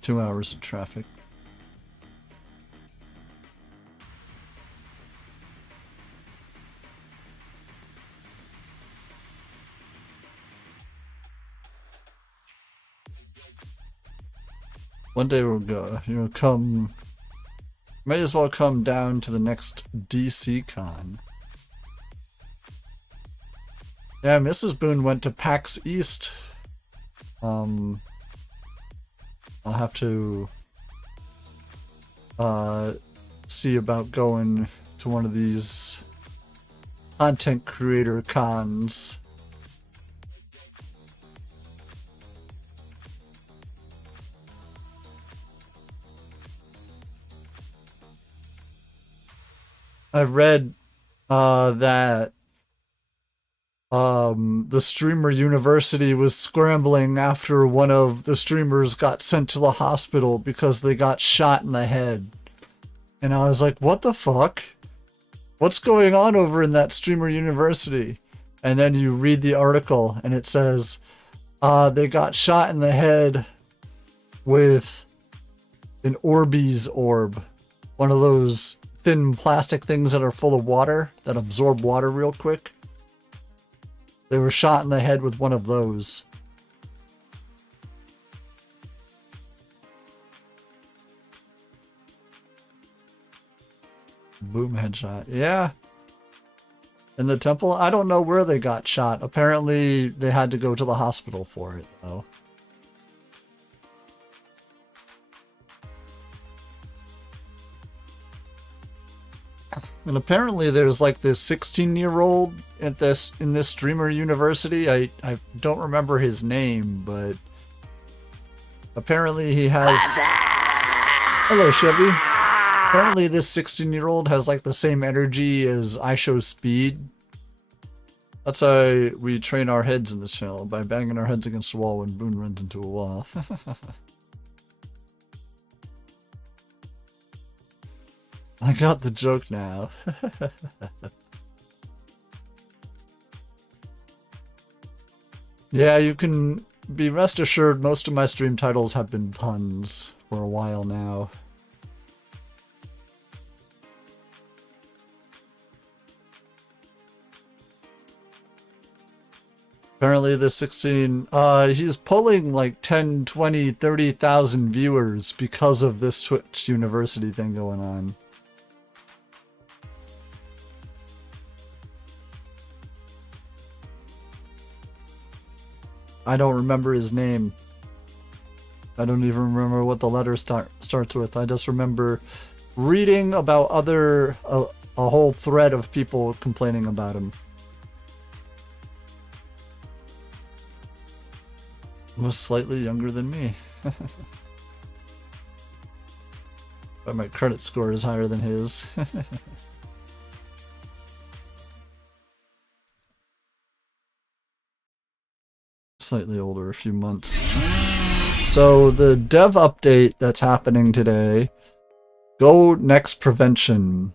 Two hours of traffic. One day we'll go, come, may as well come down to the next DC Con. Yeah, Mrs. Boone went to PAX East. I'll have to see about going to one of these content creator cons. I've read that the streamer university was scrambling after one of the streamers got sent to the hospital because they got shot in the head. And I was like, what the fuck? What's going on over in that streamer university? And then you read the article and it says they got shot in the head with an Orbeez orb. One of those thin plastic things that are full of water, that absorb water real quick. They were shot in the head with one of those. Boom headshot. Yeah. In the temple? I don't know where they got shot. Apparently they had to go to the hospital for it, though. And apparently there's like this 16-year-old in this streamer university. I don't remember his name, but apparently he has... Hello, Chevy. Apparently this 16-year-old has like the same energy as I Show Speed. That's how we train our heads in this channel, by banging our heads against the wall when Boone runs into a wall. I got the joke now. Yeah, you can be rest assured most of my stream titles have been puns for a while now. Apparently the 16, he's pulling like 10, 20, 30,000 viewers because of this Twitch University thing going on. I don't remember his name. I don't even remember what the letter starts with. I just remember reading about a whole thread of people complaining about him. Was slightly younger than me. But my credit score is higher than his. Slightly older, a few months. So the dev update that's happening today, Go Next Prevention,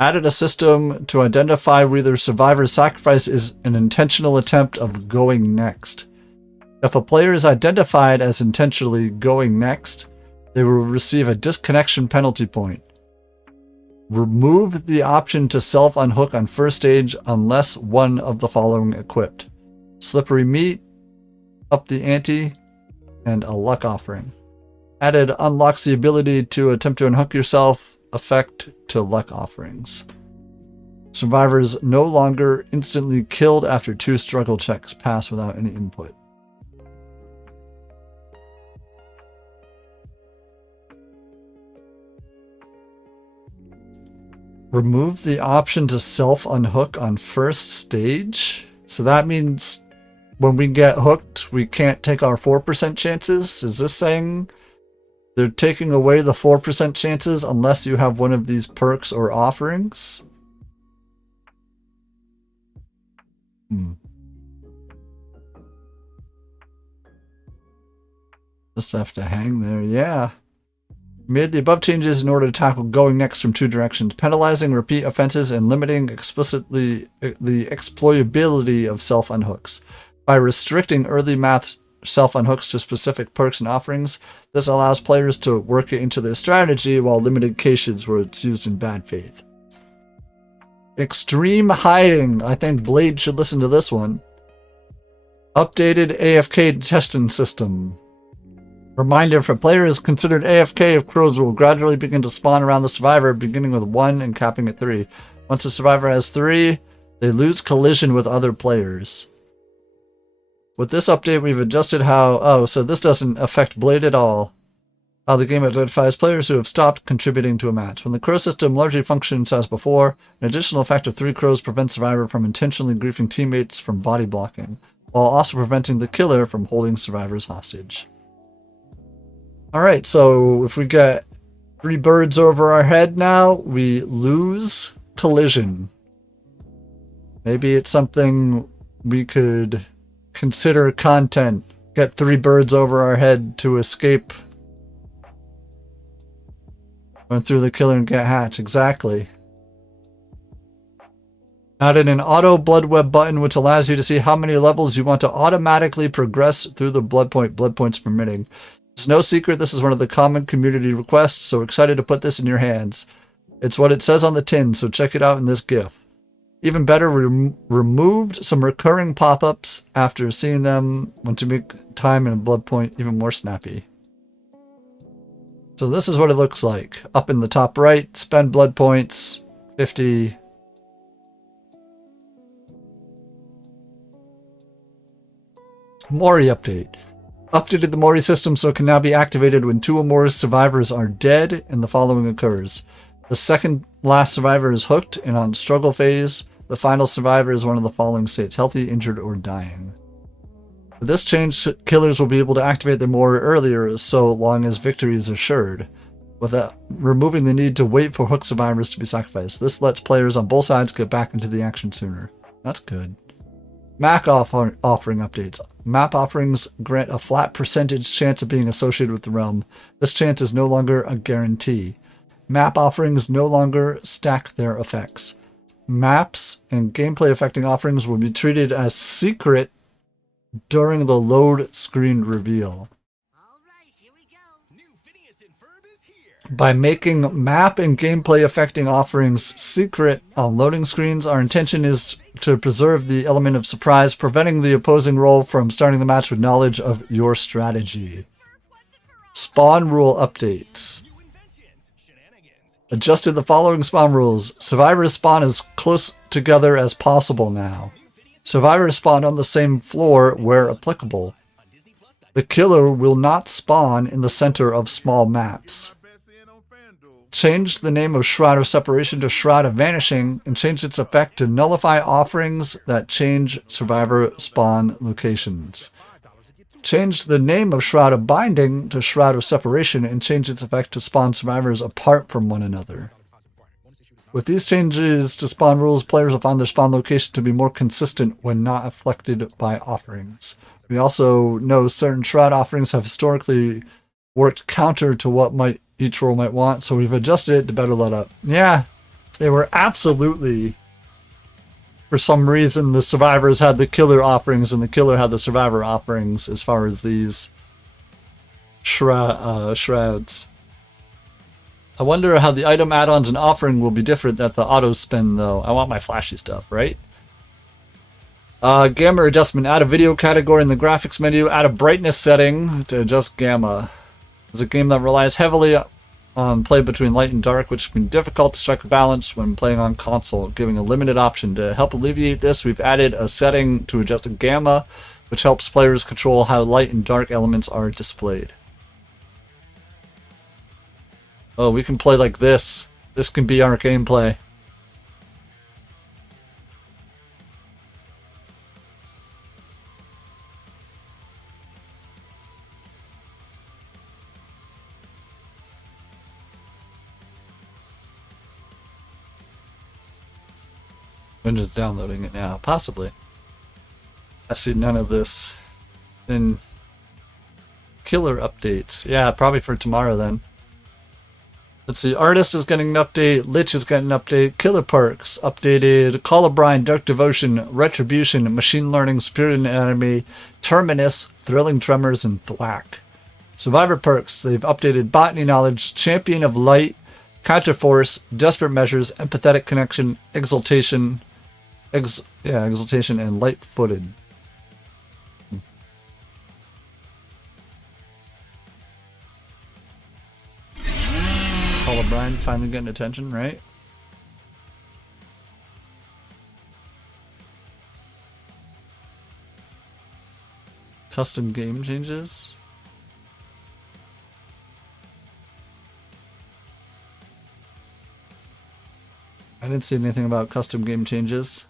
added a system to identify whether survivor's sacrifice is an intentional attempt of going next. If a player is identified as intentionally going next, they will receive a disconnection penalty point. Remove the option to self-unhook on first stage unless one of the following equipped: Slippery Meat, Up the Ante, and a Luck Offering. Added unlocks the ability to attempt to unhook yourself, effect to Luck Offerings. Survivors no longer instantly killed after 2 struggle checks pass without any input. Remove the option to self-unhook on first stage? So that means when we get hooked, we can't take our 4% chances? Is this saying they're taking away the 4% chances unless you have one of these perks or offerings? Just have to hang there, yeah. Made the above changes in order to tackle going next from 2 directions: penalizing repeat offenses and limiting explicitly the exploitability of self-unhooks. By restricting early math self-unhooks to specific perks and offerings, this allows players to work it into their strategy while limiting cases where it's used in bad faith. Extreme Hiding. I think Blade should listen to this one. Updated AFK testing system. Reminder for players considered AFK if crows will gradually begin to spawn around the survivor, beginning with 1 and capping at 3. Once the survivor has 3, they lose collision with other players. With this update, we've adjusted how... so this doesn't affect Blade at all. How the game identifies players who have stopped contributing to a match. When the crow system largely functions as before, an additional effect of 3 crows prevents survivor from intentionally griefing teammates from body blocking, while also preventing the killer from holding survivors hostage. Alright, so if we get 3 birds over our head now, we lose collision. Maybe it's something we could consider content. Get 3 birds over our head to escape. Run through the killer and get hatch, exactly. Added an auto blood web button which allows you to see how many levels you want to automatically progress through the blood points permitting. It's no secret this is one of the common community requests, so excited to put this in your hands. It's what it says on the tin, so check it out in this GIF. Even better, we removed some recurring pop-ups after seeing them, want to make time and a blood point even more snappy. So this is what it looks like. Up in the top right, spend blood points, 50. Mori update. Updated the Mori system so it can now be activated when 2 or more survivors are dead and the following occurs. The second last survivor is hooked, and on struggle phase, the final survivor is one of the following states: healthy, injured, or dying. With this change, killers will be able to activate their mortar earlier so long as victory is assured, without removing the need to wait for hooked survivors to be sacrificed. This lets players on both sides get back into the action sooner. That's good. Map offering updates. Map offerings grant a flat percentage chance of being associated with the realm. This chance is no longer a guarantee. Map offerings no longer stack their effects. Maps and gameplay affecting offerings will be treated as secret during the load screen reveal. By making map and gameplay affecting offerings secret on loading screens, our intention is to preserve the element of surprise, preventing the opposing role from starting the match with knowledge of your strategy. Spawn rule updates. Adjusted the following spawn rules. Survivors spawn as close together as possible now. Survivors spawn on the same floor where applicable. The killer will not spawn in the center of small maps. Change the name of Shroud of Separation to Shroud of Vanishing, and change its effect to nullify offerings that change survivor spawn locations. Change the name of Shroud of Binding to Shroud of Separation, and change its effect to spawn survivors apart from one another. With these changes to spawn rules, players will find their spawn location to be more consistent when not affected by offerings. We also know certain Shroud offerings have historically worked counter to what each role might want, so we've adjusted it to better let up. Yeah, they were absolutely... For some reason, the survivors had the killer offerings and the killer had the survivor offerings as far as these shrouds. I wonder how the item add-ons and offering will be different at the auto spin, though. I want my flashy stuff, right? Gamma adjustment. Add a video category in the graphics menu. Add a brightness setting to adjust gamma. It's a game that relies heavily on play between light and dark, which can be difficult to strike a balance when playing on console, giving a limited option. To help alleviate this, we've added a setting to adjust the gamma, which helps players control how light and dark elements are displayed. Oh, we can play like this. This can be our gameplay. I'm just downloading it now, possibly. I see none of this. Then killer updates. Yeah, probably for tomorrow then. Let's see, Artist is getting an update, Lich is getting an update, Killer Perks updated, Call of Brine, Dark Devotion, Retribution, Machine Learning, Spirit Anatomy, Terminus, Thrilling Tremors, and Thwack. Survivor Perks, they've updated Botany Knowledge, Champion of Light, Counterforce, Desperate Measures, Empathetic Connection, Exaltation, Exaltation, and Light-Footed. Call of Brine finally getting attention, right? Custom game changes. I didn't see anything about custom game changes.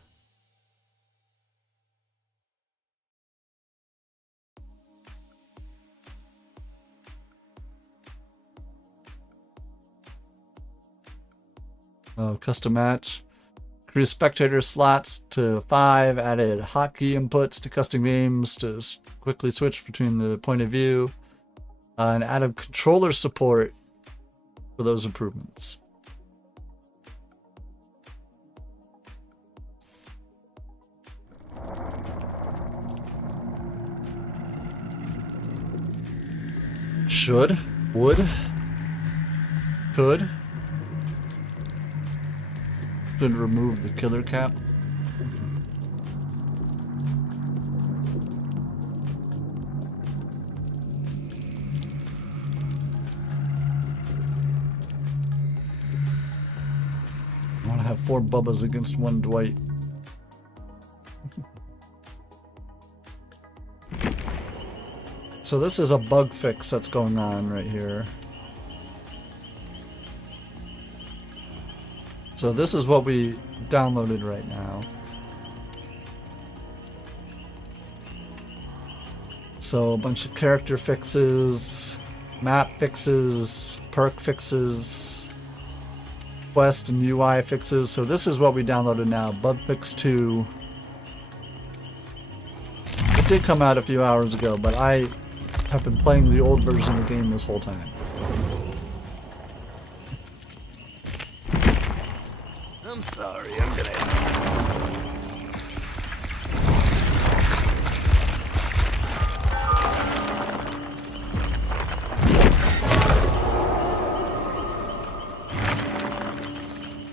Oh, custom match. Increased spectator slots to 5. Added hotkey inputs to custom games to quickly switch between the point of view. And added controller support for those improvements. Should, would, could. Should remove the killer cap. I want to have 4 Bubbas against 1 Dwight. So this is a bug fix that's going on right here. So this is what we downloaded right now. So a bunch of character fixes, map fixes, perk fixes, quest and UI fixes. So this is what we downloaded now. Bug fix 2. It did come out a few hours ago, but I have been playing the old version of the game this whole time. I'm sorry, I'm gonna...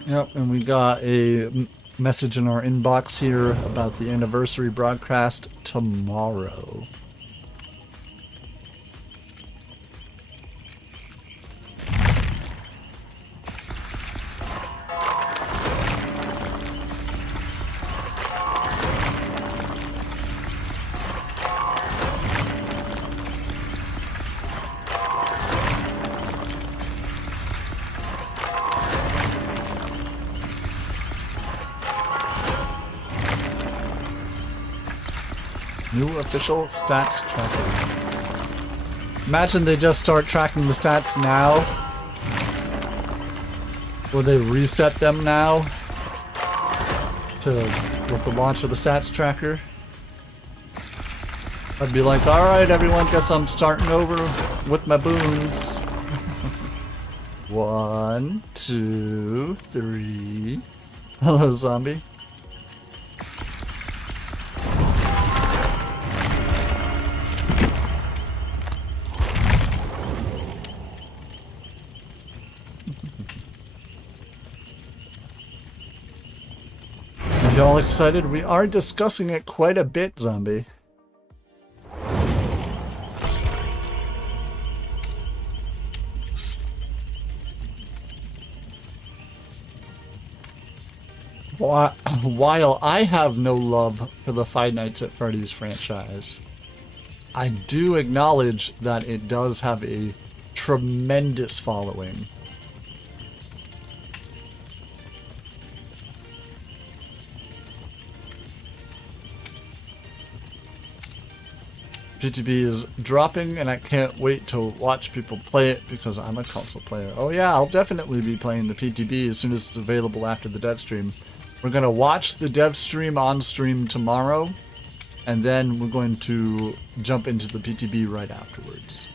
Yep, and we got a message in our inbox here about the anniversary broadcast tomorrow. New official stats tracker. Imagine they just start tracking the stats now. Or they reset them now. With the launch of the stats tracker. I'd be like, alright everyone, guess I'm starting over with my boons. 1, 2, 3. Hello, zombie. Y'all excited? We are discussing it quite a bit, zombie. While I have no love for the Five Nights at Freddy's franchise, I do acknowledge that it does have a tremendous following. PTB is dropping, and I can't wait to watch people play it because I'm a console player. Oh yeah, I'll definitely be playing the PTB as soon as it's available after the dev stream. We're going to watch the dev stream on stream tomorrow, and then we're going to jump into the PTB right afterwards.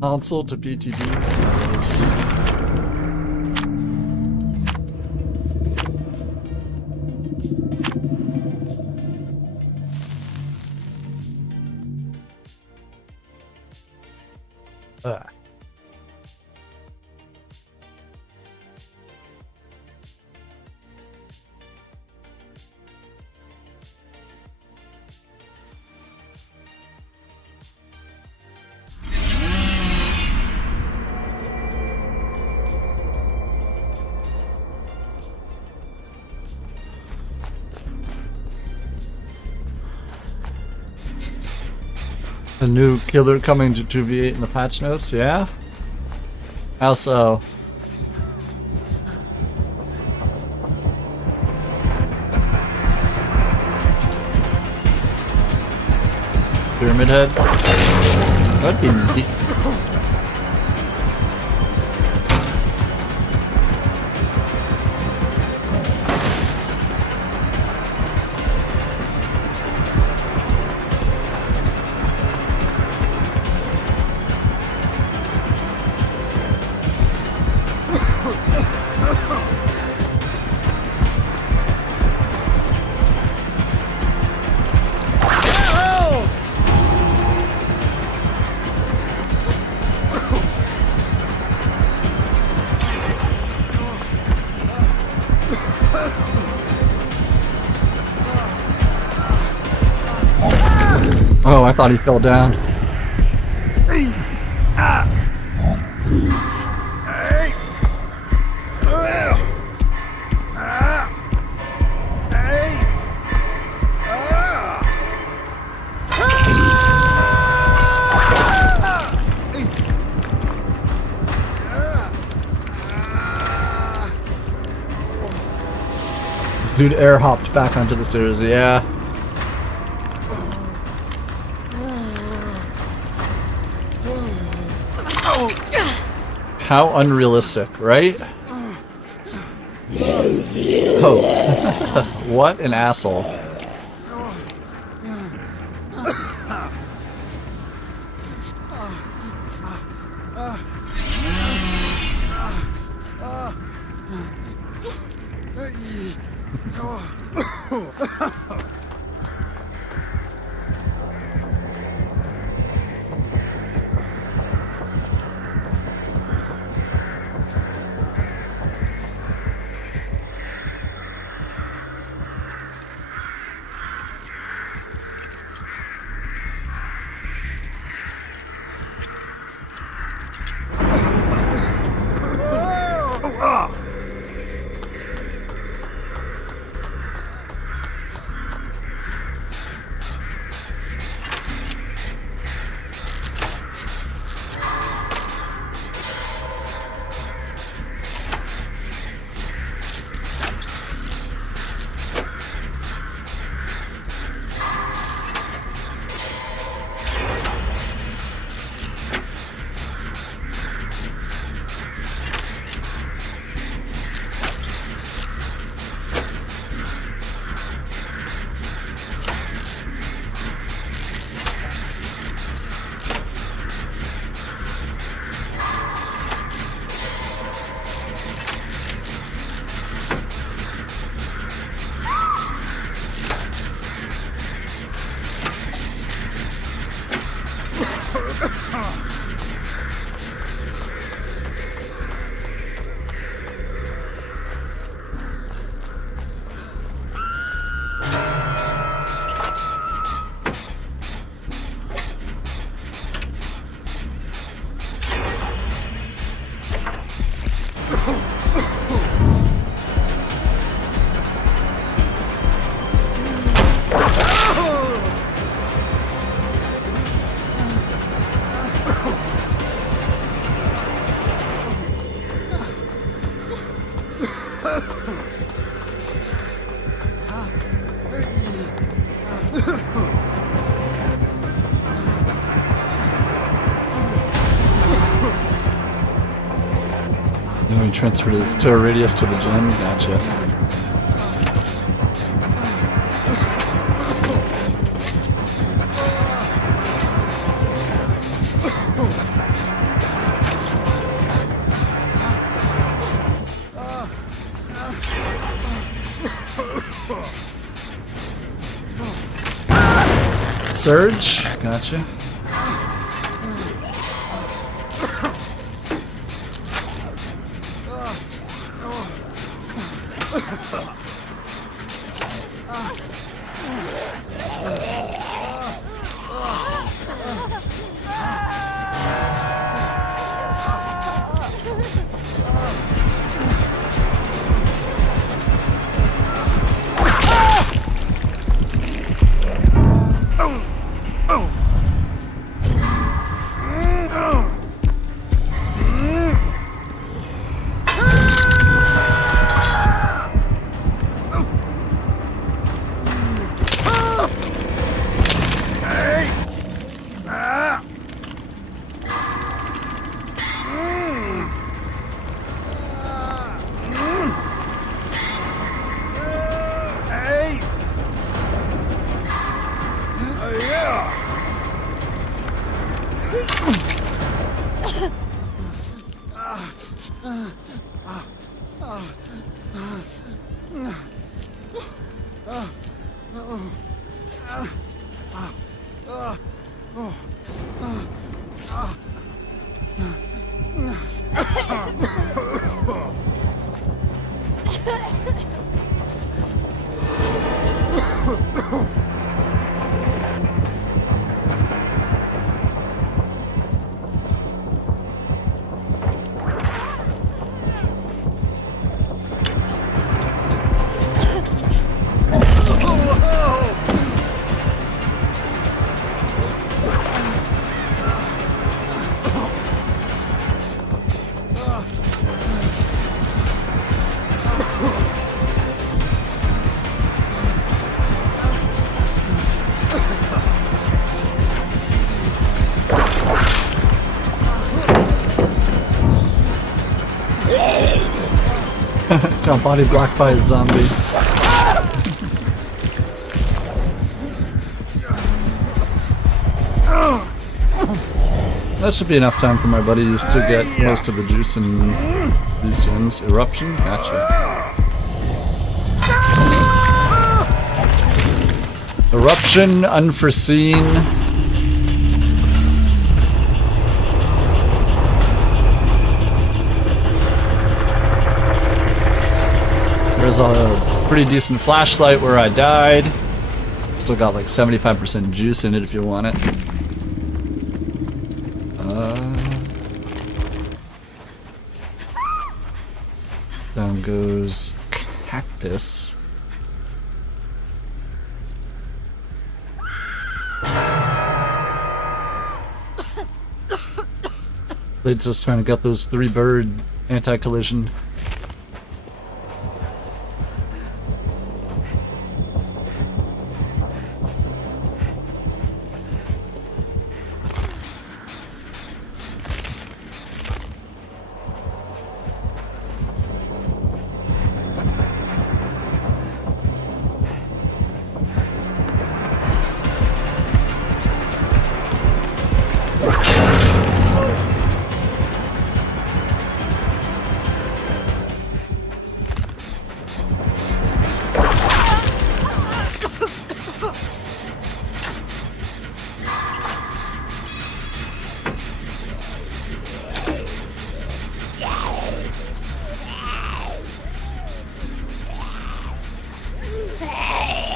Console to PTB. A new killer coming to 2v8 in the patch notes, yeah? How so? Pyramid Head? That'd be neat. Oh, I thought he fell down. Dude air hopped back onto the stairs, yeah. How unrealistic, right? Oh. What an asshole. No, he transferred his terror radius to the gym. Gotcha. Surge. Gotcha. Got body blocked by a zombie. That should be enough time for my buddies to get most of the juice in these gems. Eruption? Gotcha. Eruption, unforeseen. There's a pretty decent flashlight where I died. Still got like 75% juice in it if you want it. Down goes cactus. They're just trying to get those 3-bird anti-collision.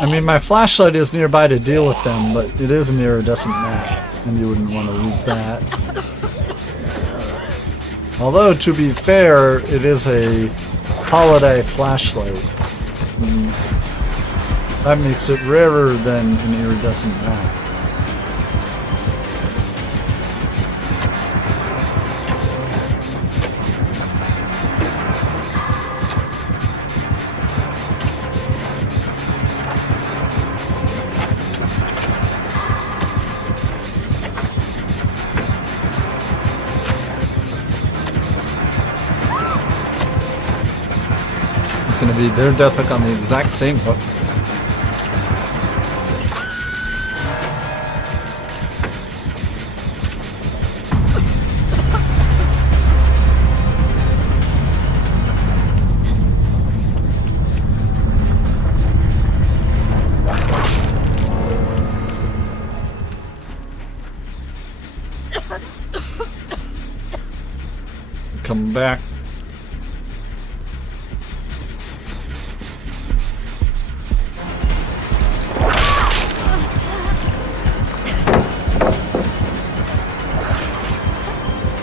I mean, my flashlight is nearby to deal with them, but it is an iridescent map, and you wouldn't want to lose that. Although, to be fair, it is a holiday flashlight. That makes it rarer than an iridescent map. It's going to be their death hook on the exact same hook. Come back.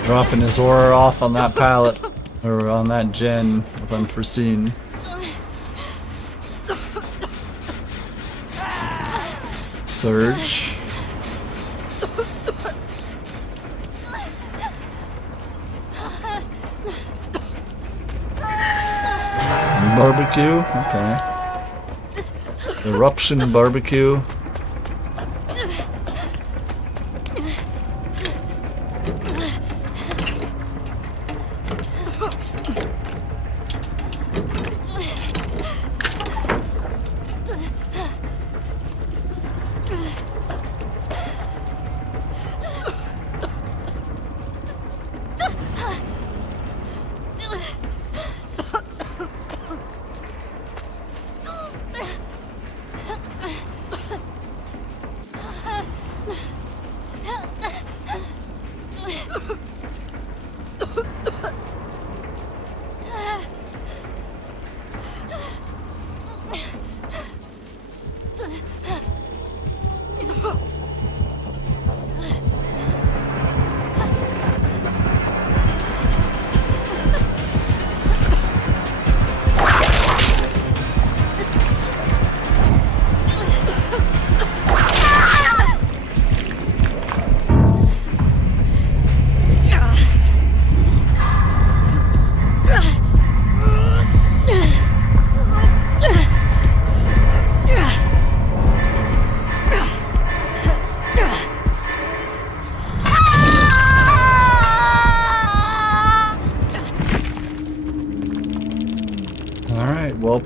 Dropping his aura off on that pallet, or on that gen with unforeseen. Surge. Barbecue? Okay. Eruption barbecue.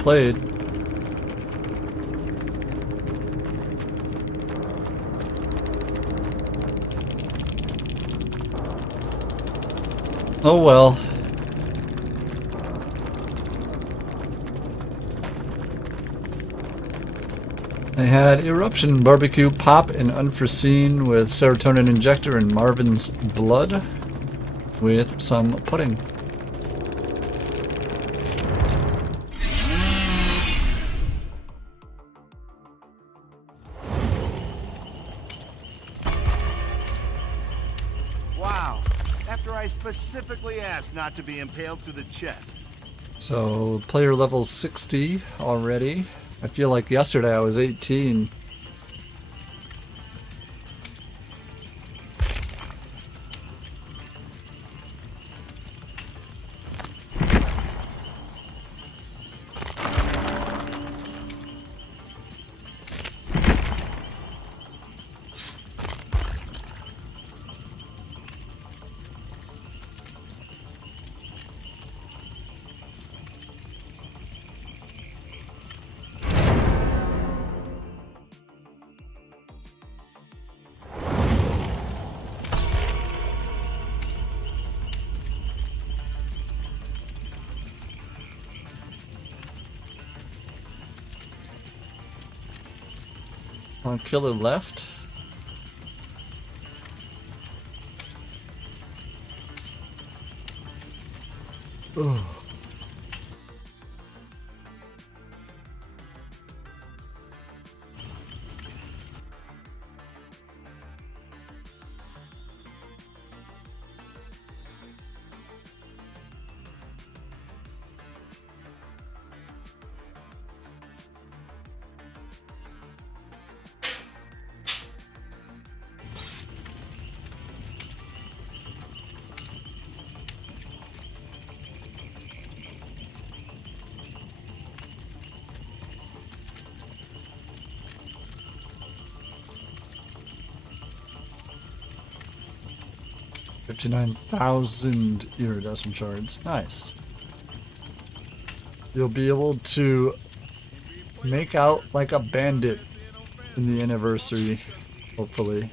played. Oh well. They had Eruption, Barbecue, Pop, and Unforeseen with Serotonin Injector and Marvin's Blood with some pudding. Wow. After I specifically asked not to be impaled through the chest. So, player level 60 already. I feel like yesterday I was 18. One killer left. Ugh. $59,000 iridescent shards. Nice. You'll be able to make out like a bandit in the anniversary, hopefully.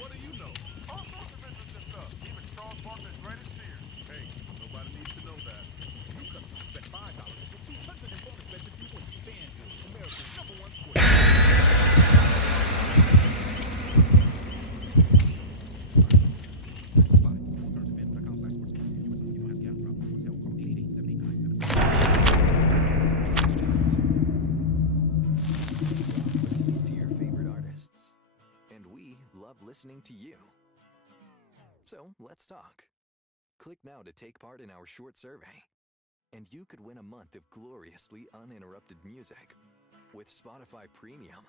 Listening to you. So let's talk. Click now to take part in our short survey, and you could win a month of gloriously uninterrupted music with Spotify Premium.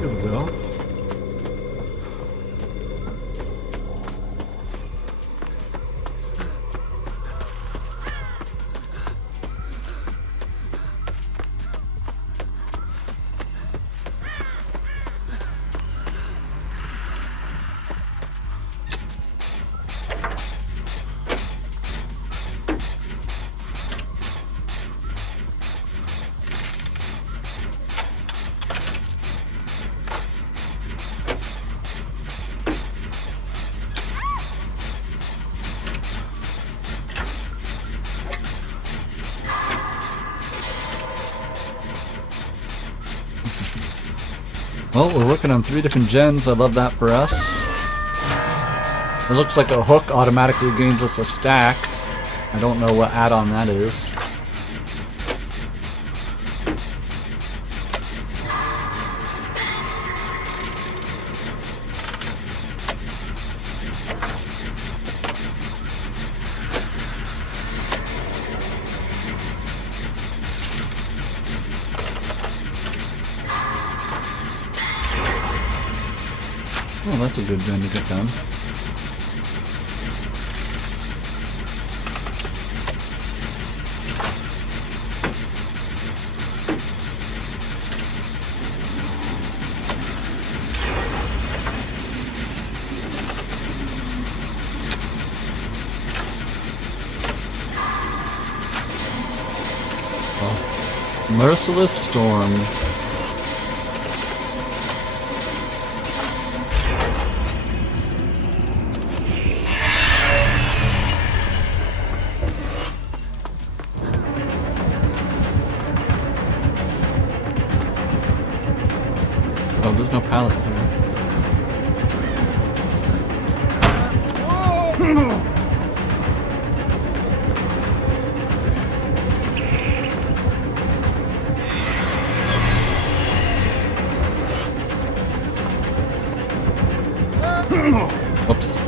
Good will. Well, we're working on 3 different gens. I love that for us. It looks like a hook automatically gains us a stack. I don't know what add-on that is. Oh, that's a good gun to get done. Oh. Merciless Storm. Oh, there's no pallet here. Oops.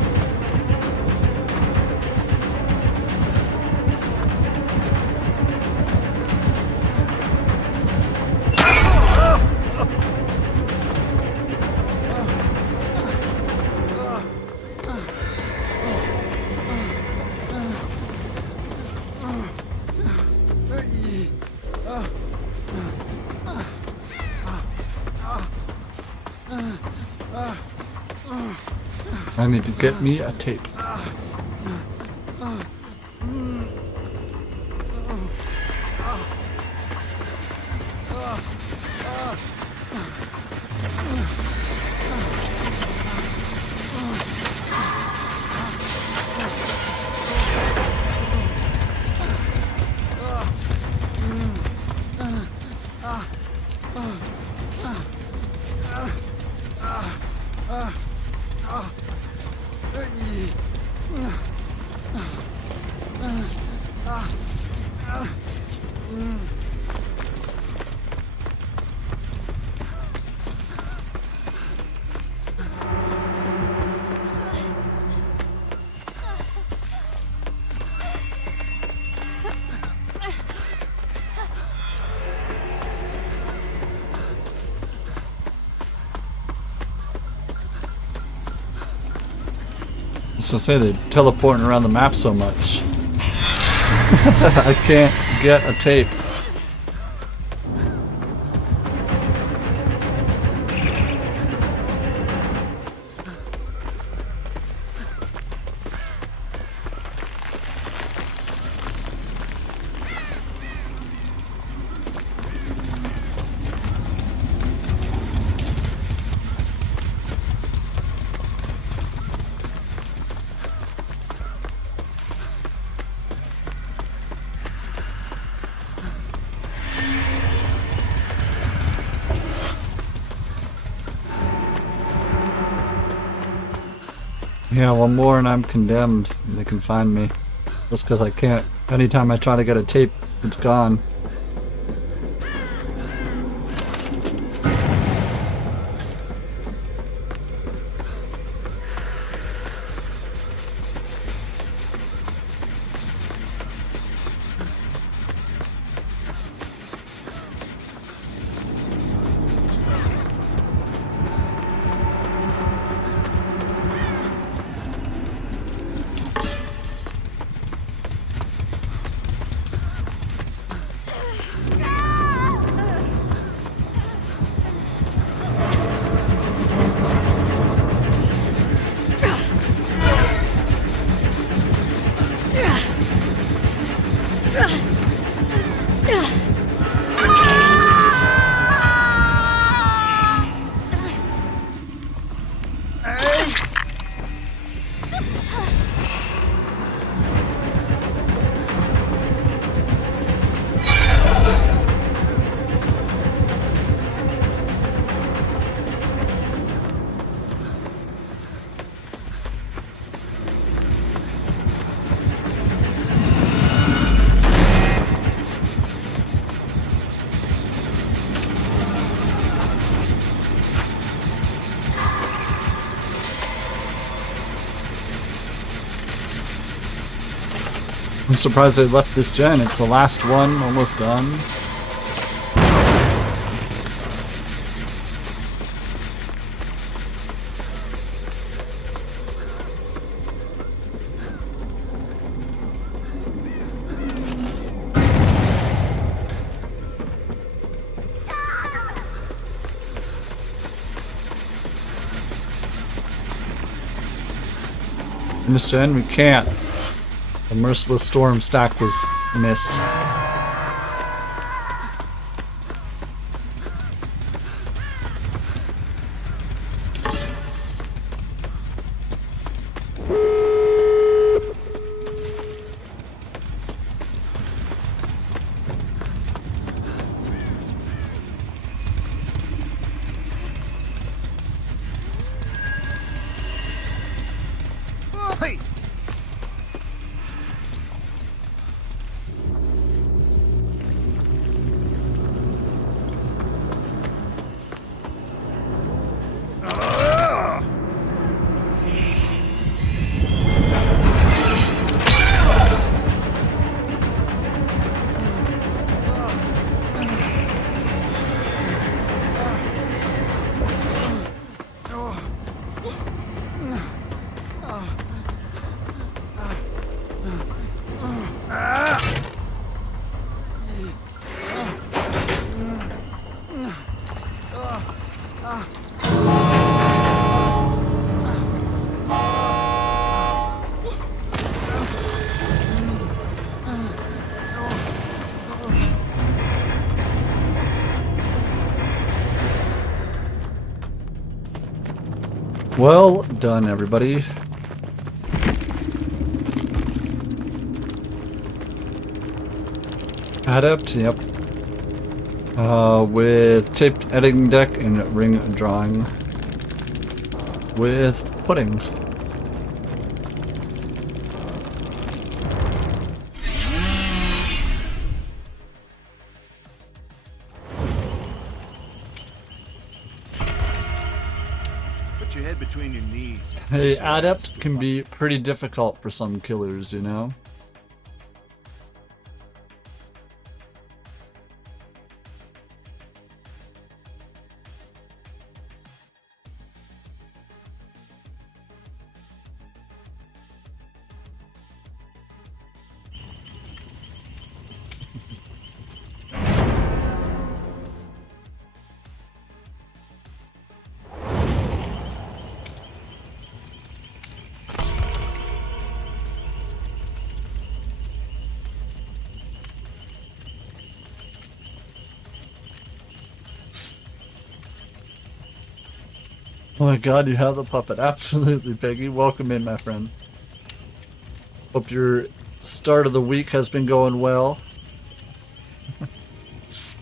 I need to get me a tape. So say they're teleporting around the map so much. I can't get a tape. Yeah, one more and I'm condemned. They can find me. Just because I can't. Anytime I try to get a tape, it's gone. I'm surprised they left this gen. It's the last one, almost done. In this gen, we can't. The Merciless Storm stack was missed. Hey! Well done, everybody. Adept, yep. With taped editing deck and ring drawing. With pudding. Put your head between your knees. Hey, Adept can be pretty difficult for some killers, you know? Oh my god, you have the puppet. Absolutely, Peggy. Welcome in, my friend. Hope your start of the week has been going well. If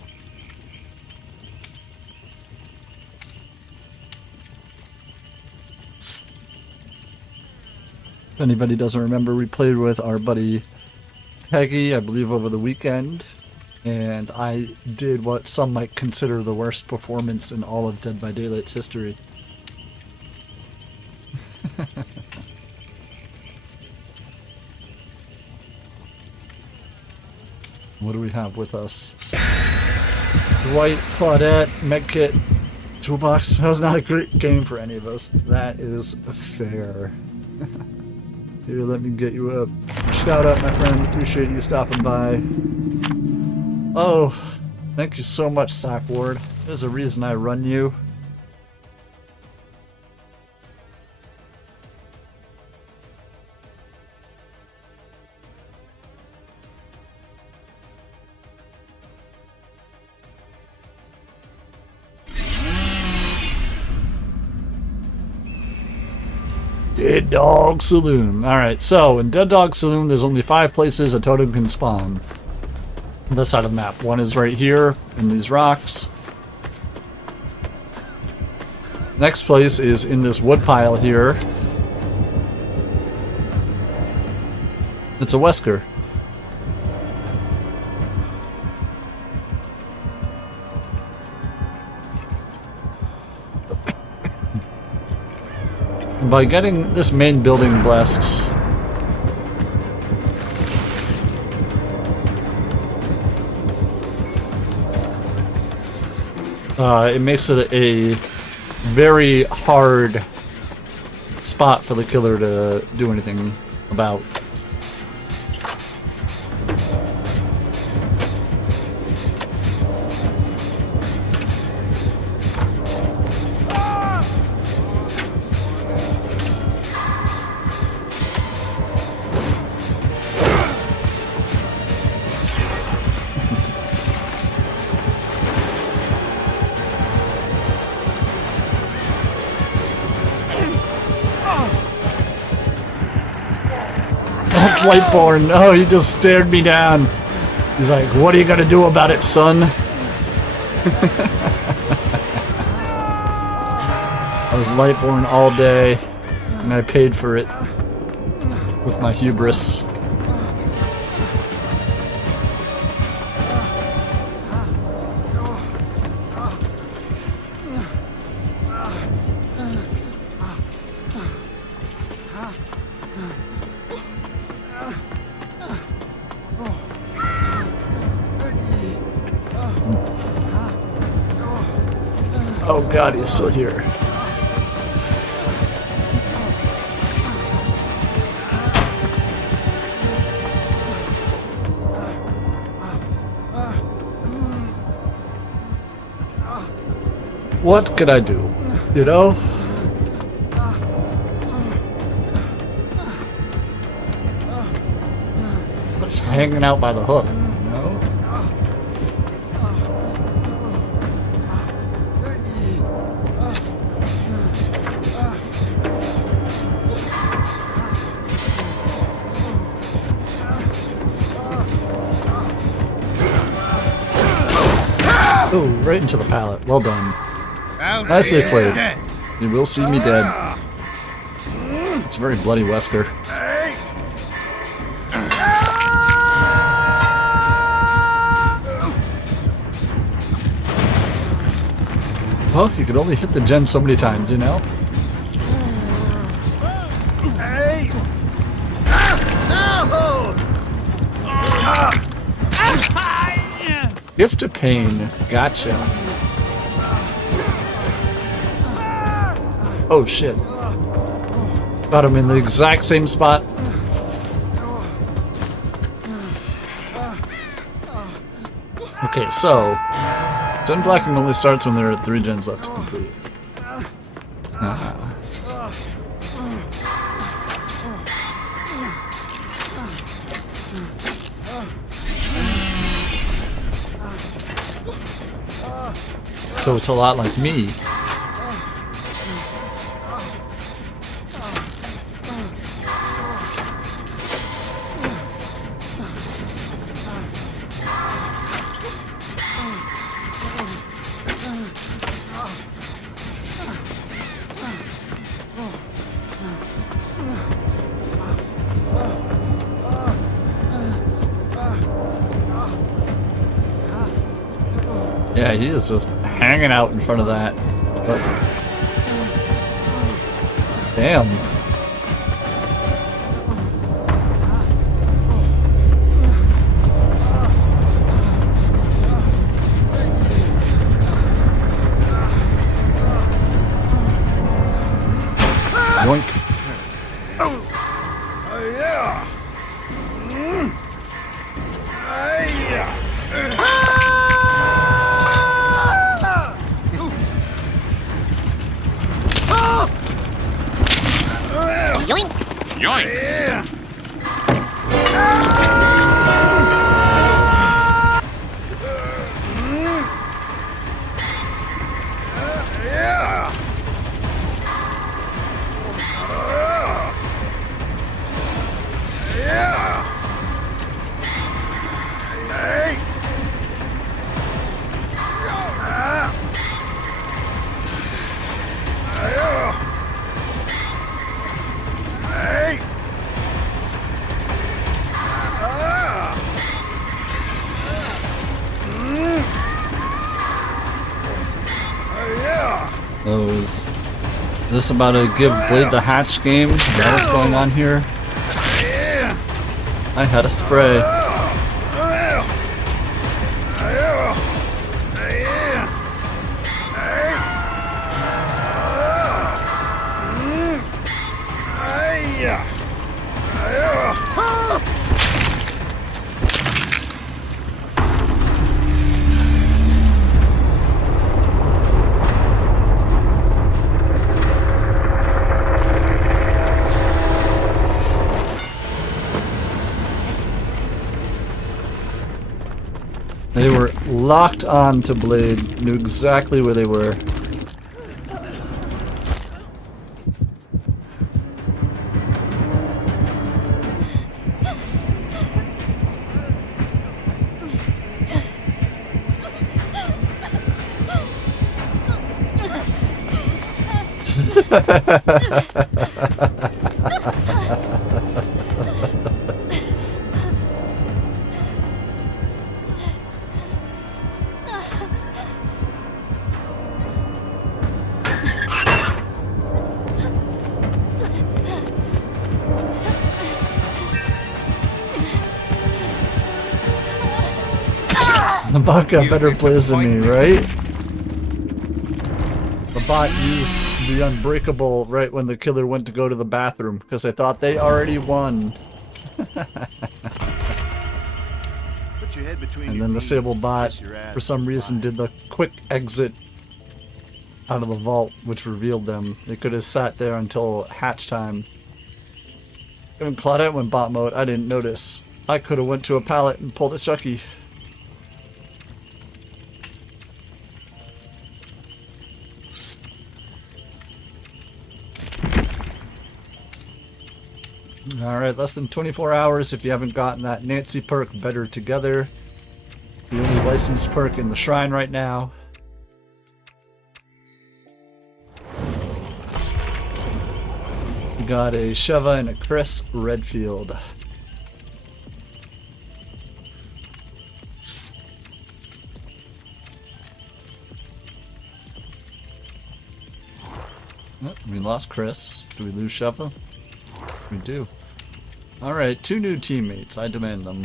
anybody doesn't remember, we played with our buddy Peggy, I believe, over the weekend. And I did what some might consider the worst performance in all of Dead by Daylight's history. What do we have with us? Dwight, Claudette, Medkit, Toolbox. That was not a great game for any of us. That is fair. Here, let me get you up. Shout out, my friend. Appreciate you stopping by. Oh, thank you so much, Sack Ward. There's a reason I run you. Dead Dog Saloon. Alright, so in Dead Dog Saloon, there's only 5 places a totem can spawn. On this side of the map. One is right here, in these rocks. Next place is in this wood pile here. It's a Wesker. By getting this main building blessed, It makes it a very hard spot for the killer to do anything about. That's Lightborn. Oh, he just stared me down. He's like, what are you gonna do about it, son? I was Lightborn all day, and I paid for it with my hubris. Oh god, he's still here. What could I do? You know? Just hanging out by the hook, you know? Oh, right into the pallet. Well done. Nicely played. You will see me dead. It's a very bloody Wesker. Well, you can only hit the gen so many times, you know? Hey! No! Gift of Pain. Gotcha. Oh shit. Got him in the exact same spot. Okay, so gen blocking only starts when there are 3 gens left to complete. So it's a lot like me. Yeah, he is just hanging out in front of that. But damn. Yoink. Yeah. Yoink! Yeah. So is this about a give Blade the Hatch game? Is that what's going on here? I had a spray. They were locked on to Blade, knew exactly where they were. The bot got better plays than me, right? The bot used the unbreakable right when the killer went to go to the bathroom because I thought they already won. Put your head between And your then the knees Sable and bot, kiss your ass for some reason, did the quick exit out of the vault, which revealed them. They could have sat there until hatch time. Even Claudette went bot mode. I didn't notice. I could have went to a pallet and pulled a Chucky. Alright, less than 24 hours if you haven't gotten that Nancy perk, Better Together. It's the only licensed perk in the shrine right now. We got a Sheva and a Chris Redfield. Oh, we lost Chris. Do we lose Sheva? We do. Alright, 2 new teammates. I demand them.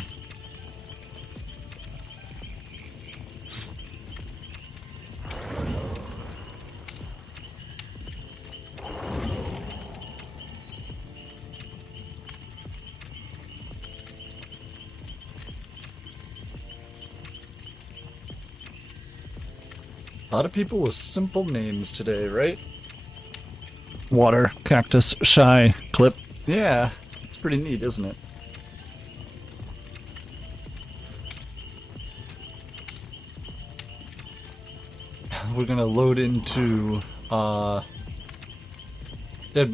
A lot of people with simple names today, right? Water, cactus, shy, clip. Yeah, it's pretty neat, isn't it? We're gonna load into Dead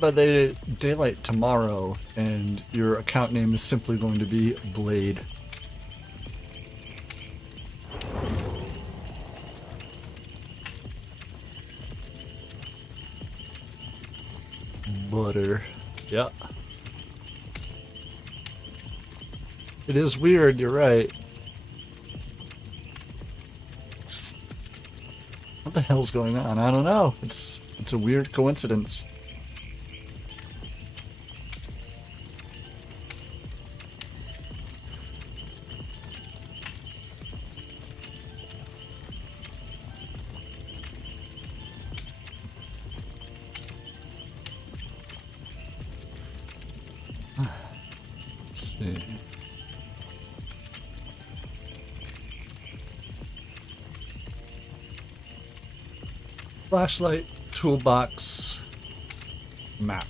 by Daylight tomorrow, and your account name is simply going to be Blade. Butter. Yeah. It is weird, you're right. What the hell's going on? I don't know. It's a weird coincidence. Let's see. Flashlight, toolbox, map.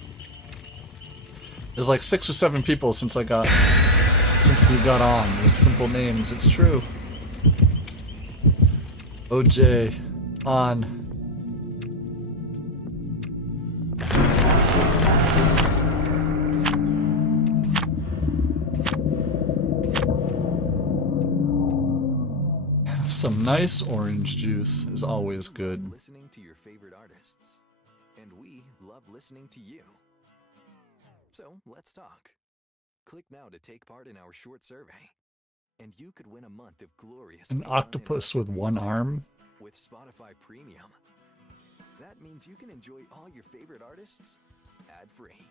There's like 6 or 7 people since you got on with simple names. It's true. OJ, on. Some nice orange juice is always good. Listening to your favorite artists, and we love listening to you. So let's talk. Click now to take part in our short survey, and you could win a month of glorious. An octopus with one arm. With Spotify Premium. That means you can enjoy all your favorite artists ad-free.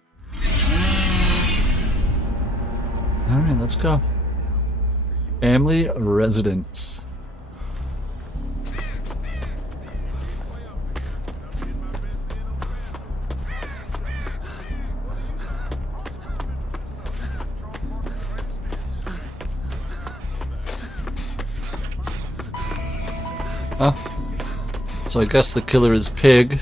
All right, let's go. Family residence. Oh. So I guess the killer is Pig.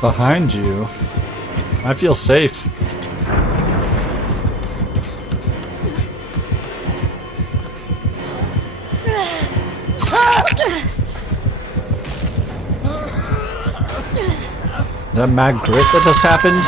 Behind you. I feel safe. Is that mad grit that just happened?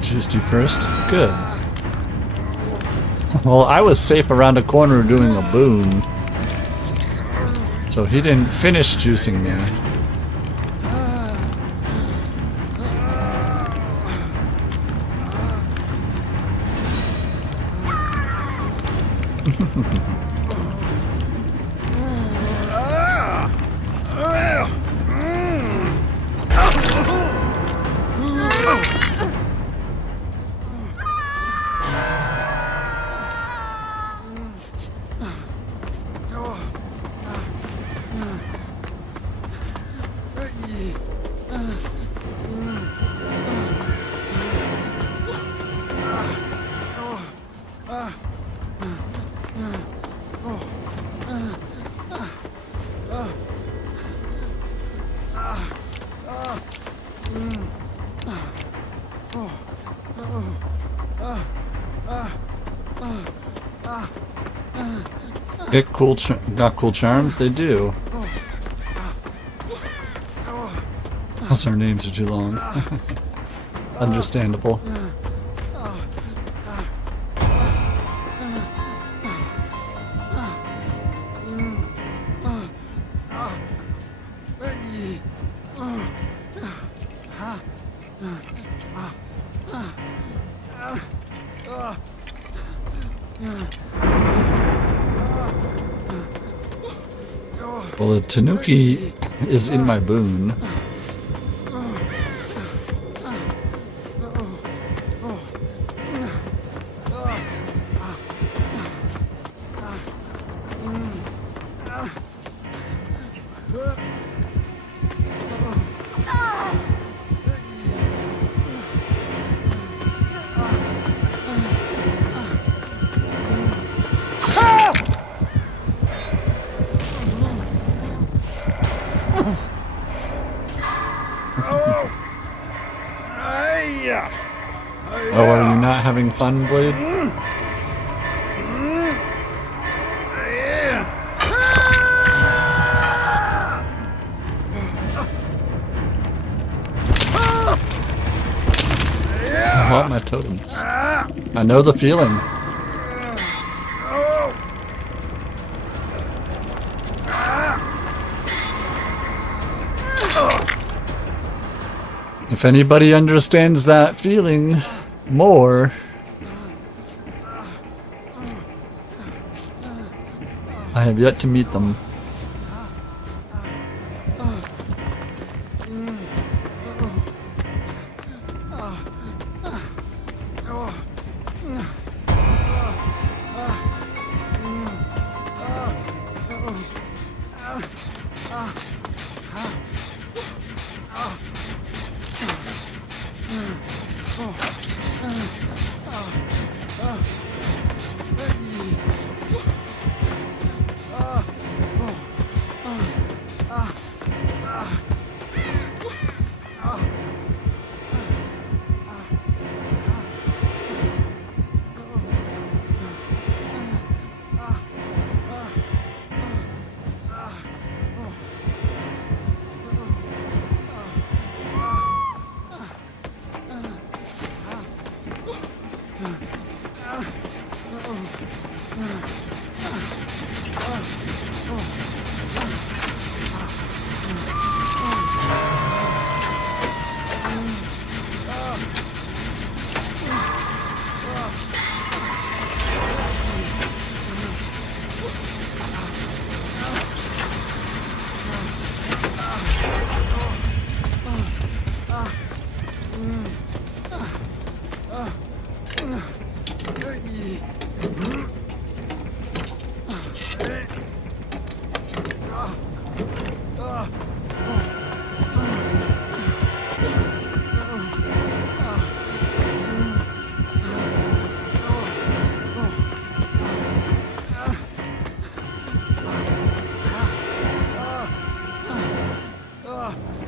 Juiced you first? Good. Well, I was safe around a corner doing a boon. So he didn't finish juicing me. Get cool, got cool charms? They do. Plus our names are too long. Understandable. Well, the Tanuki is in my boon. Oh, are you not having fun, Blade? I want my totems. I know the feeling. If anybody understands that feeling more, I have yet to meet them.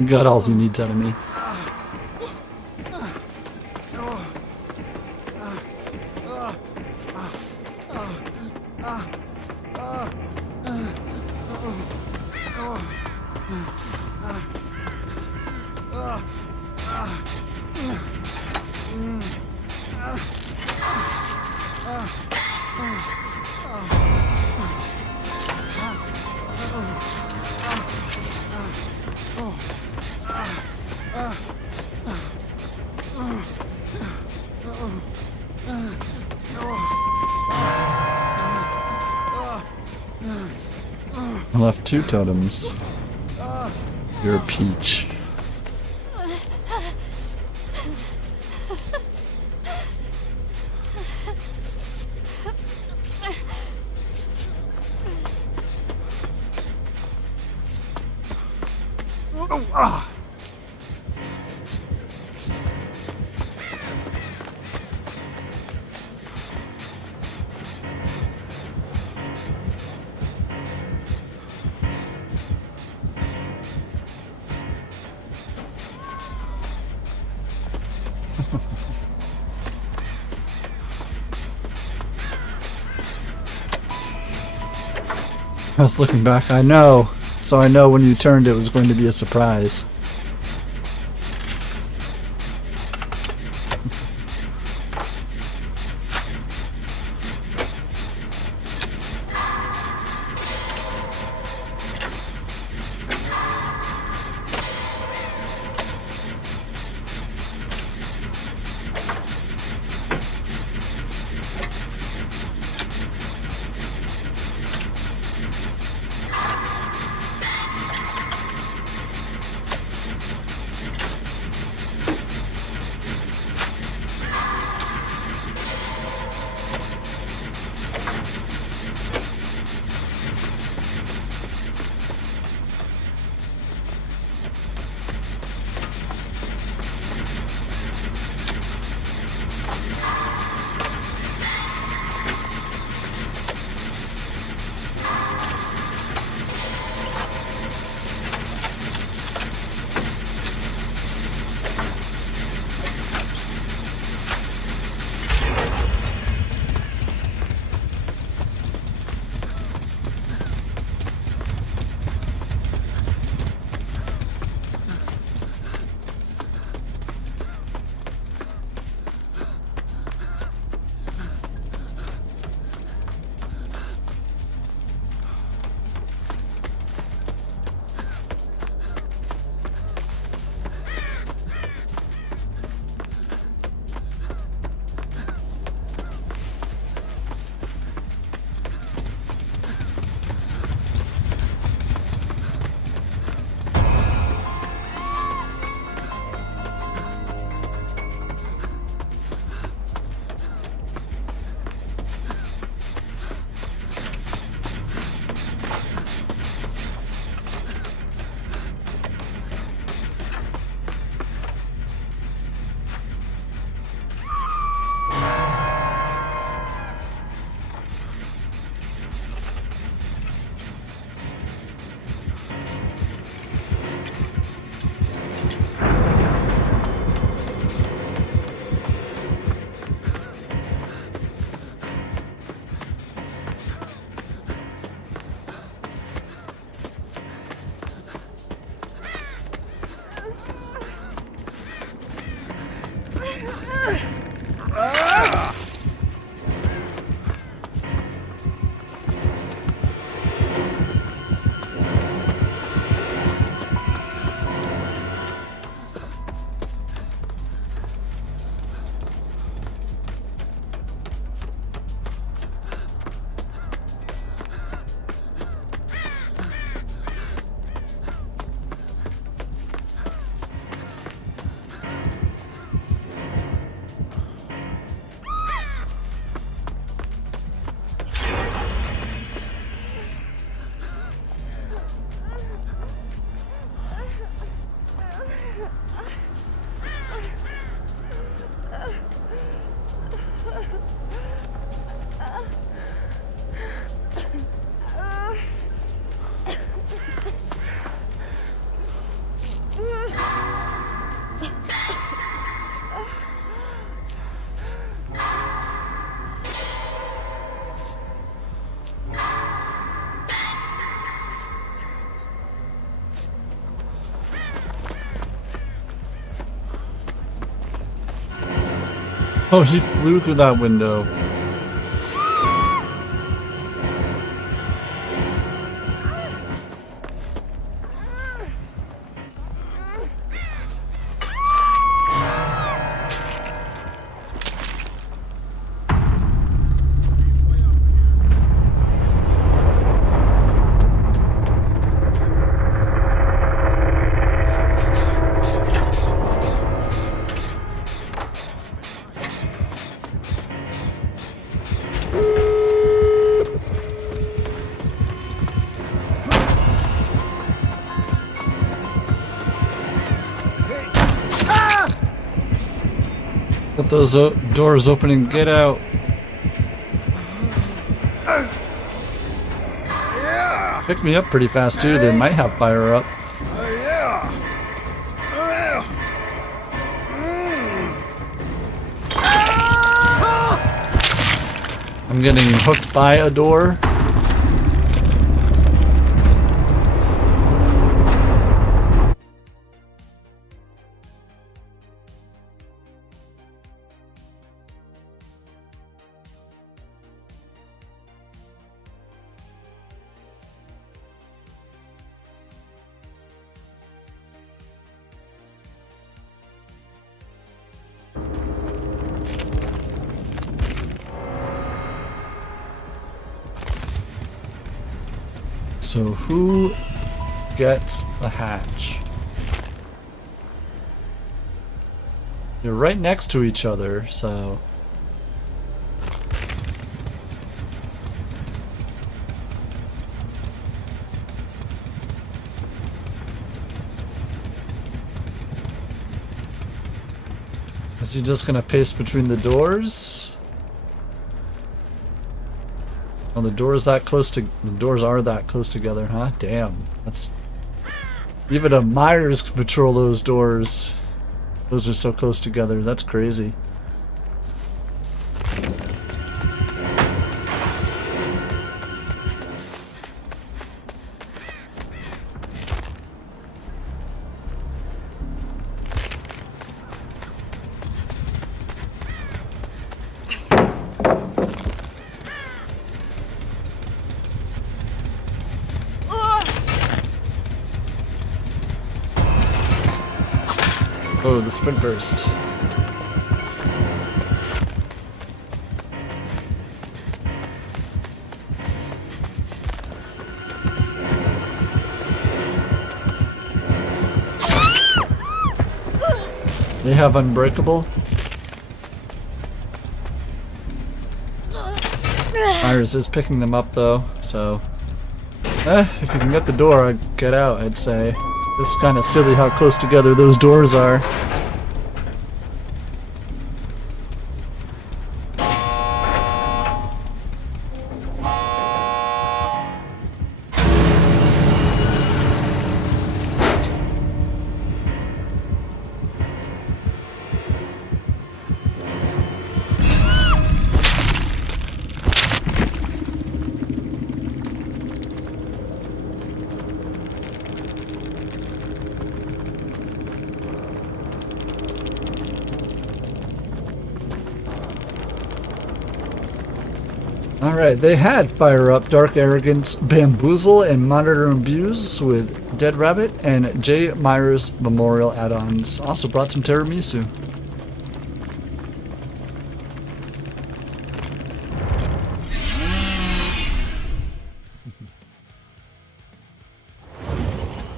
Got all he needs out of me. I left 2 totems. You're a peach. I was looking back, I know. So I know when you turned it was going to be a surprise. Oh, he flew through that window. Get those doors open and get out. Picked me up pretty fast too. They might have fire up. I'm getting hooked by a door. So who gets the hatch? They're right next to each other, so... Is he just gonna pace between the doors? Oh, the doors are that close together, huh? Damn, that's... Even a Myers can patrol those doors. Those are so close together, that's crazy. Oh, the sprint burst. They have unbreakable. Myers is picking them up though, so if you can get the door, get out, I'd say. It's kind of silly how close together those doors are. Alright, they had Fire Up, Dark Arrogance, Bamboozle, and Monitor and Abuse with Dead Rabbit and J. Myers Memorial add-ons. Also brought some tiramisu.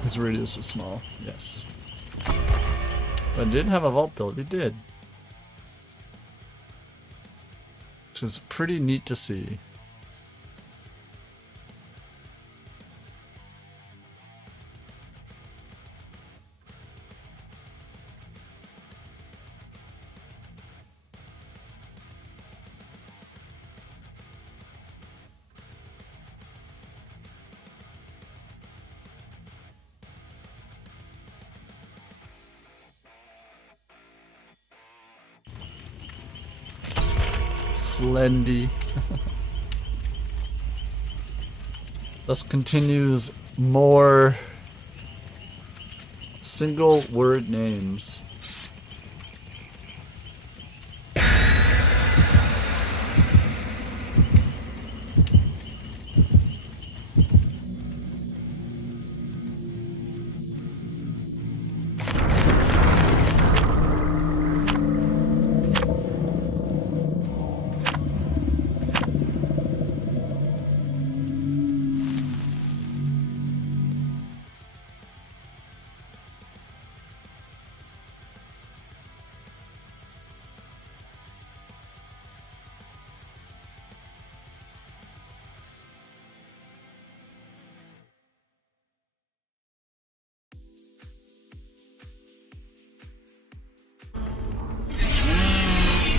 His radius was small, yes. But it did have a vault build, it did. Which is pretty neat to see. Slendy. Thus continues more single word names.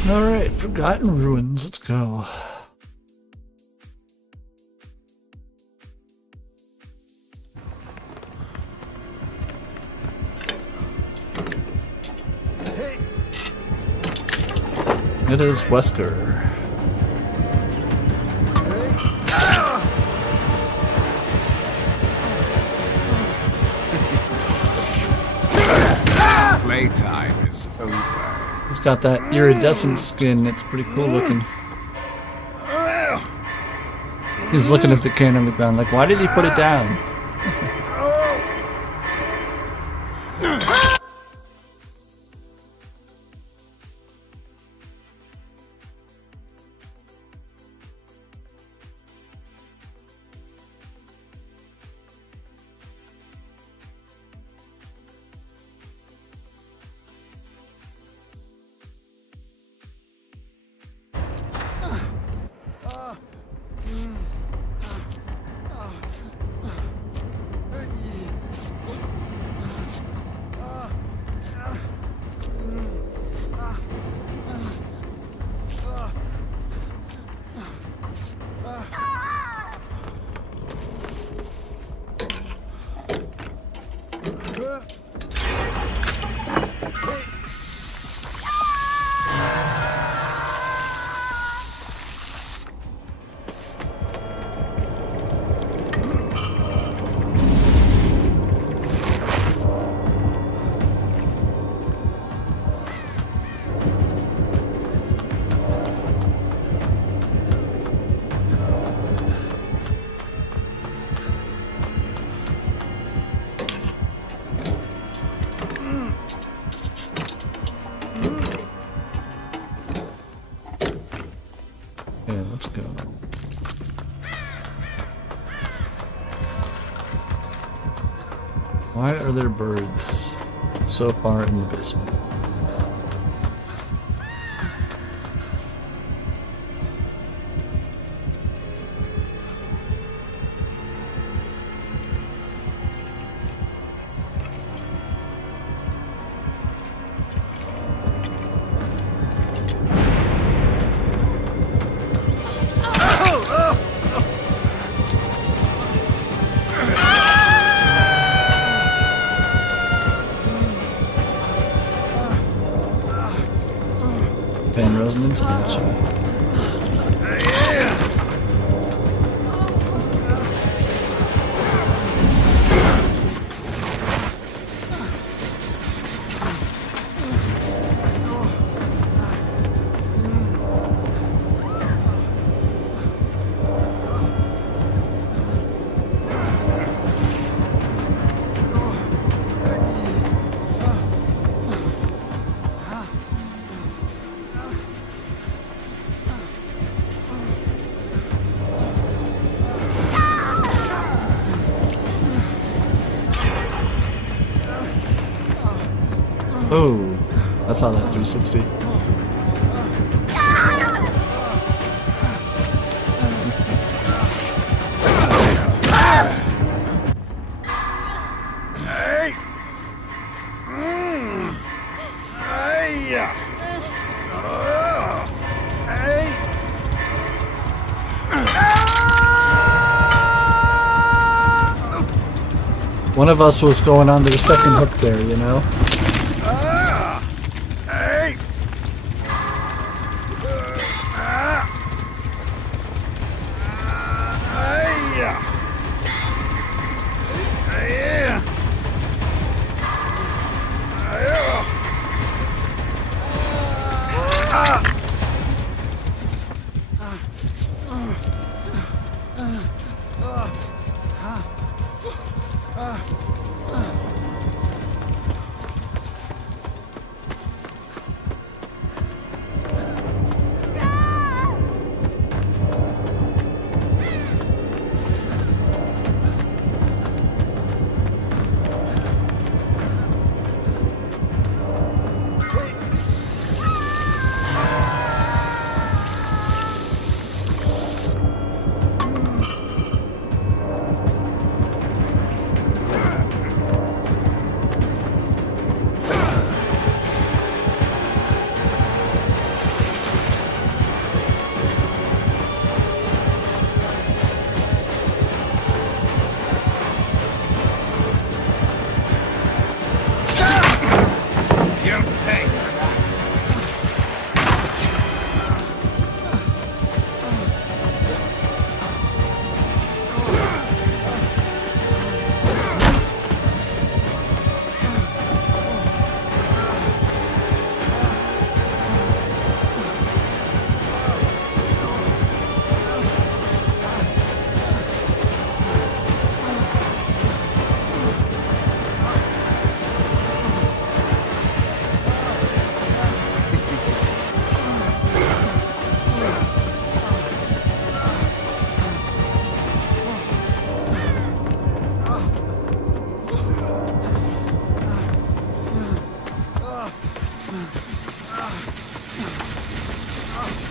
Alright, Forgotten Ruins, let's go. It is Wesker. Playtime is over. He's got that iridescent skin, it's pretty cool looking. He's looking at the can on the ground like, why did he put it down? Yeah, let's go. Why are there birds so far in the basement? Fan resonance, gotcha. Oh, I saw that 360. Hey! Hey! Hey! One of us was going on to the second hook there, you know? Hey!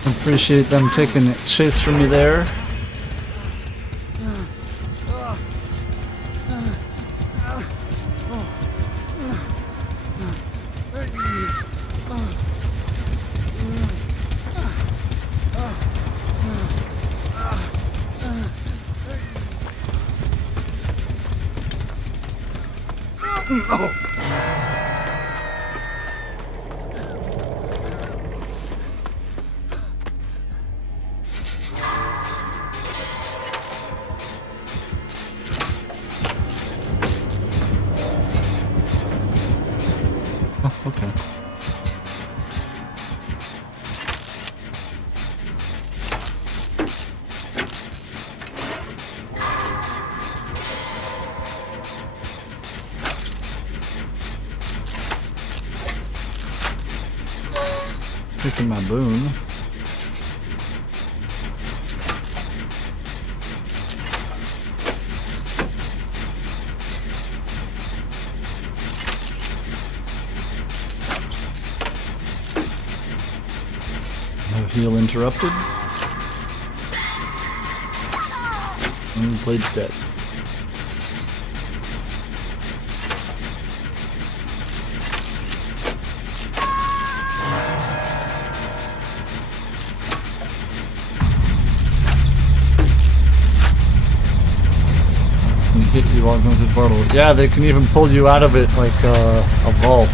Appreciate them taking a chase from me there. Oh. Oh, okay. Taking my boon. No heal interrupted. And Blade's dead. Hit you while going to the portal. Yeah, they can even pull you out of it like a vault.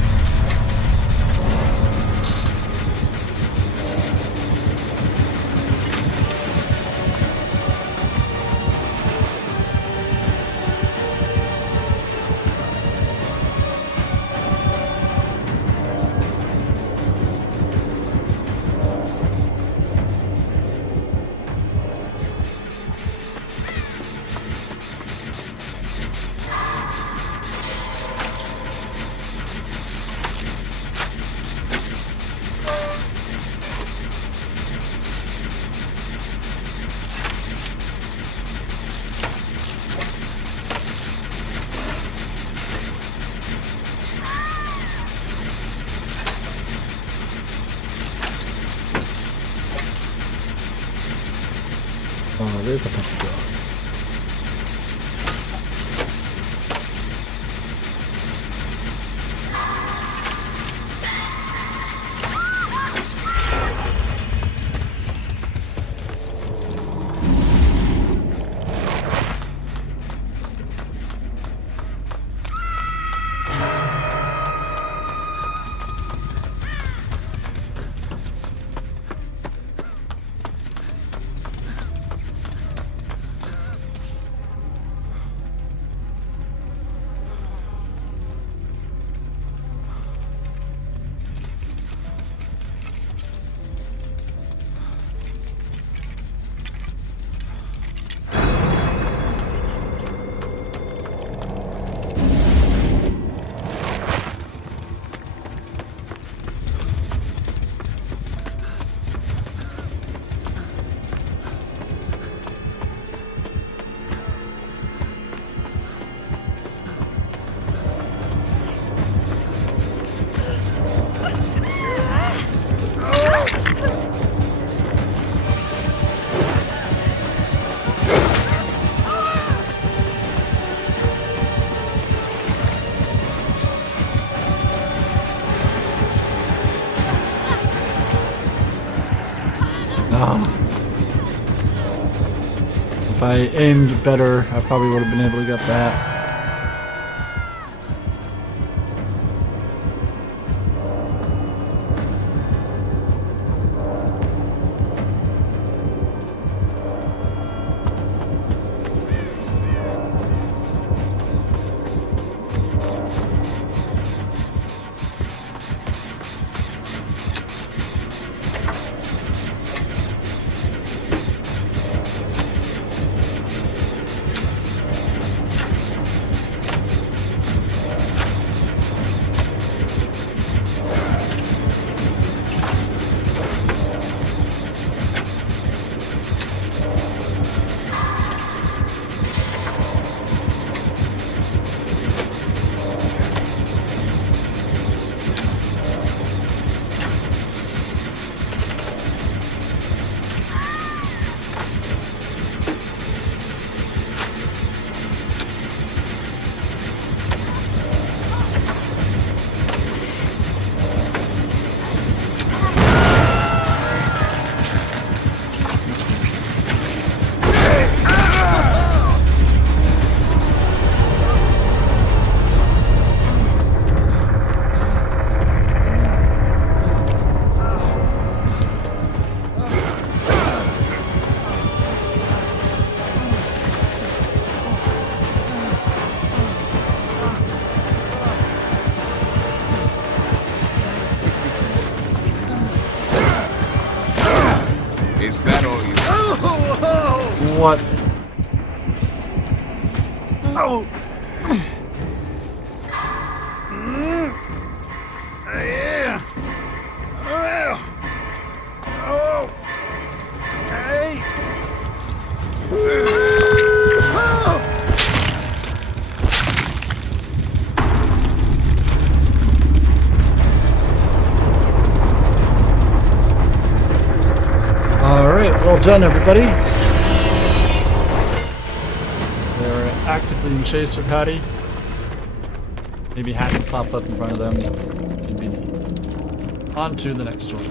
Oh, there's a puppy dog. If I aimed better, I probably would have been able to get that. Is that all you? What? Oh! Yeah! Oh! Hey! Alright, well done everybody. They're actively in chase of Hattie. Maybe Hattie will pop up in front of them. Maybe on to the next one.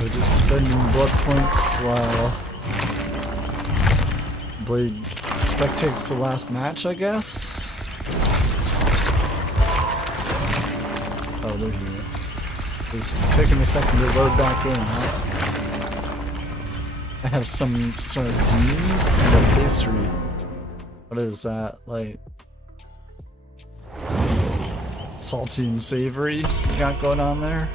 We're just spending blood points while Blade spectates the last match, I guess? Oh, they're here. It's taking a second to load back in, huh? I have some sardines and a pastry. What is that? Like salty and savory you got going on there?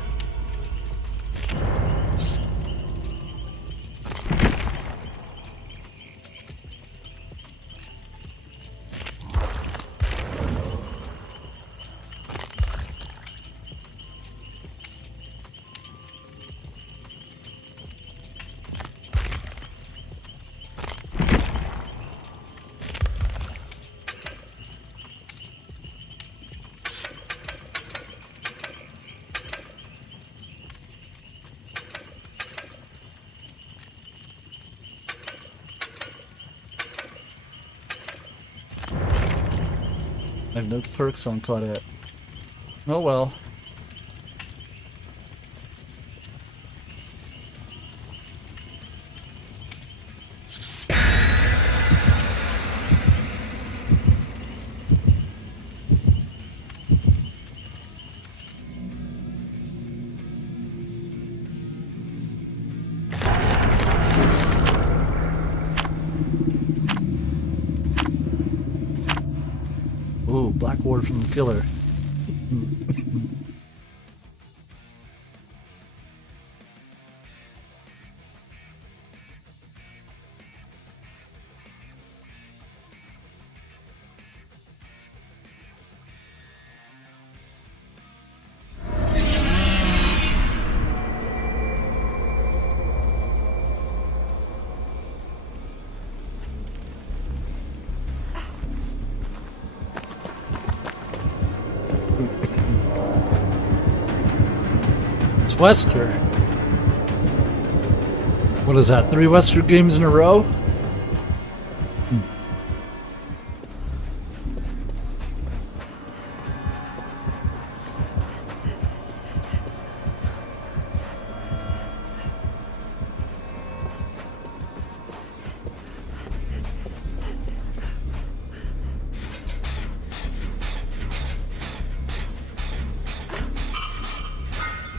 I have no perks on Claudette. Oh well. Ooh, black ward from the killer. It's Wesker. What is that? 3 Wesker games in a row?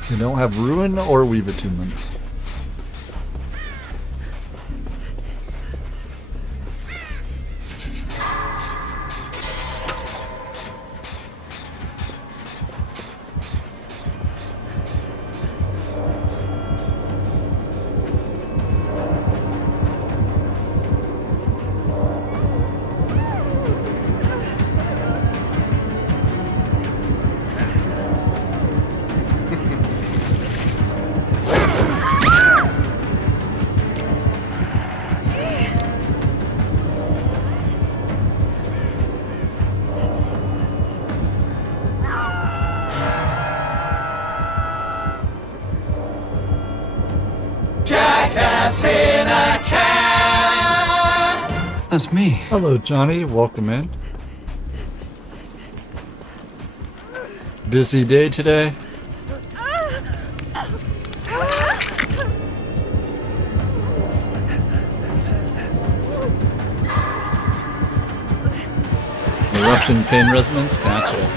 They don't have Ruin or Weave Attunement. That's me. Hello, Johnny. Welcome in. Busy day today. Eruption pain resonance? Gotcha.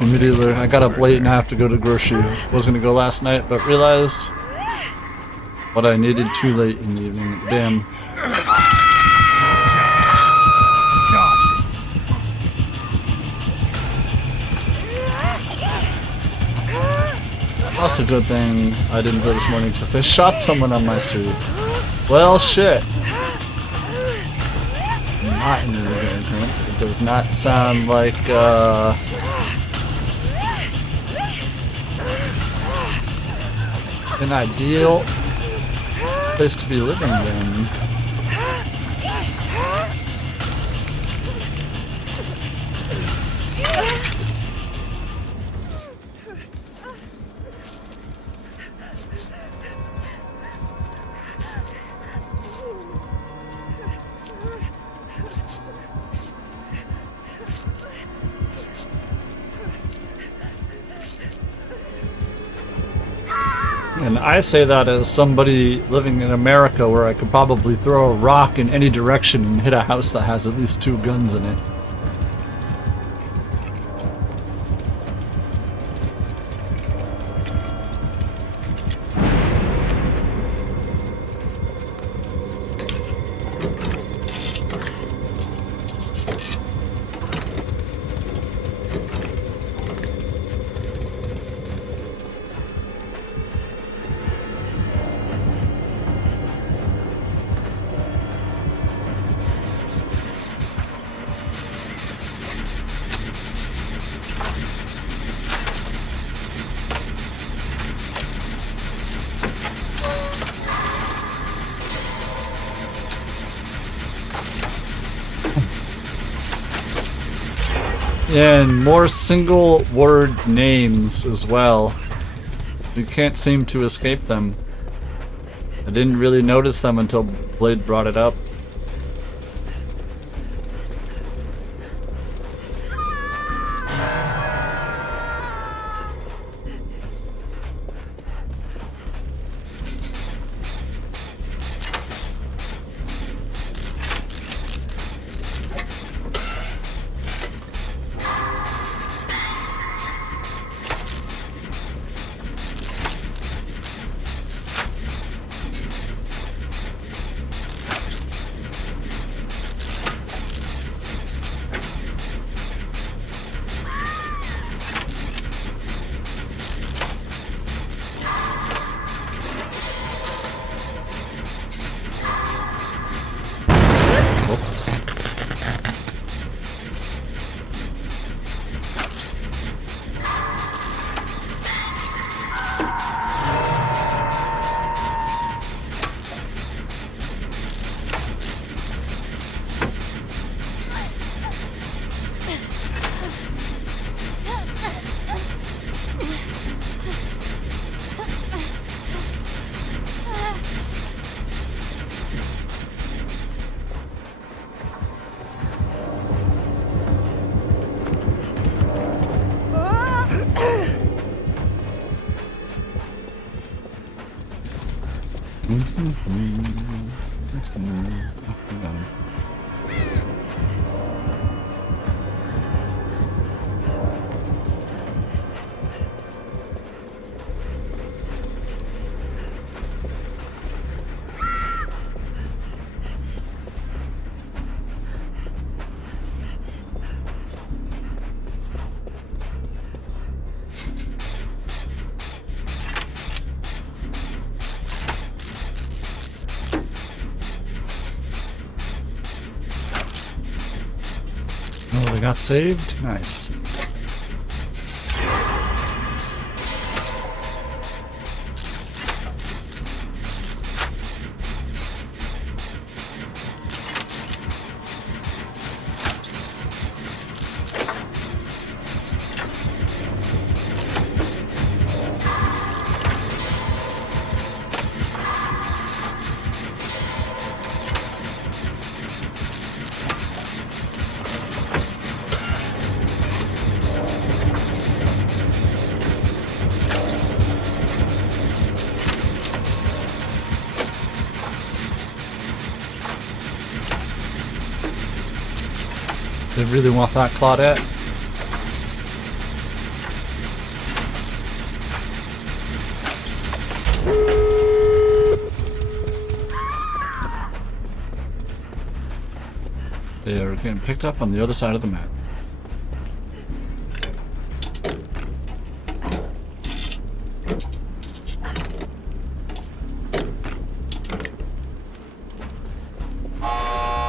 Immediately learned I got up late and I have to go to grocery. Was gonna go last night, but realized what I needed too late in the evening. Damn. That's a good thing I didn't go this morning because they shot someone on my street. Well, shit. Not in the occurrence. It does not sound like an ideal place to be living in. And I say that as somebody living in America where I could probably throw a rock in any direction and hit a house that has at least 2 guns in it. And more single word names as well. You can't seem to escape them. I didn't really notice them until Blade brought it up. Whoops. they got saved? Nice. They really want that Claudette. They are getting picked up on the other side of the map.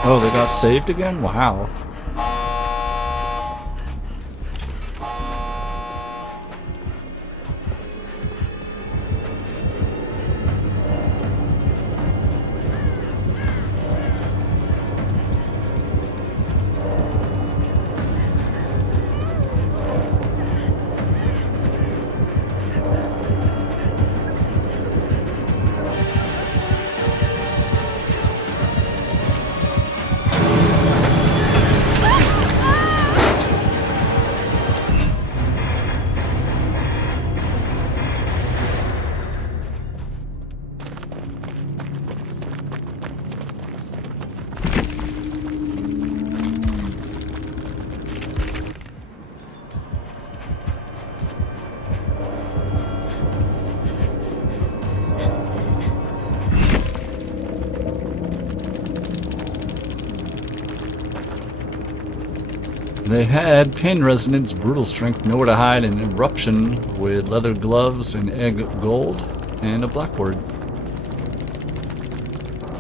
Oh, they got saved again? Wow. They had Pain Resonance, Brutal Strength, Nowhere to Hide, and Eruption with Leather Gloves and Egg Gold, and a Blackboard.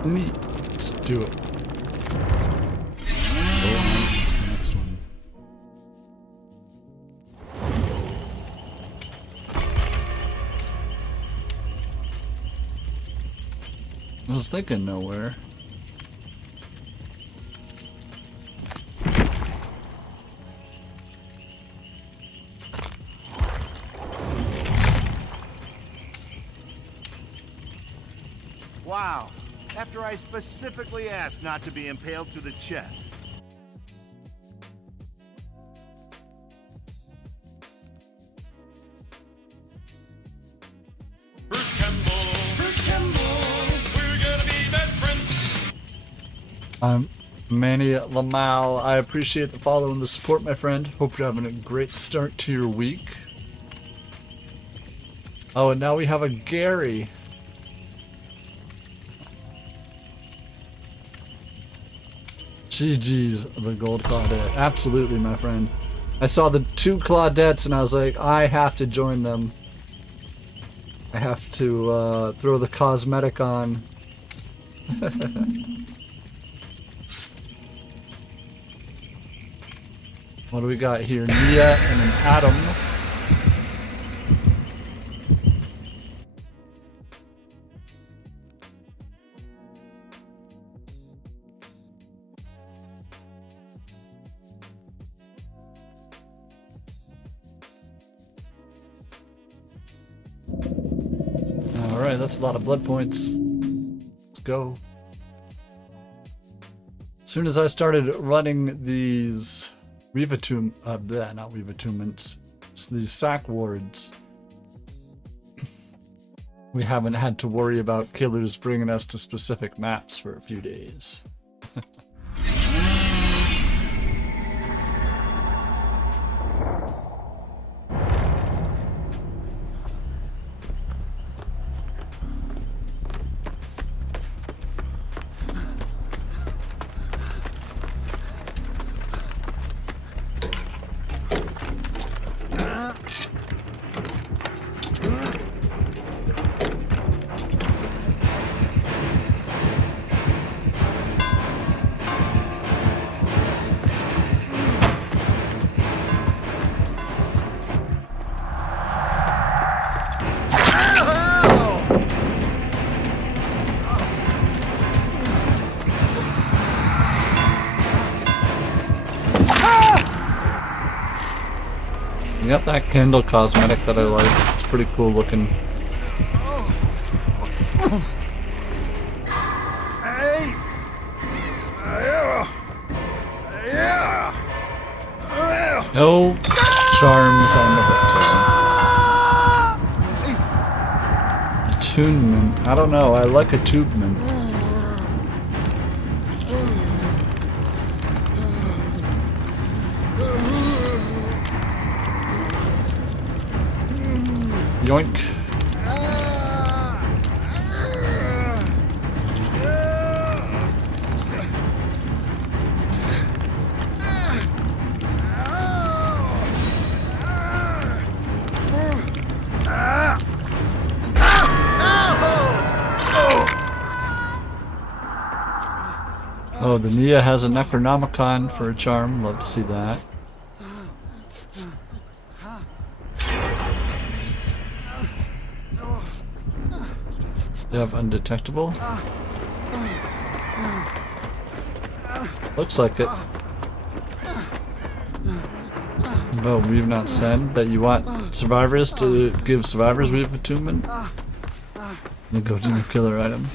Neat. Let's do it. Go on to the next one. I was thinking nowhere. Wow. After I specifically asked not to be impaled through the chest. Bruce Campbell, we're gonna be best friends. I'm Manny Lamal. I appreciate the follow and the support, my friend. Hope you're having a great start to your week. Oh, and now we have a Gary. GG's the gold Claudette. Absolutely, my friend. I saw the 2 Claudettes and I was like, I have to join them. I have to throw the cosmetic on. What do we got here? Nia and an Adam. Alright, that's a lot of blood points. Let's go. As soon as I started running these not Revatuments, these sack wards, we haven't had to worry about killers bringing us to specific maps for a few days. got that candle cosmetic that I like. It's pretty cool looking. Hey! No charms on the hook. Attunement. I don't know. I like attunement. Yoink. Oh, the Nia has a Necronomicon for a charm. Love to see that. They have undetectable. Looks like it. No, we've not said that you want survivors to give survivors weave attunement. The go to killer item.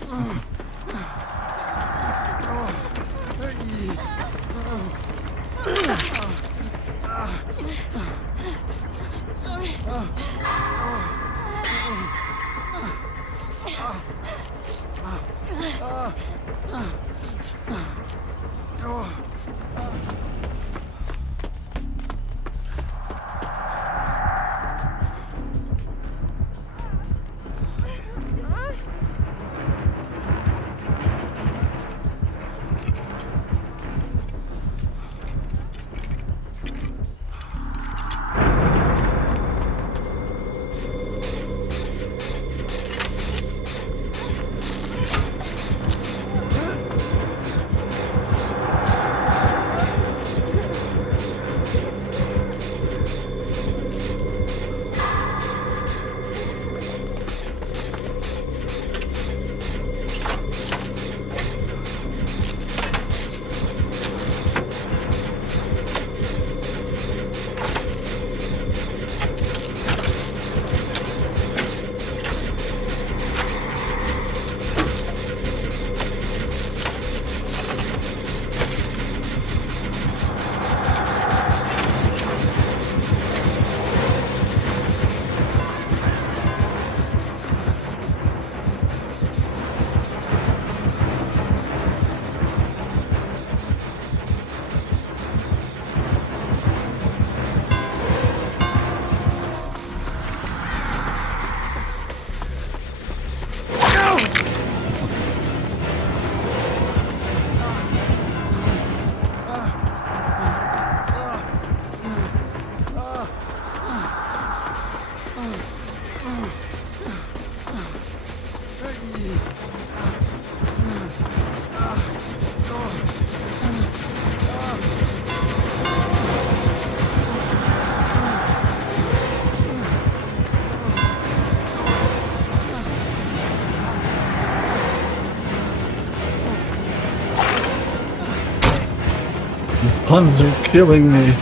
These puns are killing me.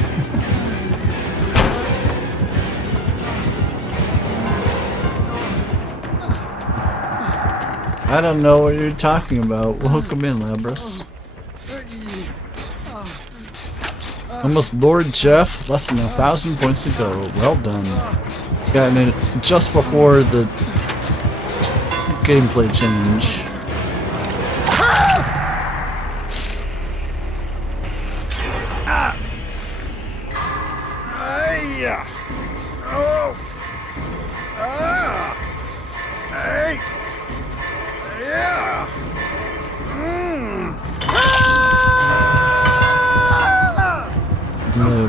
I don't know what you're talking about. Welcome in, Labras. Almost Lord Jeff, less than 1,000 points to go. Well done. Got in it just before the gameplay change.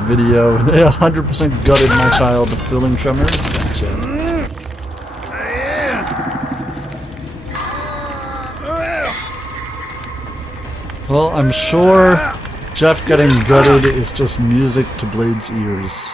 Video. They 100% gutted my child with feeling tremors. Gotcha. Well, I'm sure Jeff getting gutted is just music to Blade's ears.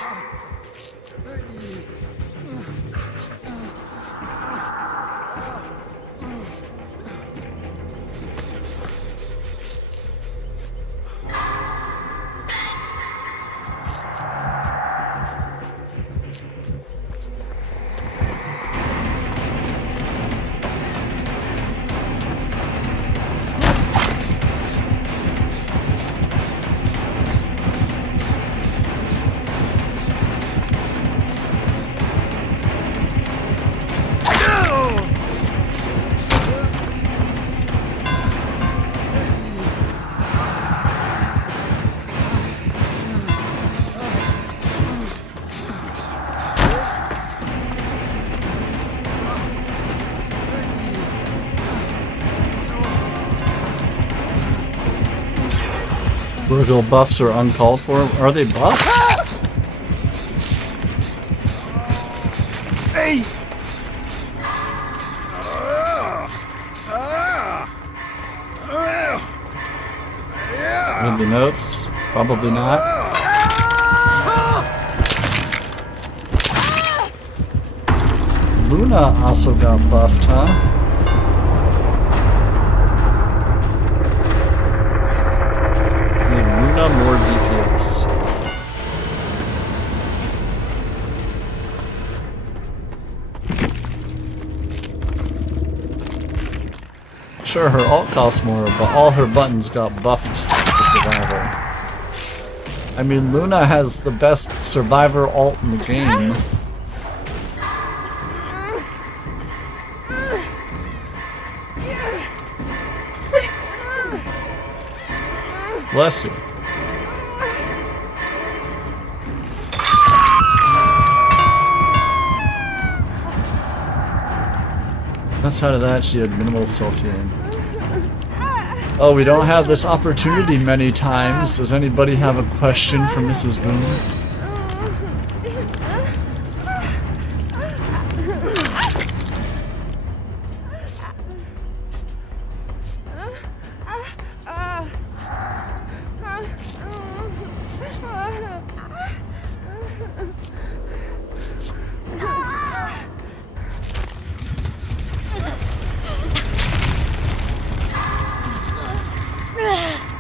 Virgil buffs are uncalled for. Are they buffs? Hey! Read the notes. Probably not. Luna also got buffed, huh? Made Luna more DPS. Sure, her ult costs more, but all her buttons got buffed for survival. I mean, Luna has the best survivor ult in the game. Bless you. Outside of that, she had minimal self-healing. Oh, we don't have this opportunity many times. Does anybody have a question for Mrs. Boone?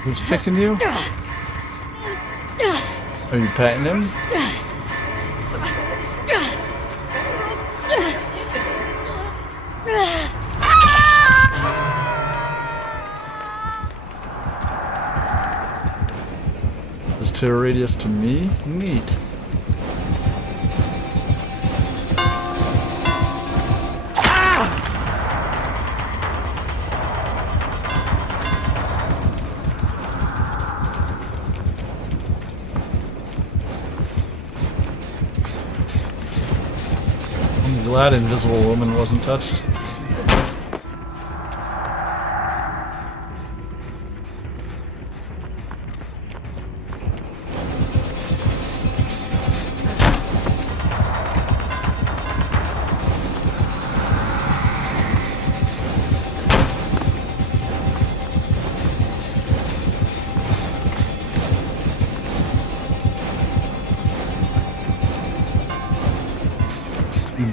Who's kicking you? Are you petting him? Is terror radius to me? Neat. I'm glad Invisible Woman wasn't touched.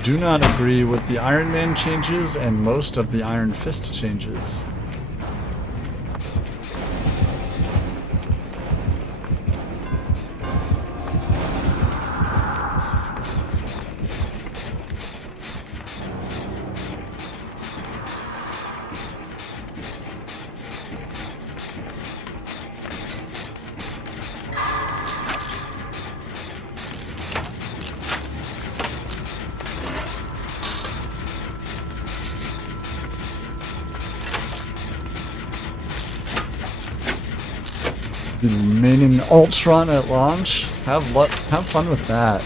Do not agree with the Iron Man changes and most of the Iron Fist changes. Remaining Ultron at launch. Have fun with that.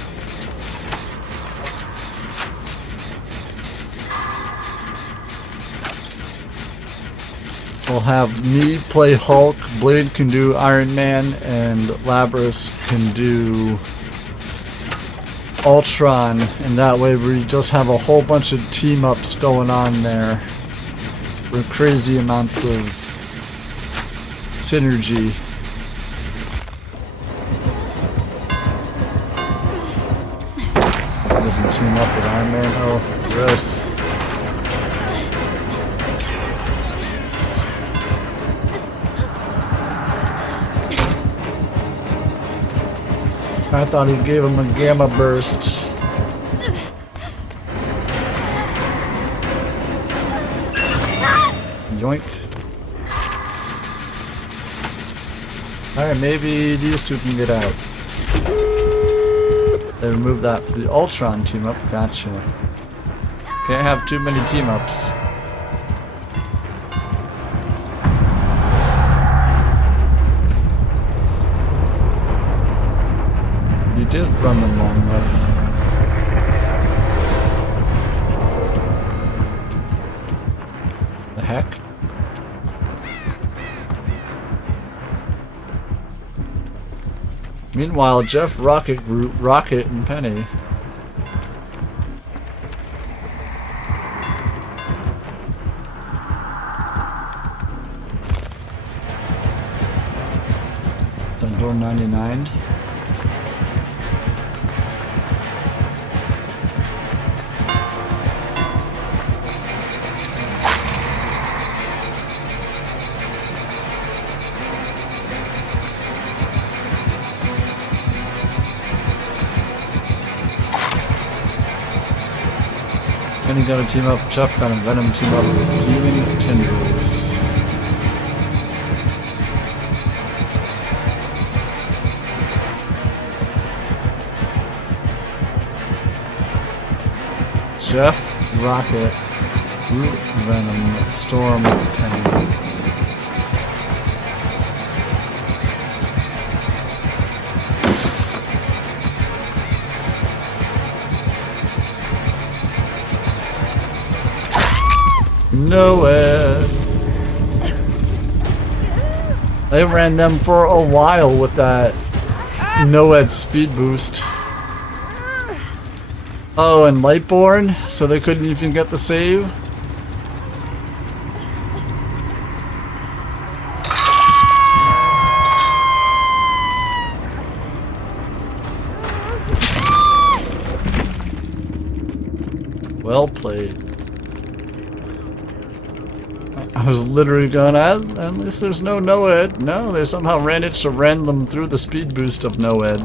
We'll have me play Hulk, Blade can do Iron Man, and Labras can do Ultron, and that way we just have a whole bunch of team-ups going on there with crazy amounts of synergy. Doesn't team up with Iron Man. Oh, gross. I thought he gave him a gamma burst. Yoink. Alright, maybe these two can get out. They removed that for the Ultron team up. Gotcha. Can't have too many team ups. You did run them long enough. The heck? Meanwhile, Jeff, Rocket, Groot, Rocket, and Penny. It's on door 99. Penny gonna team up, Jeff gonna Venom team up, healing tendrils. Jeff, Rocket, Groot, Venom, Storm, Penny. Nowhere. They ran them for a while with that Noed speed boost. Oh, and Lightborn, so they couldn't even get the save. Well played. I was literally going, at least there's no Noed. No, they somehow managed to ran them through the speed boost of Noed.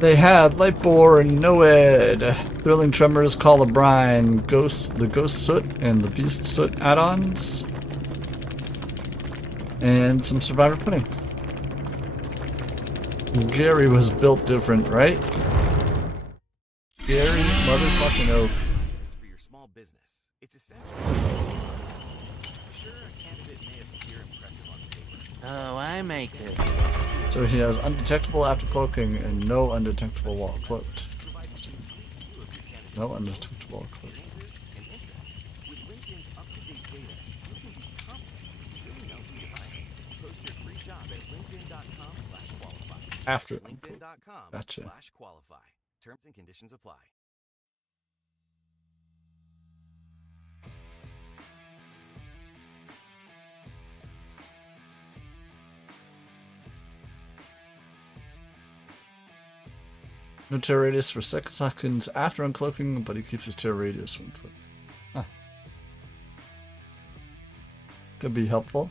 They had Lightborn, Noed, Thrilling Tremors, Call of Brine, the Ghost Soot, and the Beast Soot add-ons. And some Survivor Pudding. Gary was built different, right? Gary motherfucking Oak. For your small business, it's essential. Sure, a candidate may appear impressive on paper. Oh, I make this. So he has undetectable after cloaking and no undetectable while cloaked. No undetectable while cloaked. With LinkedIn's up-to-date data, you can be confident you know who to hire. Post your free job at linkedin.com/qualify. After. Gotcha. LinkedIn.com/qualify. Terms and conditions apply. No tear radius for 6 seconds after uncloaking, but he keeps his tear radius 1 foot. Huh. Could be helpful.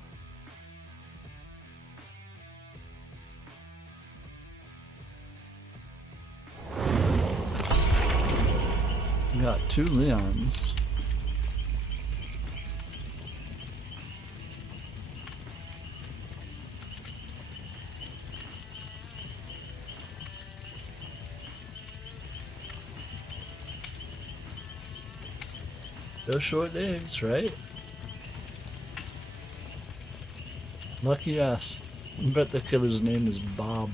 We got 2 Leons. Those short names, right? Lucky us. I bet the killer's name is Bob.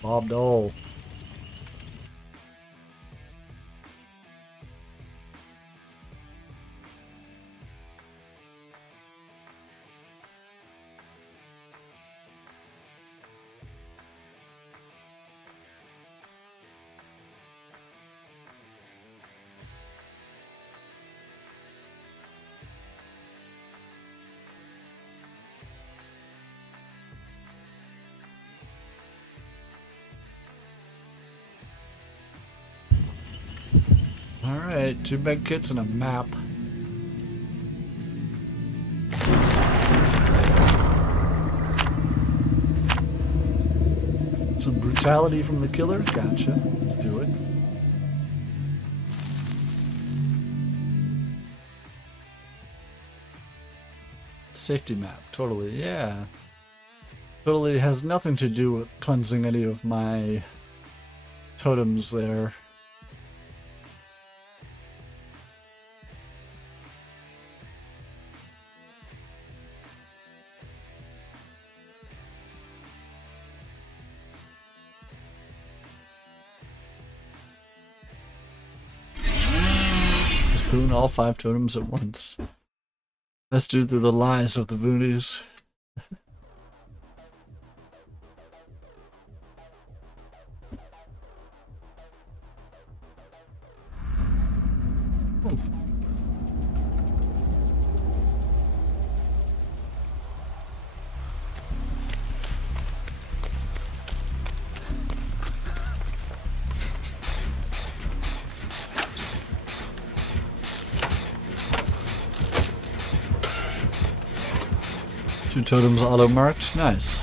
Bob Dole. Alright, 2 med kits and a map. Some brutality from the killer? Gotcha. Let's do it. Safety map, totally, yeah. Totally has nothing to do with cleansing any of my totems there. Just boon all 5 totems at once. That's due to the lies of the boonies. Two totems auto-marked. Nice.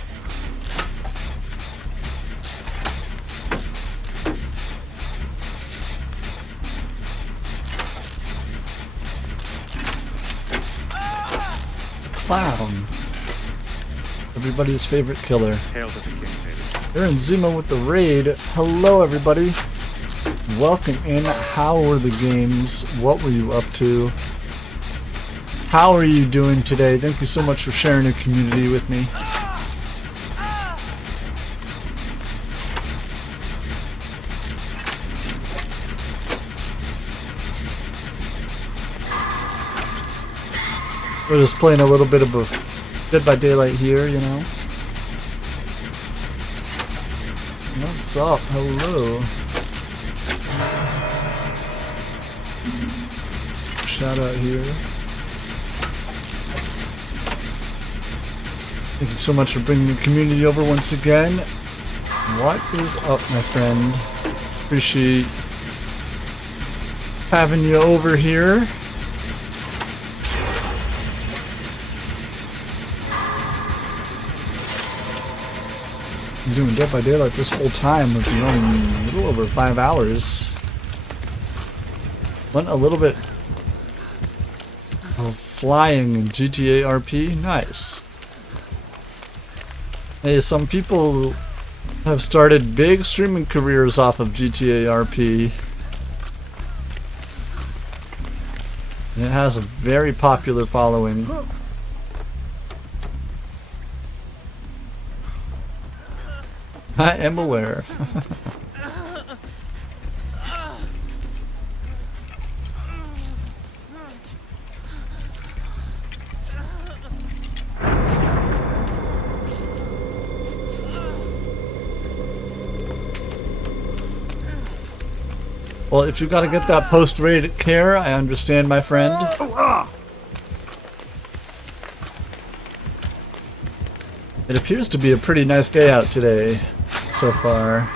It's a clown. Everybody's favorite killer. Hail to the king, baby. Aaron Zima with the raid. Hello, everybody. Welcome in. How were the games? What were you up to? How are you doing today? Thank you so much for sharing your community with me. We're just playing a little bit of a Dead by Daylight here, you know. What's up? Hello. Shout out here. Thank you so much for bringing the community over once again. What is up, my friend? Appreciate having you over here. I'm doing Dead by Daylight this whole time. I've been running a little over 5 hours. Went a little bit of flying in GTA RP. Nice. Hey, some people have started big streaming careers off of GTA RP. It has a very popular following. I am aware. Well, if you gotta get that post-raid care, I understand, my friend. It appears to be a pretty nice day out today, so far.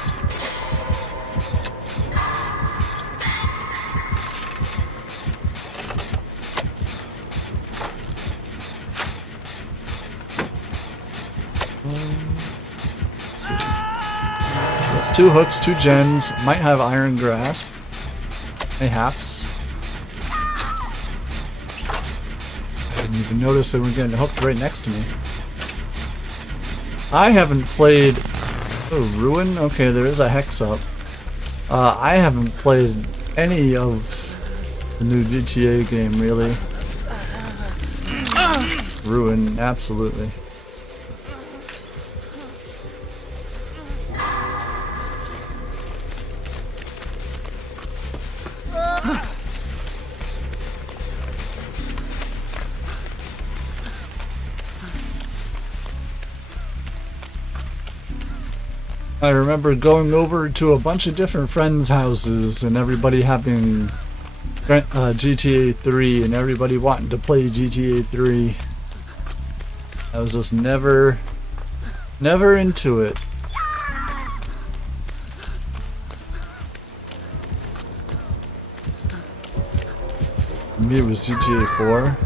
Let's see. So that's 2 hooks, 2 gens, might have Iron Grasp. Mayhaps. I didn't even notice they were getting hooked right next to me. I haven't played... Oh, Ruin? Okay, there is a Hex up. I haven't played any of the new GTA game, really. Ruin, absolutely. I remember going over to a bunch of different friends' houses and everybody having GTA 3 and everybody wanting to play GTA 3. I was just never into it. For me, it was GTA 4.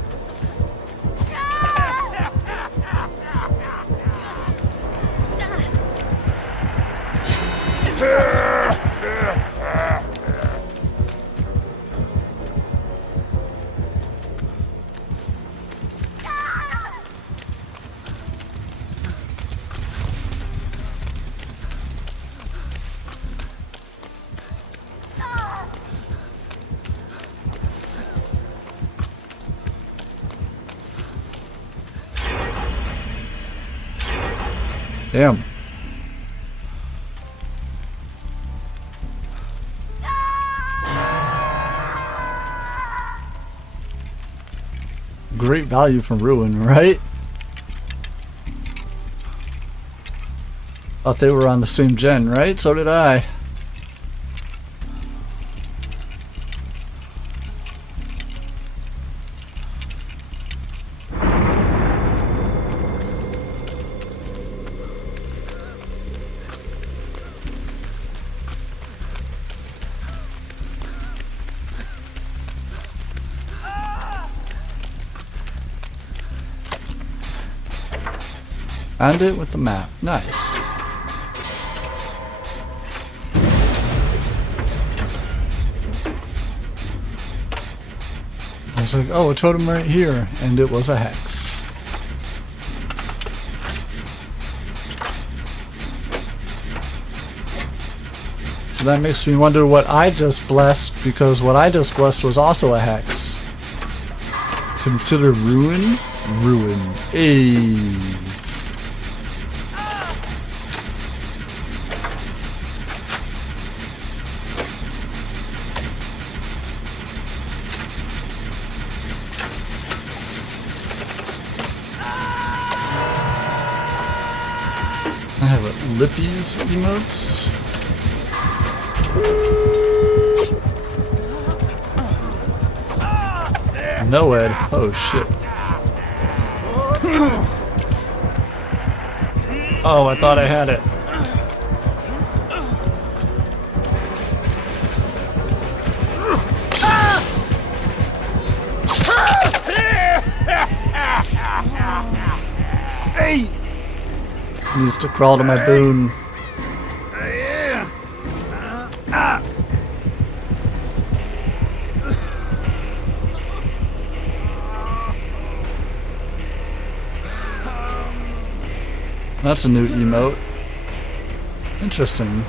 Damn. Great value from Ruin, right? Thought they were on the same gen, right? So did I. And it with the map. Nice. I was like, oh, a totem right here. And it was a hex. So that makes me wonder what I just blessed, because what I just blessed was also a hex. Consider Ruin? Ruin. Ayy. I have a Lippy's emotes. No Ed. Oh shit. Oh, I thought I had it. Hey! Needs to crawl to my boon. That's a new emote. Interesting.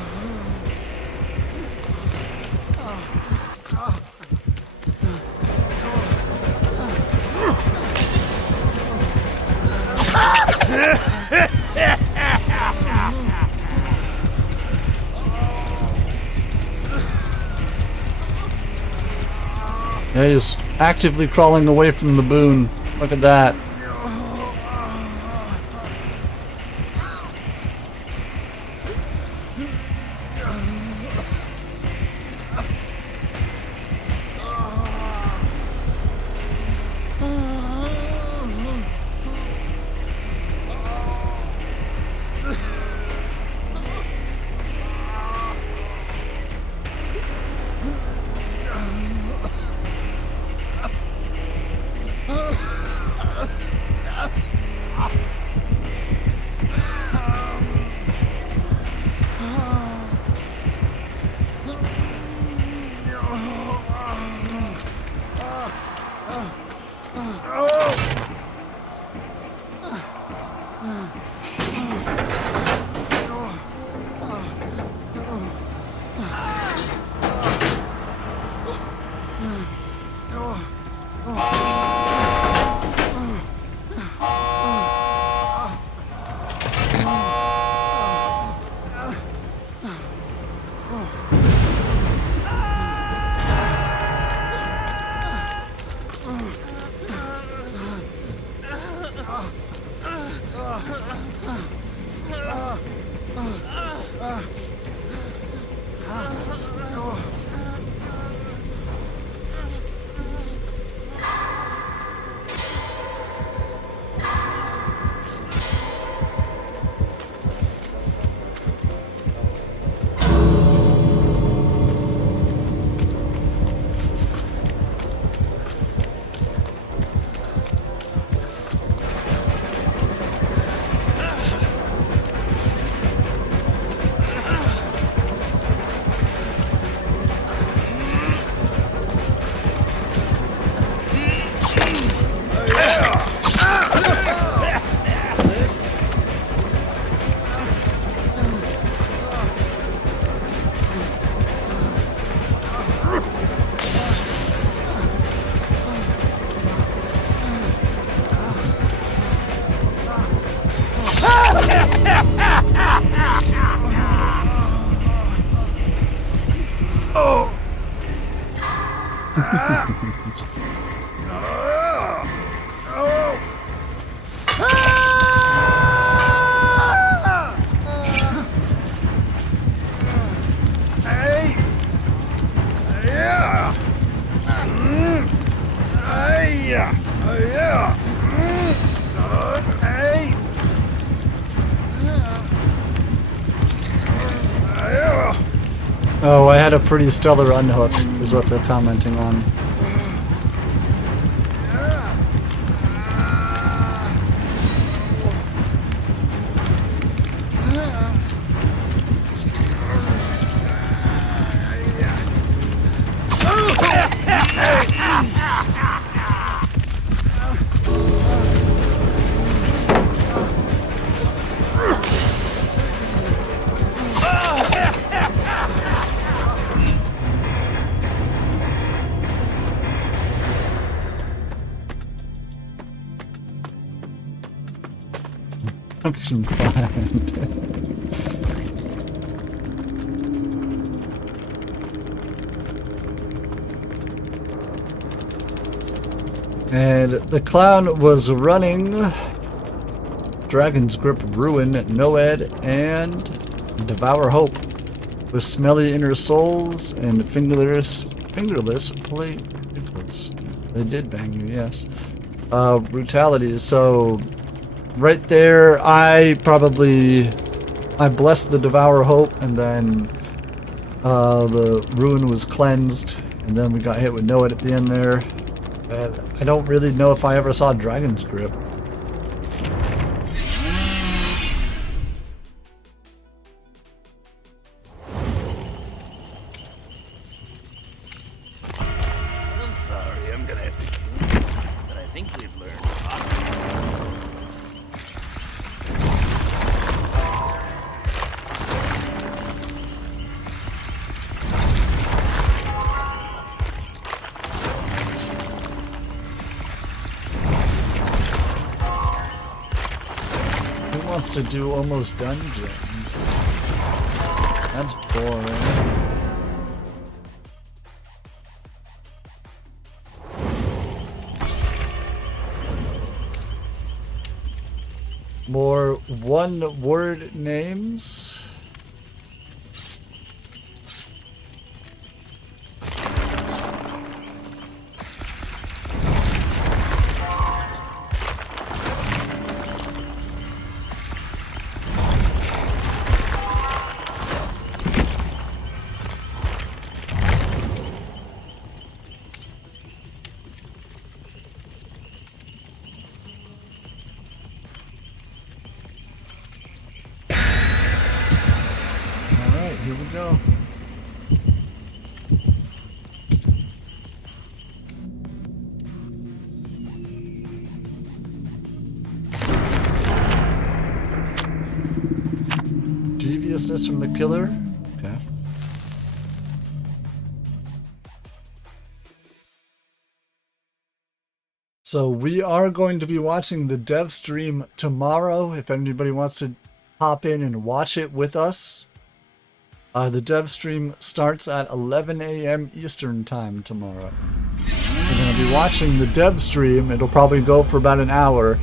Yeah, he's actively crawling away from the boon. Look at that. Oh, I had a pretty stellar unhook, is what they're commenting on. Function planned. And the clown was running Dragon's Grip, Ruin, Noed, and Devour Hope with Smelly Inner Souls and Fingerless play. They did bang you, yes. Brutality. So right there, I blessed the Devour Hope, and then the Ruin was cleansed, and then we got hit with Noed at the end there. And I don't really know if I ever saw Dragon's Grip. I'm sorry, I'm gonna have to kill you, but I think we've learned a lot. Who wants to do almost dungeons? That's boring. More one-word names. Here we go. Deviousness from the killer. Okay. So we are going to be watching the dev stream tomorrow. If anybody wants to hop in and watch it with us. The dev stream starts at 11 a.m. Eastern time tomorrow. We're going to be watching the dev stream. It'll probably go for about an hour.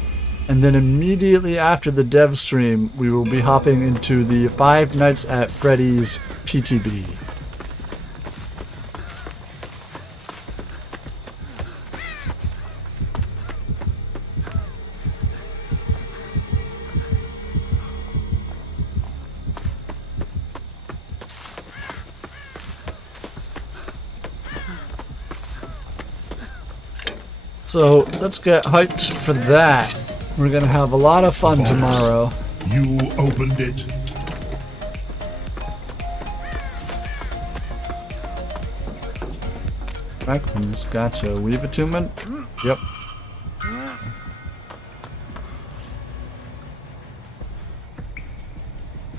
And then immediately after the dev stream, we will be hopping into the Five Nights at Freddy's PTB. So let's get hyped for that. We're gonna have a lot of fun tomorrow. You opened it. Franklin's gotcha. Weave attunement? Yep.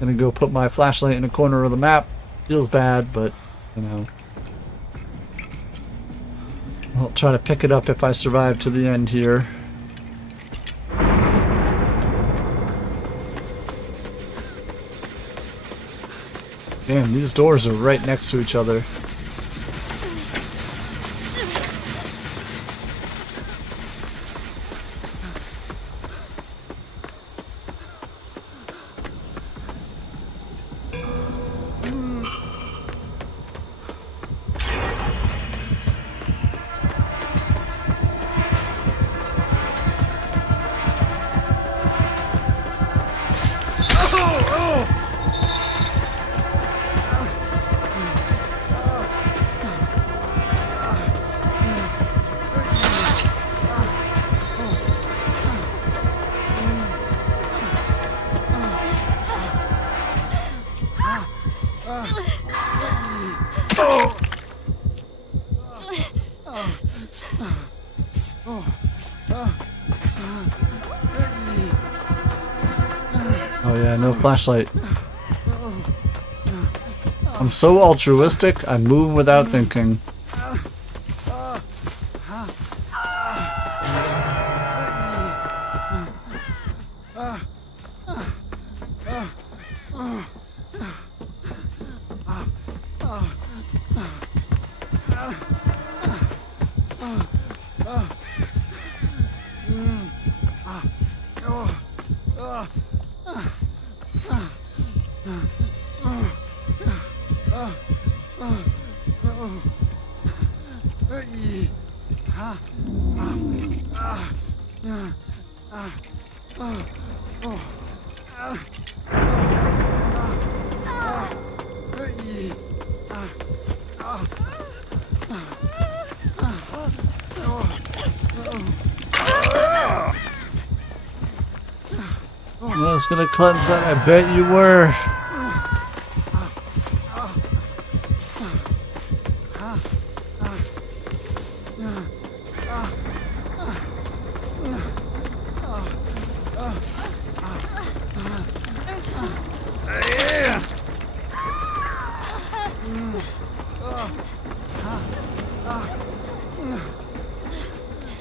Gonna go put my flashlight in a corner of the map. Feels bad, but you know. I'll try to pick it up if I survive to the end here. Damn, these doors are right next to each other. Oh yeah, no flashlight. I'm so altruistic, I move without thinking. I was gonna cleanse that, I bet you were.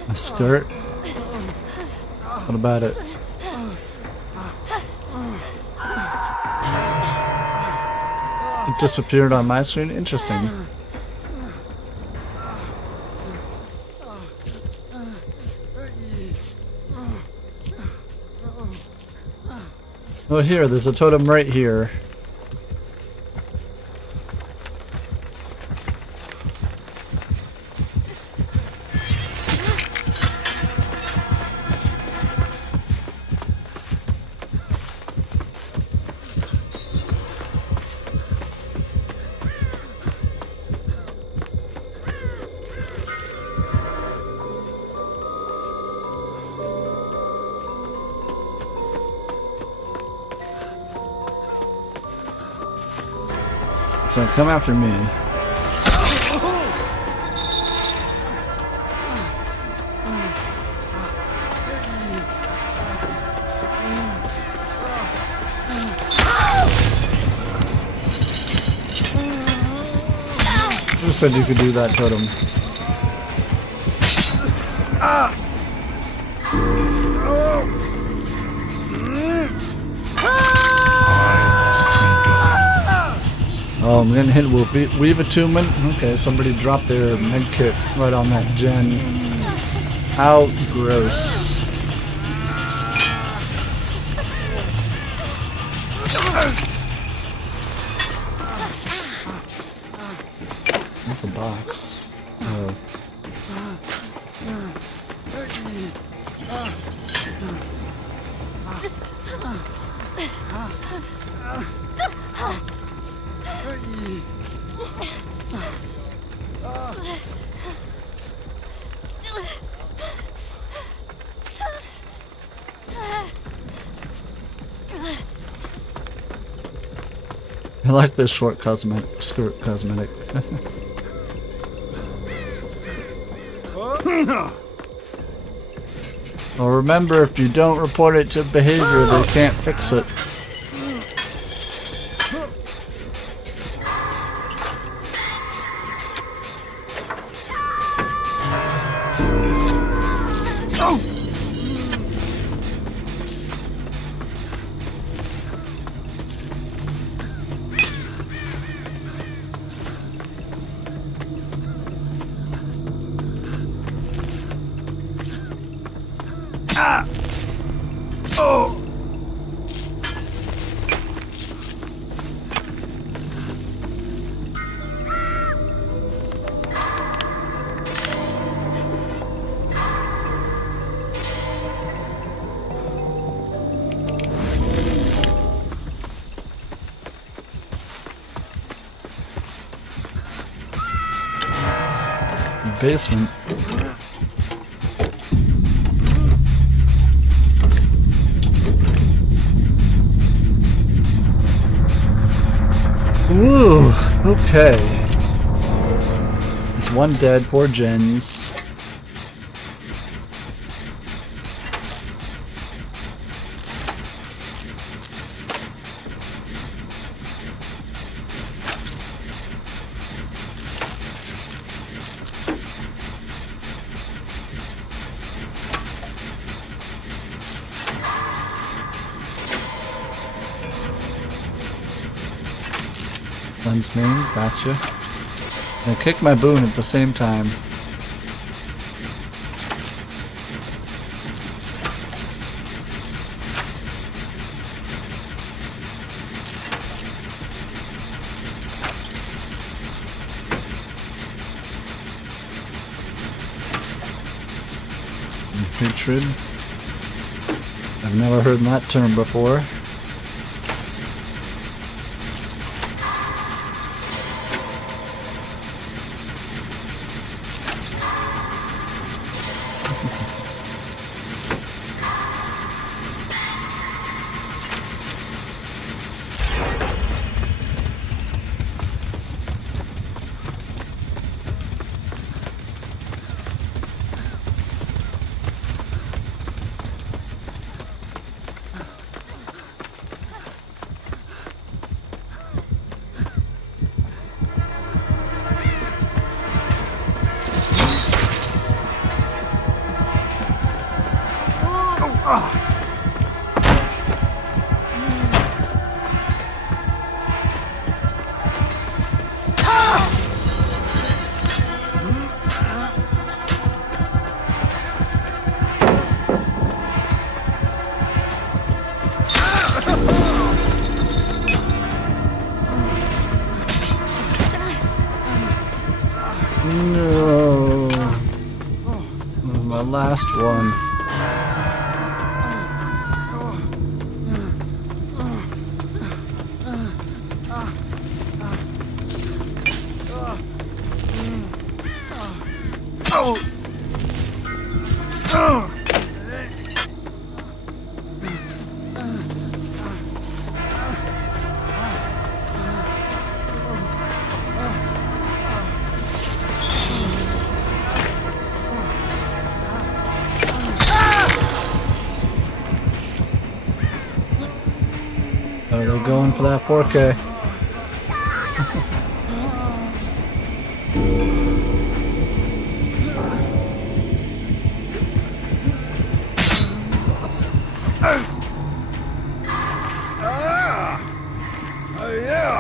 A skirt? What about it? It disappeared on my screen? Interesting. Oh, here, there's a totem right here. So come after me. Who said you could do that, totem? Oh, I'm getting hit with weave attunement. Okay, somebody dropped their med kit right on that gen. How gross. What's the box? Oh. I like this short cosmetic, skirt cosmetic. Well, remember, if you don't report it to behavior, they can't fix it. Basement. Ooh, okay. There's one dead, poor gens. Cleanse main, gotcha. And kick my boon at the same time. Hatred. I've never heard that term before. No. My last one. Oh, they're going for that 4K.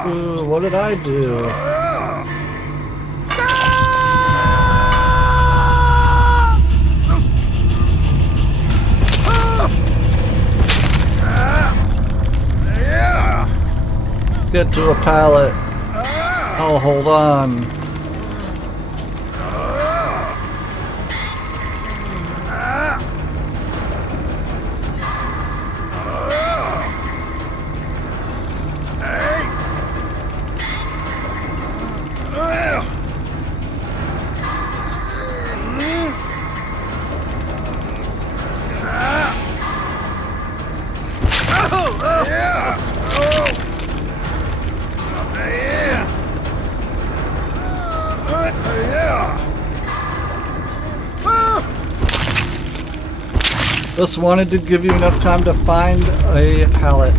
Ooh, what did I do? Get to a pallet. Oh, hold on. Just wanted to give you enough time to find a pallet.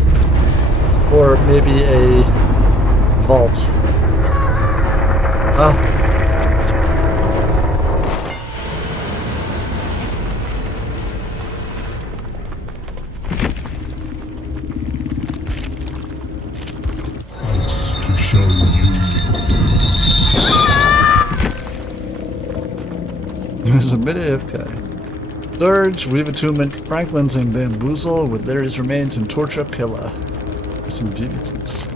Or maybe a vault. Oh. To show you. There's a bit of AFK. Surge, Weave Attunement, Franklin's and Bamboozle with Larry's Remains and Torture Pilla. There's some DVDs.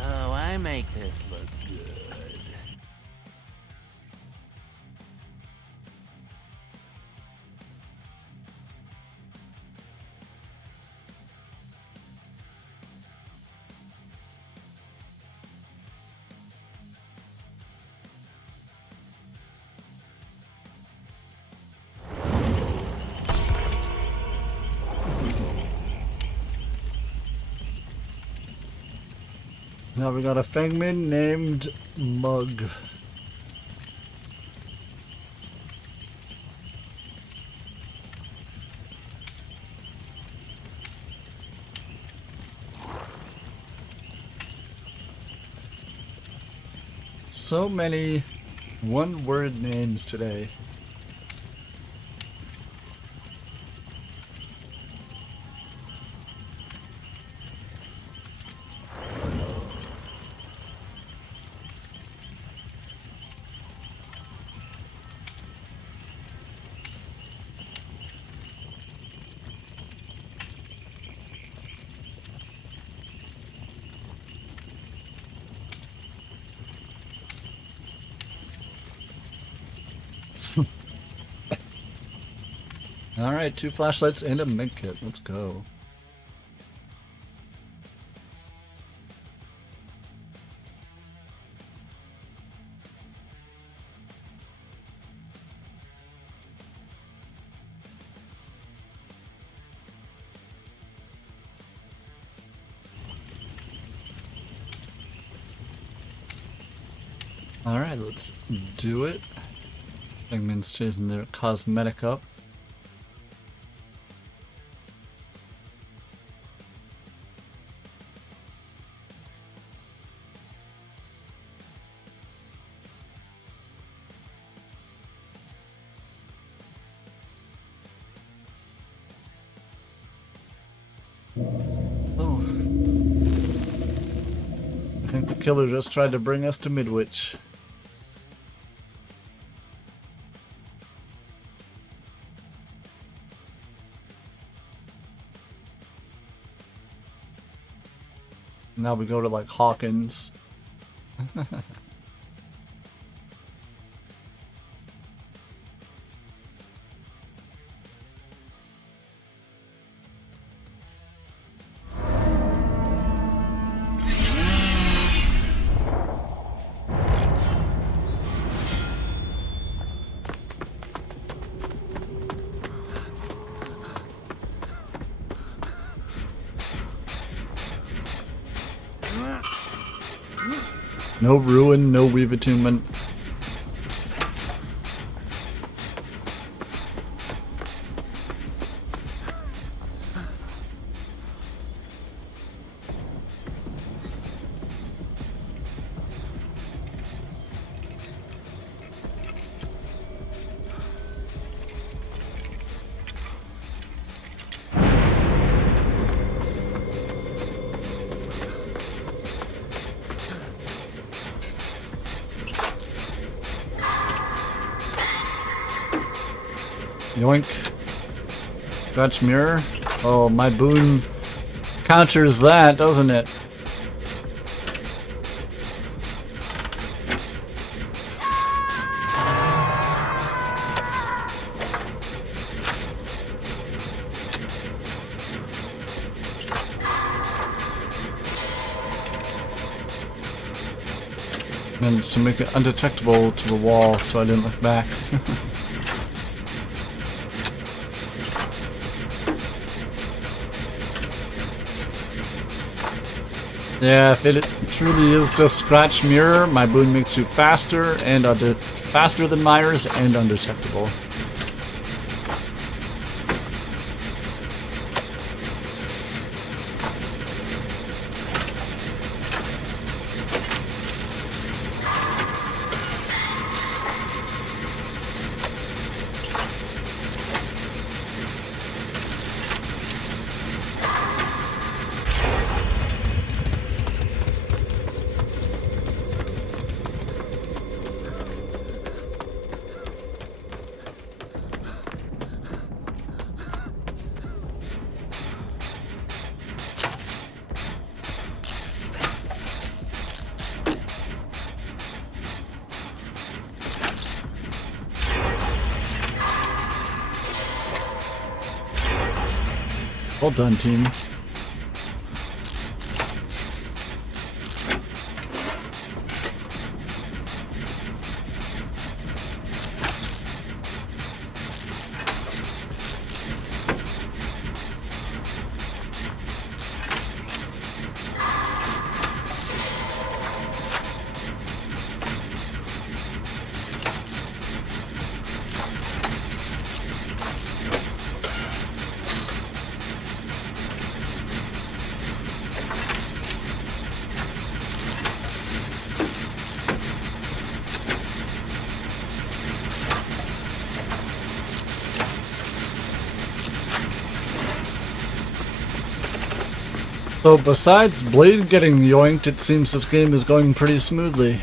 Oh, I make this look good. Now we got a Fangman named Mug. So many one-word names today. Alright, 2 flashlights and a medkit. Let's go. Alright, let's do it. Eggman's chasing their cosmetic up. Oh. I think the killer just tried to bring us to Midwich. Now we go to like Hawkins. No ruin, no weave attunement. Yoink. Scratch mirror. Oh, my boon counters that, doesn't it? Managed to make it undetectable to the wall so I didn't look back. Yeah, if it truly is just scratch mirror, my boon makes you faster and faster than Myers and undetectable. Well done, team. So besides Blade getting yoinked, it seems this game is going pretty smoothly.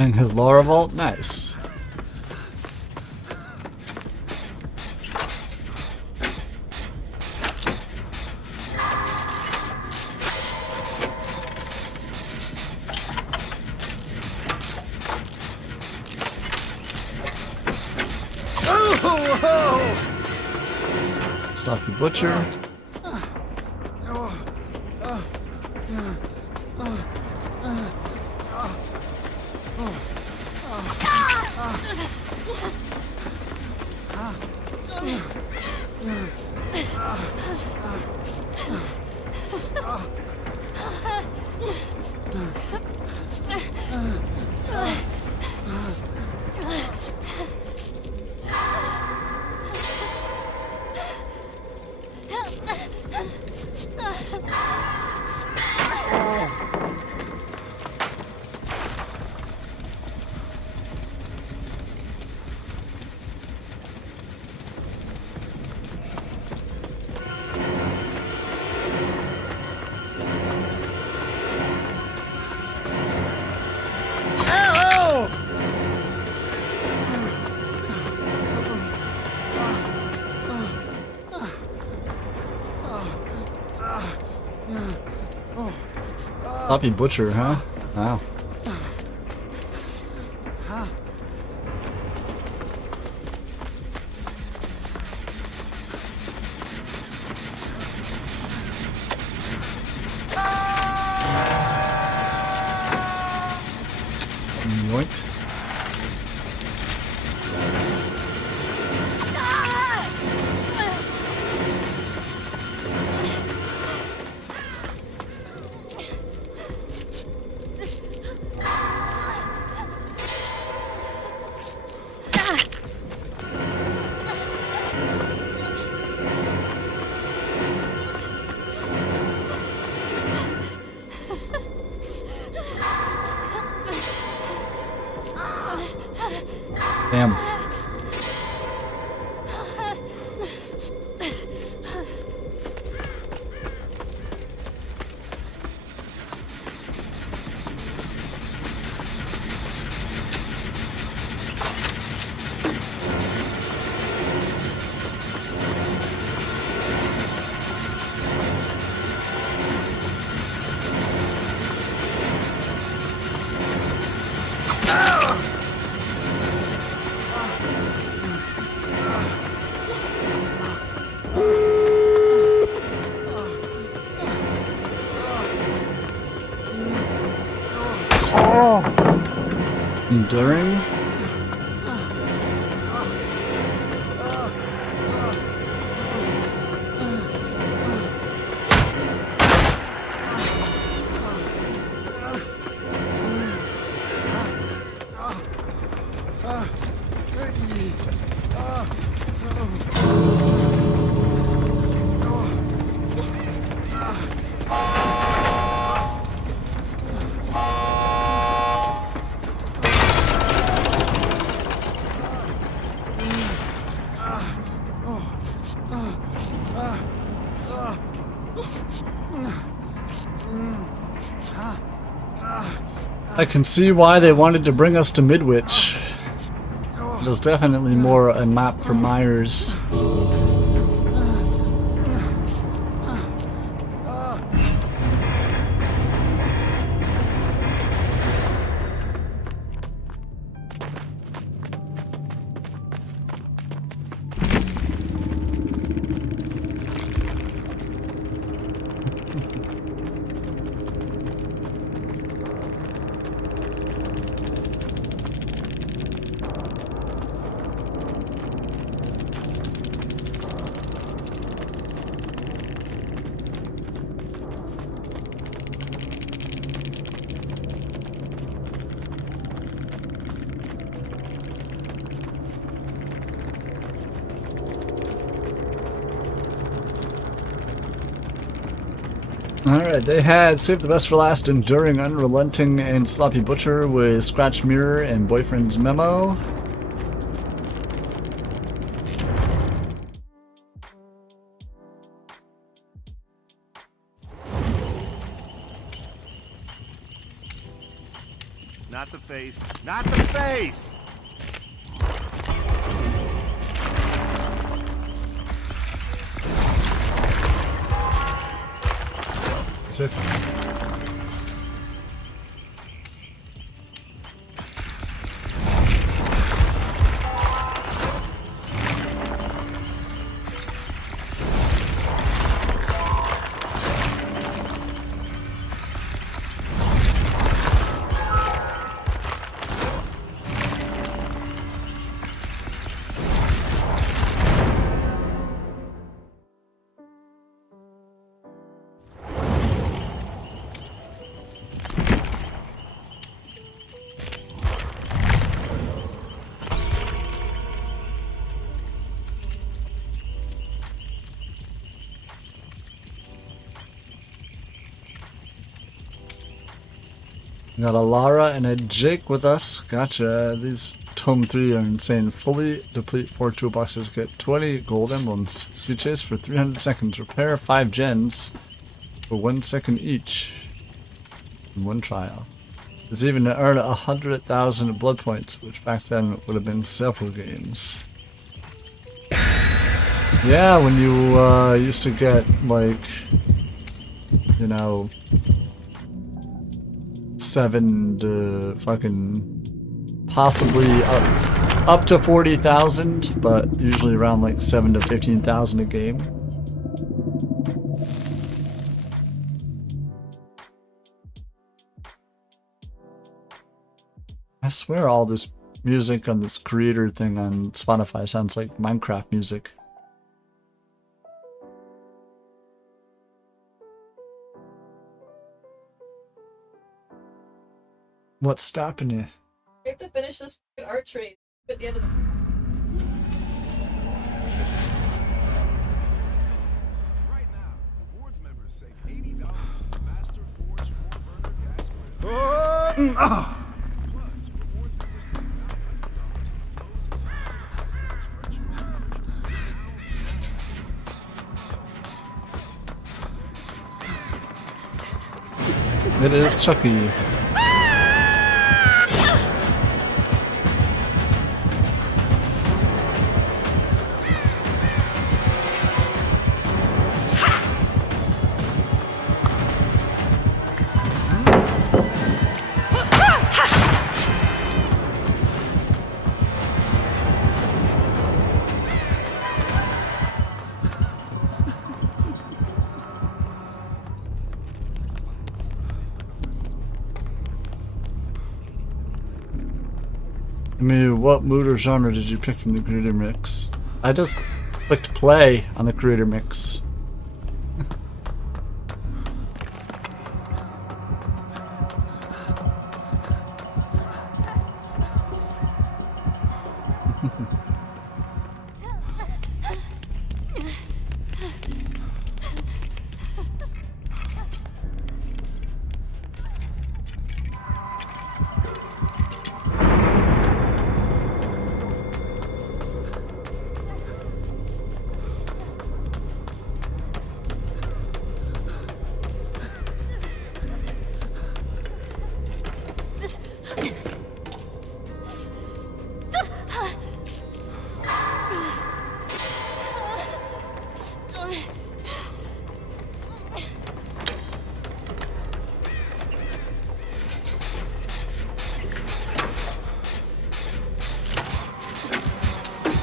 In his lower vault? Nice. Sloppy Butcher. Sloppy Butcher, huh? Wow. Yoink. Damn. Enduring. I can see why they wanted to bring us to Midwich. It was definitely more a map for Myers. Alright, they had Save the Best for Last, Enduring, Unrelenting, and Sloppy Butcher with Scratch Mirror and Boyfriend's Memo. Not the face. Not the face! Say something. Got a Lara and a Jake with us. Gotcha. These Tome 3 are insane. Fully deplete 4 toolboxes. Get 20 gold emblems. You chase for 300 seconds. Repair 5 gens for 1 second each. In 1 trial. There's even to earn 100,000 blood points, which back then would have been several games. Yeah, when you used to get, like, you know, 7 to fucking possibly up to 40,000, but usually around like 7 to 15,000 a game. I swear all this music on this creator thing on Spotify sounds like Minecraft music. What's stopping you? We have to finish this art trade at the end of the... Right now, rewards members save $80 on Master Forge 4-burner gas grill. Plus, rewards members save $900 on the Lowe's exclusive Hisense French refrigerator. It is Chucky. I mean, what mood or genre did you pick from the creator mix? I just clicked play on the creator mix.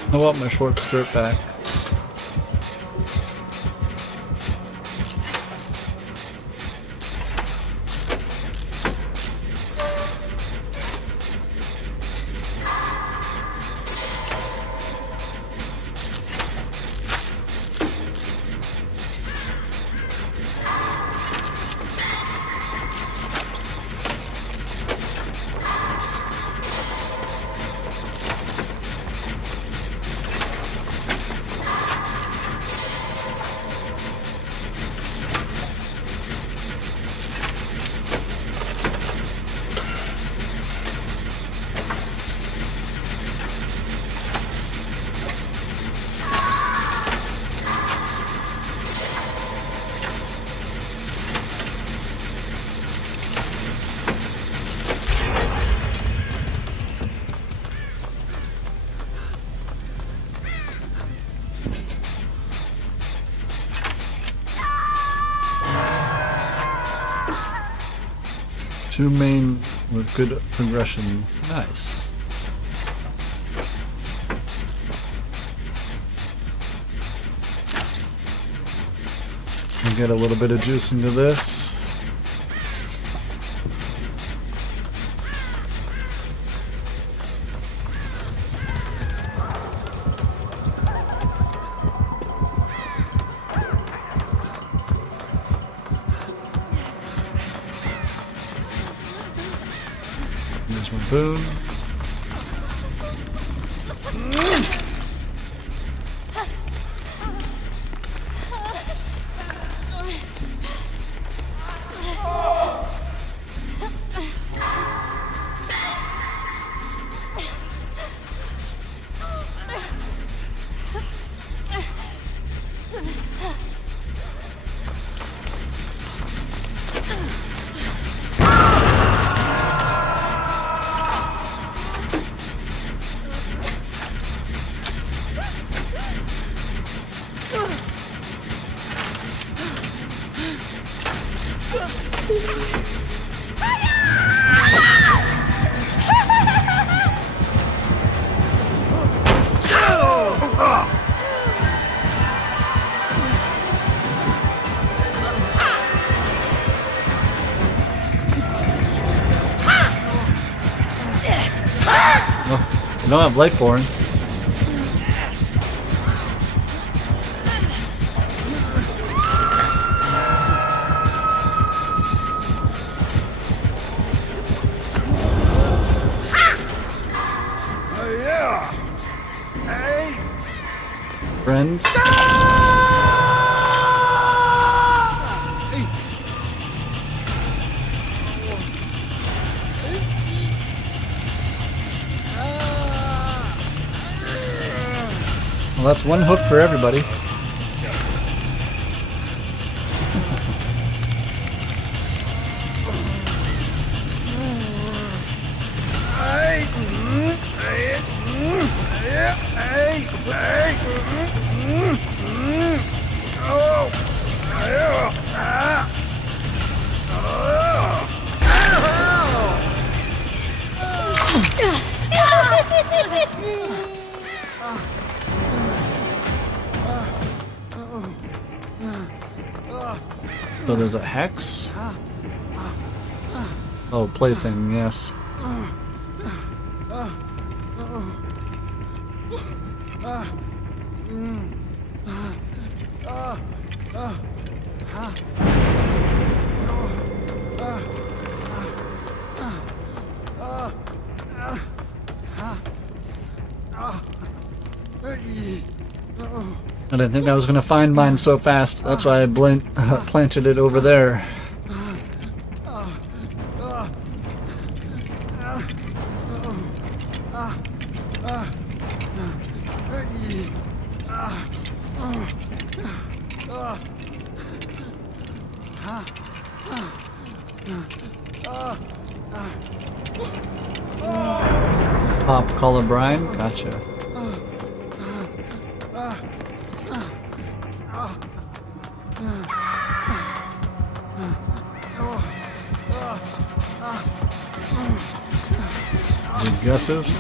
I want my short skirt back. 2 main with good progression. Nice. We'll get a little bit of juice into this. There's my boon. You don't have Lightborn. Yeah. Hey. Friends. Well, that's one hook for everybody. So there's a hex? Oh, plaything, yes. I didn't think I was gonna find mine so fast. That's why I planted it over there. Pop Colubrine, gotcha. Good guesses?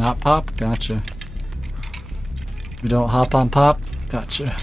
Not pop? Gotcha. We don't hop on pop? Gotcha.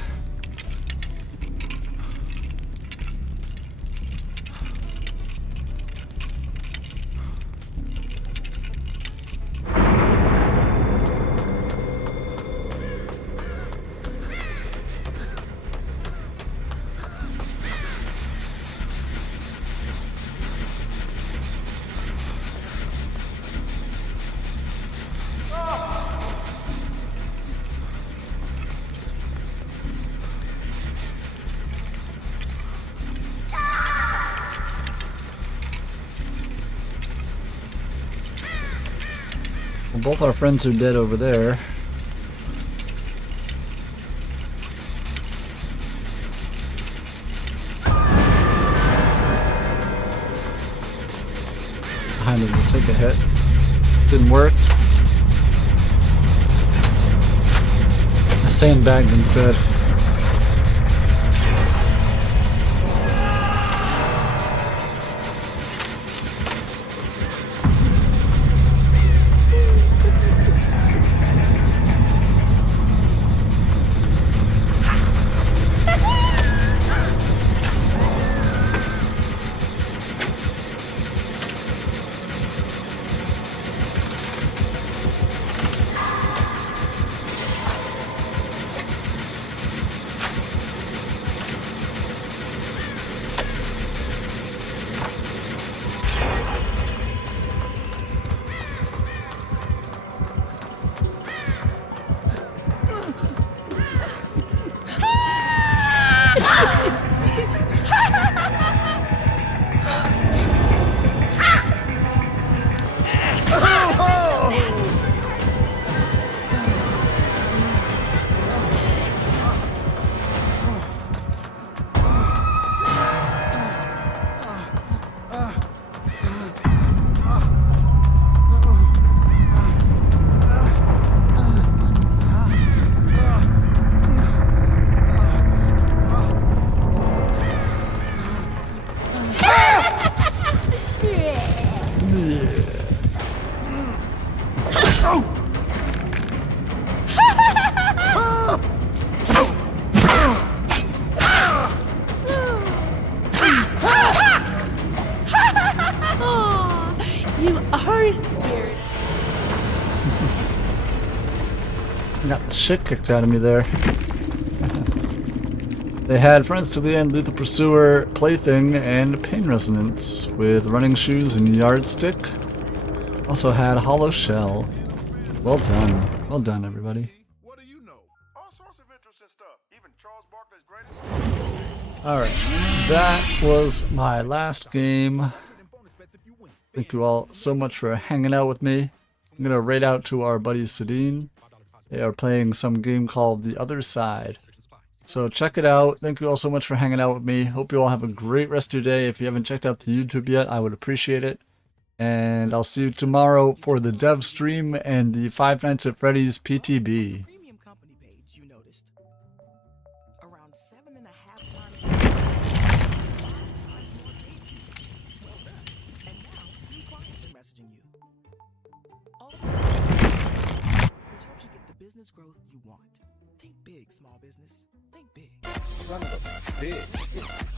Well, both our friends are dead over there. Behind him, we'll take a hit. Didn't work. I sandbagged instead. You are scared. Got the shit kicked out of me there. They had Friends to the End, Lethal Pursuer, Plaything, and Pain Resonance with Running Shoes and Yardstick. Also had Hollow Shell. Well done. Well done, everybody. What do you know? All sorts of interesting stuff. Even Charles Barkley's greatest. Alright, that was my last game. Thank you all so much for hanging out with me. I'm going to raid out to our buddy Sedin. They are playing some game called The Other Side. So check it out. Thank you all so much for hanging out with me. Hope you all have a great rest of your day. If you haven't checked out the YouTube yet, I would appreciate it. And I'll see you tomorrow for the dev stream and the Five Nights at Freddy's PTB. Premium company page, you noticed around 7.5 times more page views. Well done. And now new clients are messaging you. All which helps you get the business growth you want. Think big, small business. Think big. Son of a bitch.